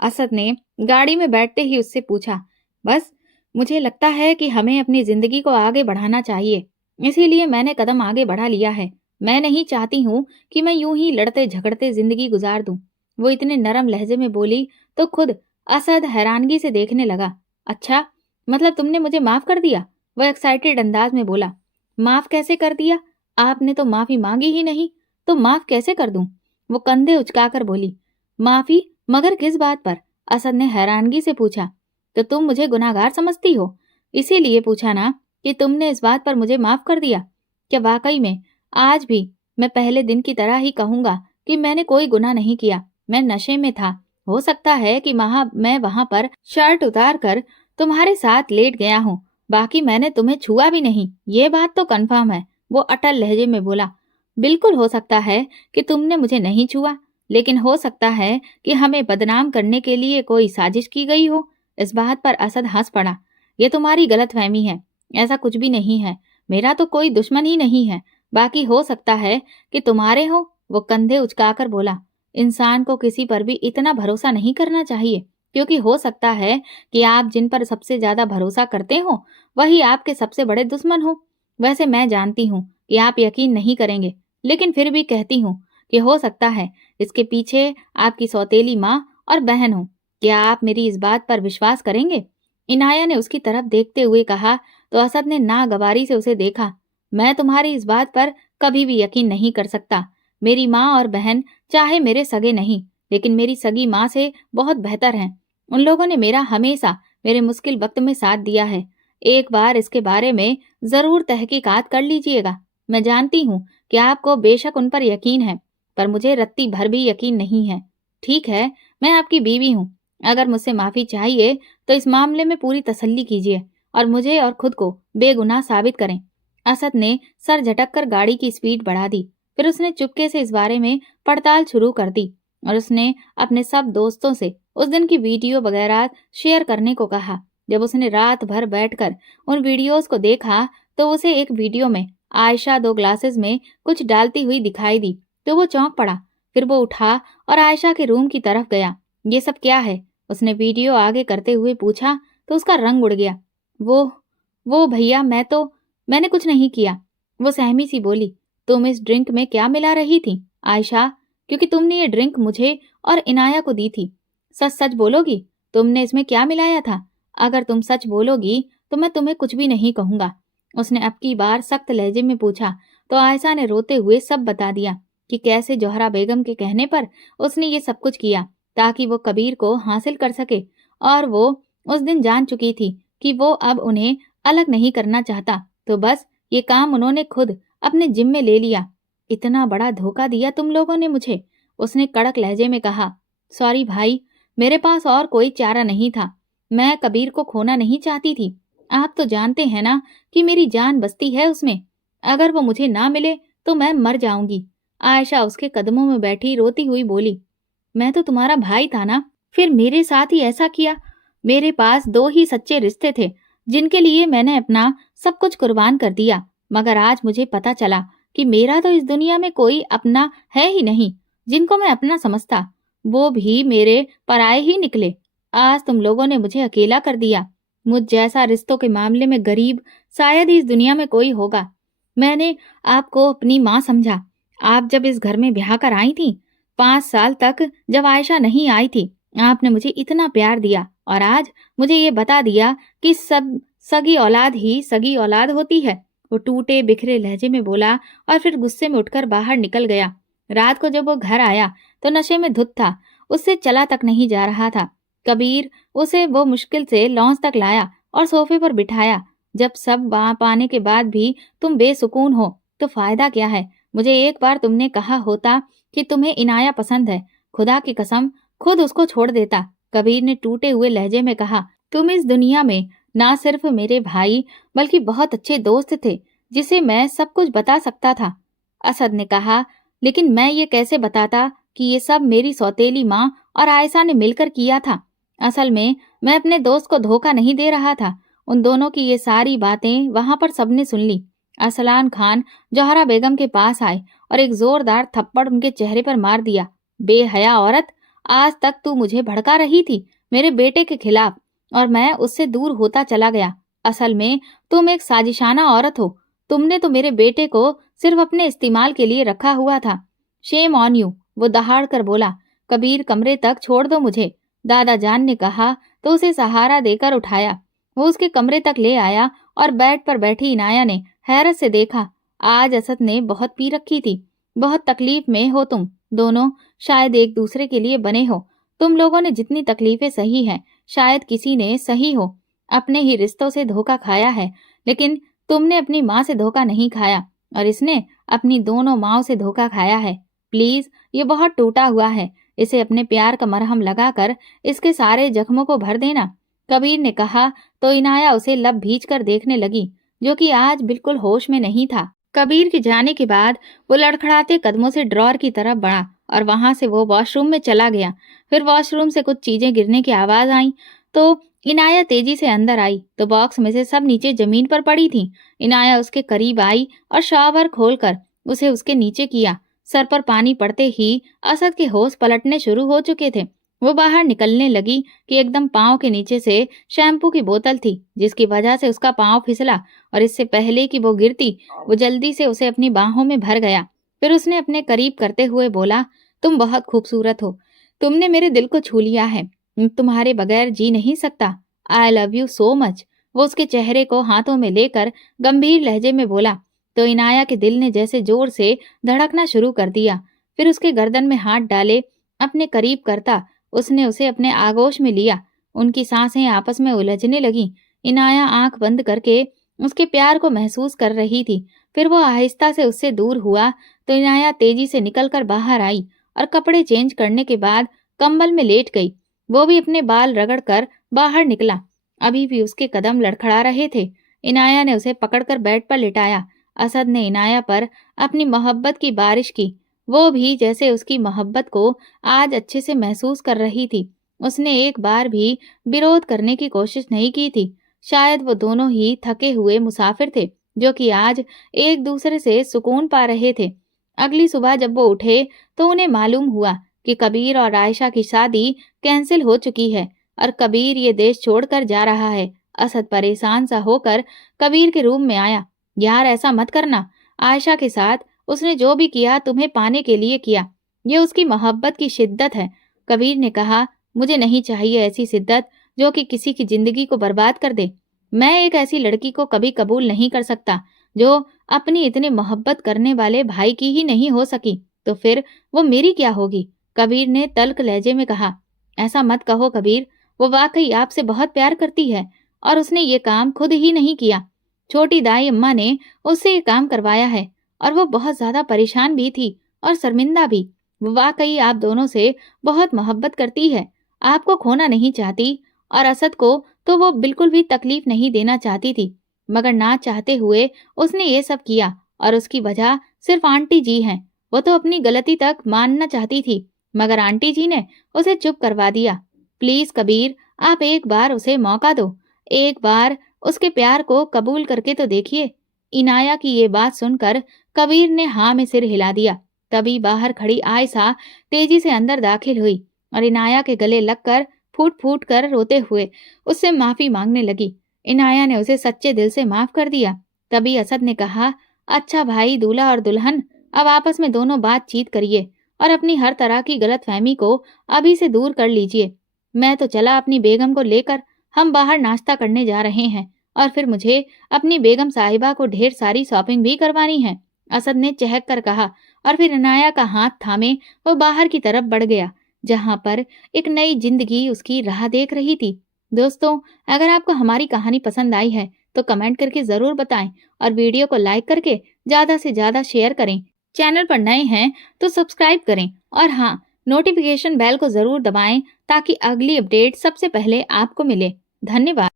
असद ने गाड़ी में बैठते ही उससे पूछा। बस मुझे लगता है कि हमें अपनी जिंदगी को आगे बढ़ाना चाहिए, इसीलिए मैंने कदम आगे बढ़ा लिया है। मैं नहीं चाहती हूँ कि मैं यूं ही लड़ते झगड़ते जिंदगी गुजार दूं। वो इतने नरम लहजे में बोली तो खुद असद हैरानगी से देखने लगा। अच्छा, मतलब तुमने मुझे माफ कर दिया? वह एक्साइटेड अंदाज में बोला। माफ कैसे कर दिया? आपने तो माफी मांगी ही नहीं, तो माफ कैसे कर दूं? वो कंधे उचकाकर बोली। माफी? मगर किस बात पर? असद ने हैरानगी से पूछा। तो तुम मुझे गुनाहगार समझती हो, इसीलिए पूछा ना कि तुमने इस बात पर मुझे माफ कर दिया। क्या वाकई में आज भी मैं पहले दिन की तरह ही कहूंगा कि मैंने कोई गुनाह नहीं किया, मैं नशे में था। हो सकता है कि मैं वहां पर शर्ट उतार कर तुम्हारे साथ लेट गया हूँ, बाकी मैंने तुम्हें छुआ भी नहीं, ये बात तो कन्फर्म है। वो अटल लहजे में बोला। बिल्कुल हो सकता है कि तुमने मुझे नहीं छुआ, लेकिन हो सकता है कि हमें बदनाम करने के लिए कोई साजिश की गई हो। इस बात पर असद हंस पड़ा। ये तुम्हारी गलतफहमी है, ऐसा कुछ भी नहीं है। मेरा तो कोई दुश्मन ही नहीं है, बाकी हो सकता है कि तुम्हारे हो। वो कंधे उचकाकर बोला। इंसान को किसी पर भी इतना भरोसा नहीं करना चाहिए, क्योंकि हो सकता है कि आप जिन पर सबसे ज्यादा भरोसा करते हो वही आपके सबसे बड़े दुश्मन हो। वैसे मैं जानती हूँ कि आप यकीन नहीं करेंगे, लेकिन फिर भी कहती हूँ कि हो सकता है इसके पीछे आपकी सौतेली माँ और बहन हो। क्या आप मेरी इस बात पर विश्वास करेंगे? इनाया ने उसकी तरफ देखते हुए कहा तो असद ने नागवारी से उसे देखा। मैं तुम्हारी इस बात पर कभी भी यकीन नहीं कर सकता। मेरी माँ और बहन चाहे मेरे सगे नहीं, लेकिन मेरी सगी माँ से बहुत बेहतर हैं। उन लोगों ने मेरा हमेशा मेरे मुश्किल वक्त में साथ दिया है। एक बार इसके बारे में जरूर तहकीकात कर लीजिएगा। मैं जानती हूँ कि आपको बेशक उन पर यकीन है, पर मुझे रत्ती भर भी यकीन नहीं है। ठीक है, मैं आपकी बीवी हूँ। अगर मुझसे माफी चाहिए तो इस मामले में पूरी तसल्ली कीजिए और मुझे और खुद को बेगुनाह साबित करें। असद ने सर झटक कर गाड़ी की स्पीड बढ़ा दी। फिर उसने चुपके से इस बारे में पड़ताल शुरू कर दी और उसने अपने सब दोस्तों से उस दिन की वीडियो वगैरह शेयर करने को कहा। जब उसने रात भर बैठकर उन वीडियोस को देखा तो उसे एक वीडियो में आयशा 2 ग्लासेस में कुछ डालती हुई दिखाई दी तो वो चौंक पड़ा। फिर वो उठा और आयशा के रूम की तरफ गया। ये सब क्या है? उसने वीडियो आगे करते हुए पूछा तो उसका रंग उड़ गया। वो भैया मैंने कुछ नहीं किया। वो सहमी सी बोली। तुम इस ड्रिंक में क्या मिला रही थी आयशा? क्योंकि तुमने ये ड्रिंक मुझे और इनाया को दी थी। सच सच बोलोगी, तुमने इसमें क्या मिलाया था? अगर तुम सच बोलोगी तो मैं तुम्हें कुछ भी नहीं कहूंगा। उसने अब की बार सख्त लहजे में पूछा तो आयशा ने रोते हुए सब बता दिया कि कैसे जोहरा बेगम के कहने पर उसने ये सब कुछ किया ताकि वो कबीर को हासिल कर सके, और वो उस दिन जान चुकी थी कि वो अब उन्हें अलग नहीं करना चाहता, तो बस ये काम उन्होंने खुद अपने जिम्मे ले लिया। इतना बड़ा धोखा दिया तुम लोगों ने मुझे, उसने कड़क लहजे में कहा। सॉरी भाई, मेरे पास और कोई चारा नहीं था। मैं कबीर को खोना नहीं चाहती थी। आप तो जानते हैं ना कि मेरी जान बसती है उसमें। अगर वो मुझे ना मिले तो मैं मर जाऊंगी। आयशा उसके कदमों में बैठी रोती हुई बोली। मैं तो तुम्हारा भाई था ना, फिर मेरे साथ ही ऐसा किया। मेरे पास 2 ही सच्चे रिश्ते थे जिनके लिए मैंने अपना सब कुछ कुर्बान कर दिया, मगर आज मुझे पता चला कि मेरा तो इस दुनिया में कोई अपना है ही नहीं। जिनको मैं अपना समझता वो भी मेरे पराये ही निकले। आज तुम लोगों ने मुझे अकेला कर दिया। मुझ जैसा रिश्तों के मामले में गरीब शायद ही इस दुनिया में कोई होगा। मैंने आपको अपनी माँ समझा। आप जब इस घर में ब्याह कर आई थी, 5 साल तक जब आयशा नहीं आई थी, आपने मुझे इतना प्यार दिया और आज मुझे ये बता दिया कि सब सगी औलाद ही सगी औलाद होती है। वो टूटे बिखरे लहजे में बोला और फिर गुस्से में उठकर बाहर निकल गया। रात को जब वो घर आया तो नशे में धुत था, उससे चला तक नहीं जा रहा था। कबीर उसे वो मुश्किल से लॉन्च तक लाया और सोफे पर बिठाया। जब सब वहां पाने के बाद भी तुम बेसुकून हो तो फायदा क्या है? मुझे एक बार तुमने कहा होता कि तुम्हें इनाया पसंद है, खुदा की कसम खुद उसको छोड़ देता। कबीर ने टूटे हुए लहजे में कहा। तुम इस दुनिया में ना सिर्फ मेरे भाई बल्कि बहुत अच्छे दोस्त थे जिसे मैं सब कुछ बता सकता था। असद ने कहा, लेकिन मैं ये कैसे बताता कि ये सब मेरी सौतेली माँ और आयशा ने मिलकर किया था। असल में मैं अपने दोस्त को धोखा नहीं दे रहा था। उन दोनों की ये सारी बातें वहां पर सबने सुन ली। अरसलान खान जोहरा बेगम के पास आए और एक जोरदार थप्पड़ उनके चेहरे पर मार दिया। बेहया औरत, आज तक तू मुझे भड़का रही थी मेरे बेटे के खिलाफ, और मैं उससे दूर होता चला गया। असल में तुम एक साजिशाना औरत हो। तुमने तो मेरे बेटे को सिर्फ अपने इस्तेमाल के लिए रखा हुआ था। शेम ऑन यू, वो दहाड़ कर बोला। कबीर, कमरे तक छोड़ दो मुझे, दादा जान ने कहा तो उसे सहारा देकर उठाया। वो उसके कमरे तक ले आया और बेड पर बैठी इनाया ने हैरत से देखा। आज असद ने बहुत पी रखी थी। बहुत तकलीफ में हो तुम दोनों, शायद एक दूसरे के लिए बने हो। तुम लोगों ने जितनी तकलीफें सही हैं, शायद किसी ने सही हो। अपने ही रिश्तों से धोखा खाया है, लेकिन तुमने अपनी माँ से धोखा नहीं खाया, और इसने अपनी दोनों माँओं से धोखा खाया है। प्लीज, ये बहुत टूटा हुआ है, इसे अपने प्यार का मरहम लगाकर इसके सारे जख्मों को भर देना। कबीर ने कहा तो इनाया उसे लब भींच कर देखने लगी, जो कि आज बिल्कुल होश में नहीं था। कबीर के जाने के बाद वो लड़खड़ाते कदमों से ड्रॉर की तरफ बढ़ा और वहां से वो वॉशरूम में चला गया। फिर वॉशरूम से कुछ चीजें गिरने की आवाज आई तो इनाया तेजी से अंदर आई तो बॉक्स में से सब नीचे जमीन पर पड़ी थी। इनाया उसके करीब आई और शॉवर खोलकर उसे उसके नीचे किया। सर पर पानी पड़ते ही असद के होश पलटने शुरू हो चुके थे। वो बाहर निकलने लगी कि एकदम पाँव के नीचे से शैम्पू की बोतल थी, जिसकी वजह से उसका पाँव फिसला, और इससे पहले कि वो गिरती वो जल्दी से उसे अपनी बाहों में भर गया। फिर उसने अपने करीब करते हुए बोला, तुम बहुत खूबसूरत हो। तुमने मेरे दिल को छू लिया है। तुम्हारे बगैर जी नहीं सकता। I love you so much. वो उसके चेहरे को हाथों में लेकर गंभीर लहजे में बोला तो इनाया के दिल ने जैसे जोर से धड़कना शुरू कर दिया। फिर उसके गर्दन में हाथ डाले अपने करीब करता उसने उसे अपने आगोश में लिया। उनकी सांसें आपस में उलझने लगी। इनाया आंख बंद करके उसके प्यार को महसूस कर रही थी। फिर वो आहिस्ता से उससे दूर हुआ तो इनाया तेजी से निकलकर बाहर आई और कपड़े चेंज करने के बाद कंबल में लेट गई। वो भी अपने बाल रगड़कर बाहर निकला। अभी भी उसके कदम लड़खड़ा रहे थे। इनाया ने उसे पकड़कर बेड पर लिटाया। असद ने इनाया पर अपनी मोहब्बत की बारिश की। वो भी जैसे उसकी मोहब्बत को आज अच्छे से महसूस कर रही थी। उसने एक बार भी विरोध करने की कोशिश नहीं की थी। शायद वो दोनों ही थके हुए मुसाफिर थे, जो कि आज एक दूसरे से सुकून पा रहे थे। अगली सुबह जब वो उठे तो उन्हें मालूम हुआ कि कबीर और आयशा की शादी कैंसिल हो चुकी है और कबीर ये देश छोड़कर जा रहा है। असद परेशान सा होकर कबीर के रूम में आया। यार, ऐसा मत करना। आयशा के साथ उसने जो भी किया तुम्हें पाने के लिए किया। ये उसकी मोहब्बत की शिद्दत है। कबीर ने कहा, मुझे नहीं चाहिए ऐसी शिद्दत जो कि किसी की जिंदगी को बर्बाद कर दे। मैं एक ऐसी लड़की को कभी कबूल नहीं कर सकता जो अपनी इतने मोहब्बत करने वाले भाई की ही नहीं हो सकी, तो फिर वो मेरी क्या होगी? कबीर ने तल्ख लहजे में कहा। ऐसा मत कहो कबीर, वो वाकई आपसे बहुत प्यार करती है और उसने ये काम खुद ही नहीं किया। छोटी दाई अम्मा ने उससे ये काम करवाया है और वो बहुत ज्यादा परेशान भी थी और शर्मिंदा भी। वो वाकई आप दोनों से बहुत मोहब्बत करती है, आपको खोना नहीं चाहती, और असद को तो वो बिल्कुल भी तकलीफ नहीं देना चाहती थी, मगर ना चाहते हुए उसने ये सब किया और उसकी वजह सिर्फ आंटी जी हैं। वो तो अपनी गलती तक मानना चाहती थी, मगर आंटी जी ने उसे चुप करवा दिया। प्लीज कबीर, आप एक बार उसे मौका दो, एक बार उसके प्यार को कबूल करके तो देखिए। इनाया की ये बात सुनकर कबीर ने हाँ में सिर हिला दिया। तभी बाहर खड़ी आयशा तेजी से अंदर दाखिल हुई और इनाया के गले लगकर फूट फूट कर रोते हुए उससे माफी मांगने लगी। इनाया ने उसे सच्चे दिल से माफ कर दिया। तभी असद ने कहा, अच्छा भाई, दूल्हा और दुल्हन अब आपस में दोनों बातचीत करिए और अपनी हर तरह की गलतफहमी को अभी से दूर कर लीजिए। मैं तो चला अपनी बेगम को लेकर, हम बाहर नाश्ता करने जा रहे हैं और फिर मुझे अपनी बेगम साहिबा को ढेर सारी शॉपिंग भी करवानी है। असद ने चहक कर कहा और फिर इनाया का हाथ थामे वो बाहर की तरफ बढ़ गया, जहां पर एक नई जिंदगी उसकी राह देख रही थी। दोस्तों, अगर आपको हमारी कहानी पसंद आई है तो कमेंट करके जरूर बताएं और वीडियो को लाइक करके ज्यादा से ज्यादा शेयर करें। चैनल पर नए हैं तो सब्सक्राइब करें और हाँ, नोटिफिकेशन बेल को जरूर दबाएं ताकि अगली अपडेट सबसे पहले आपको मिले। धन्यवाद।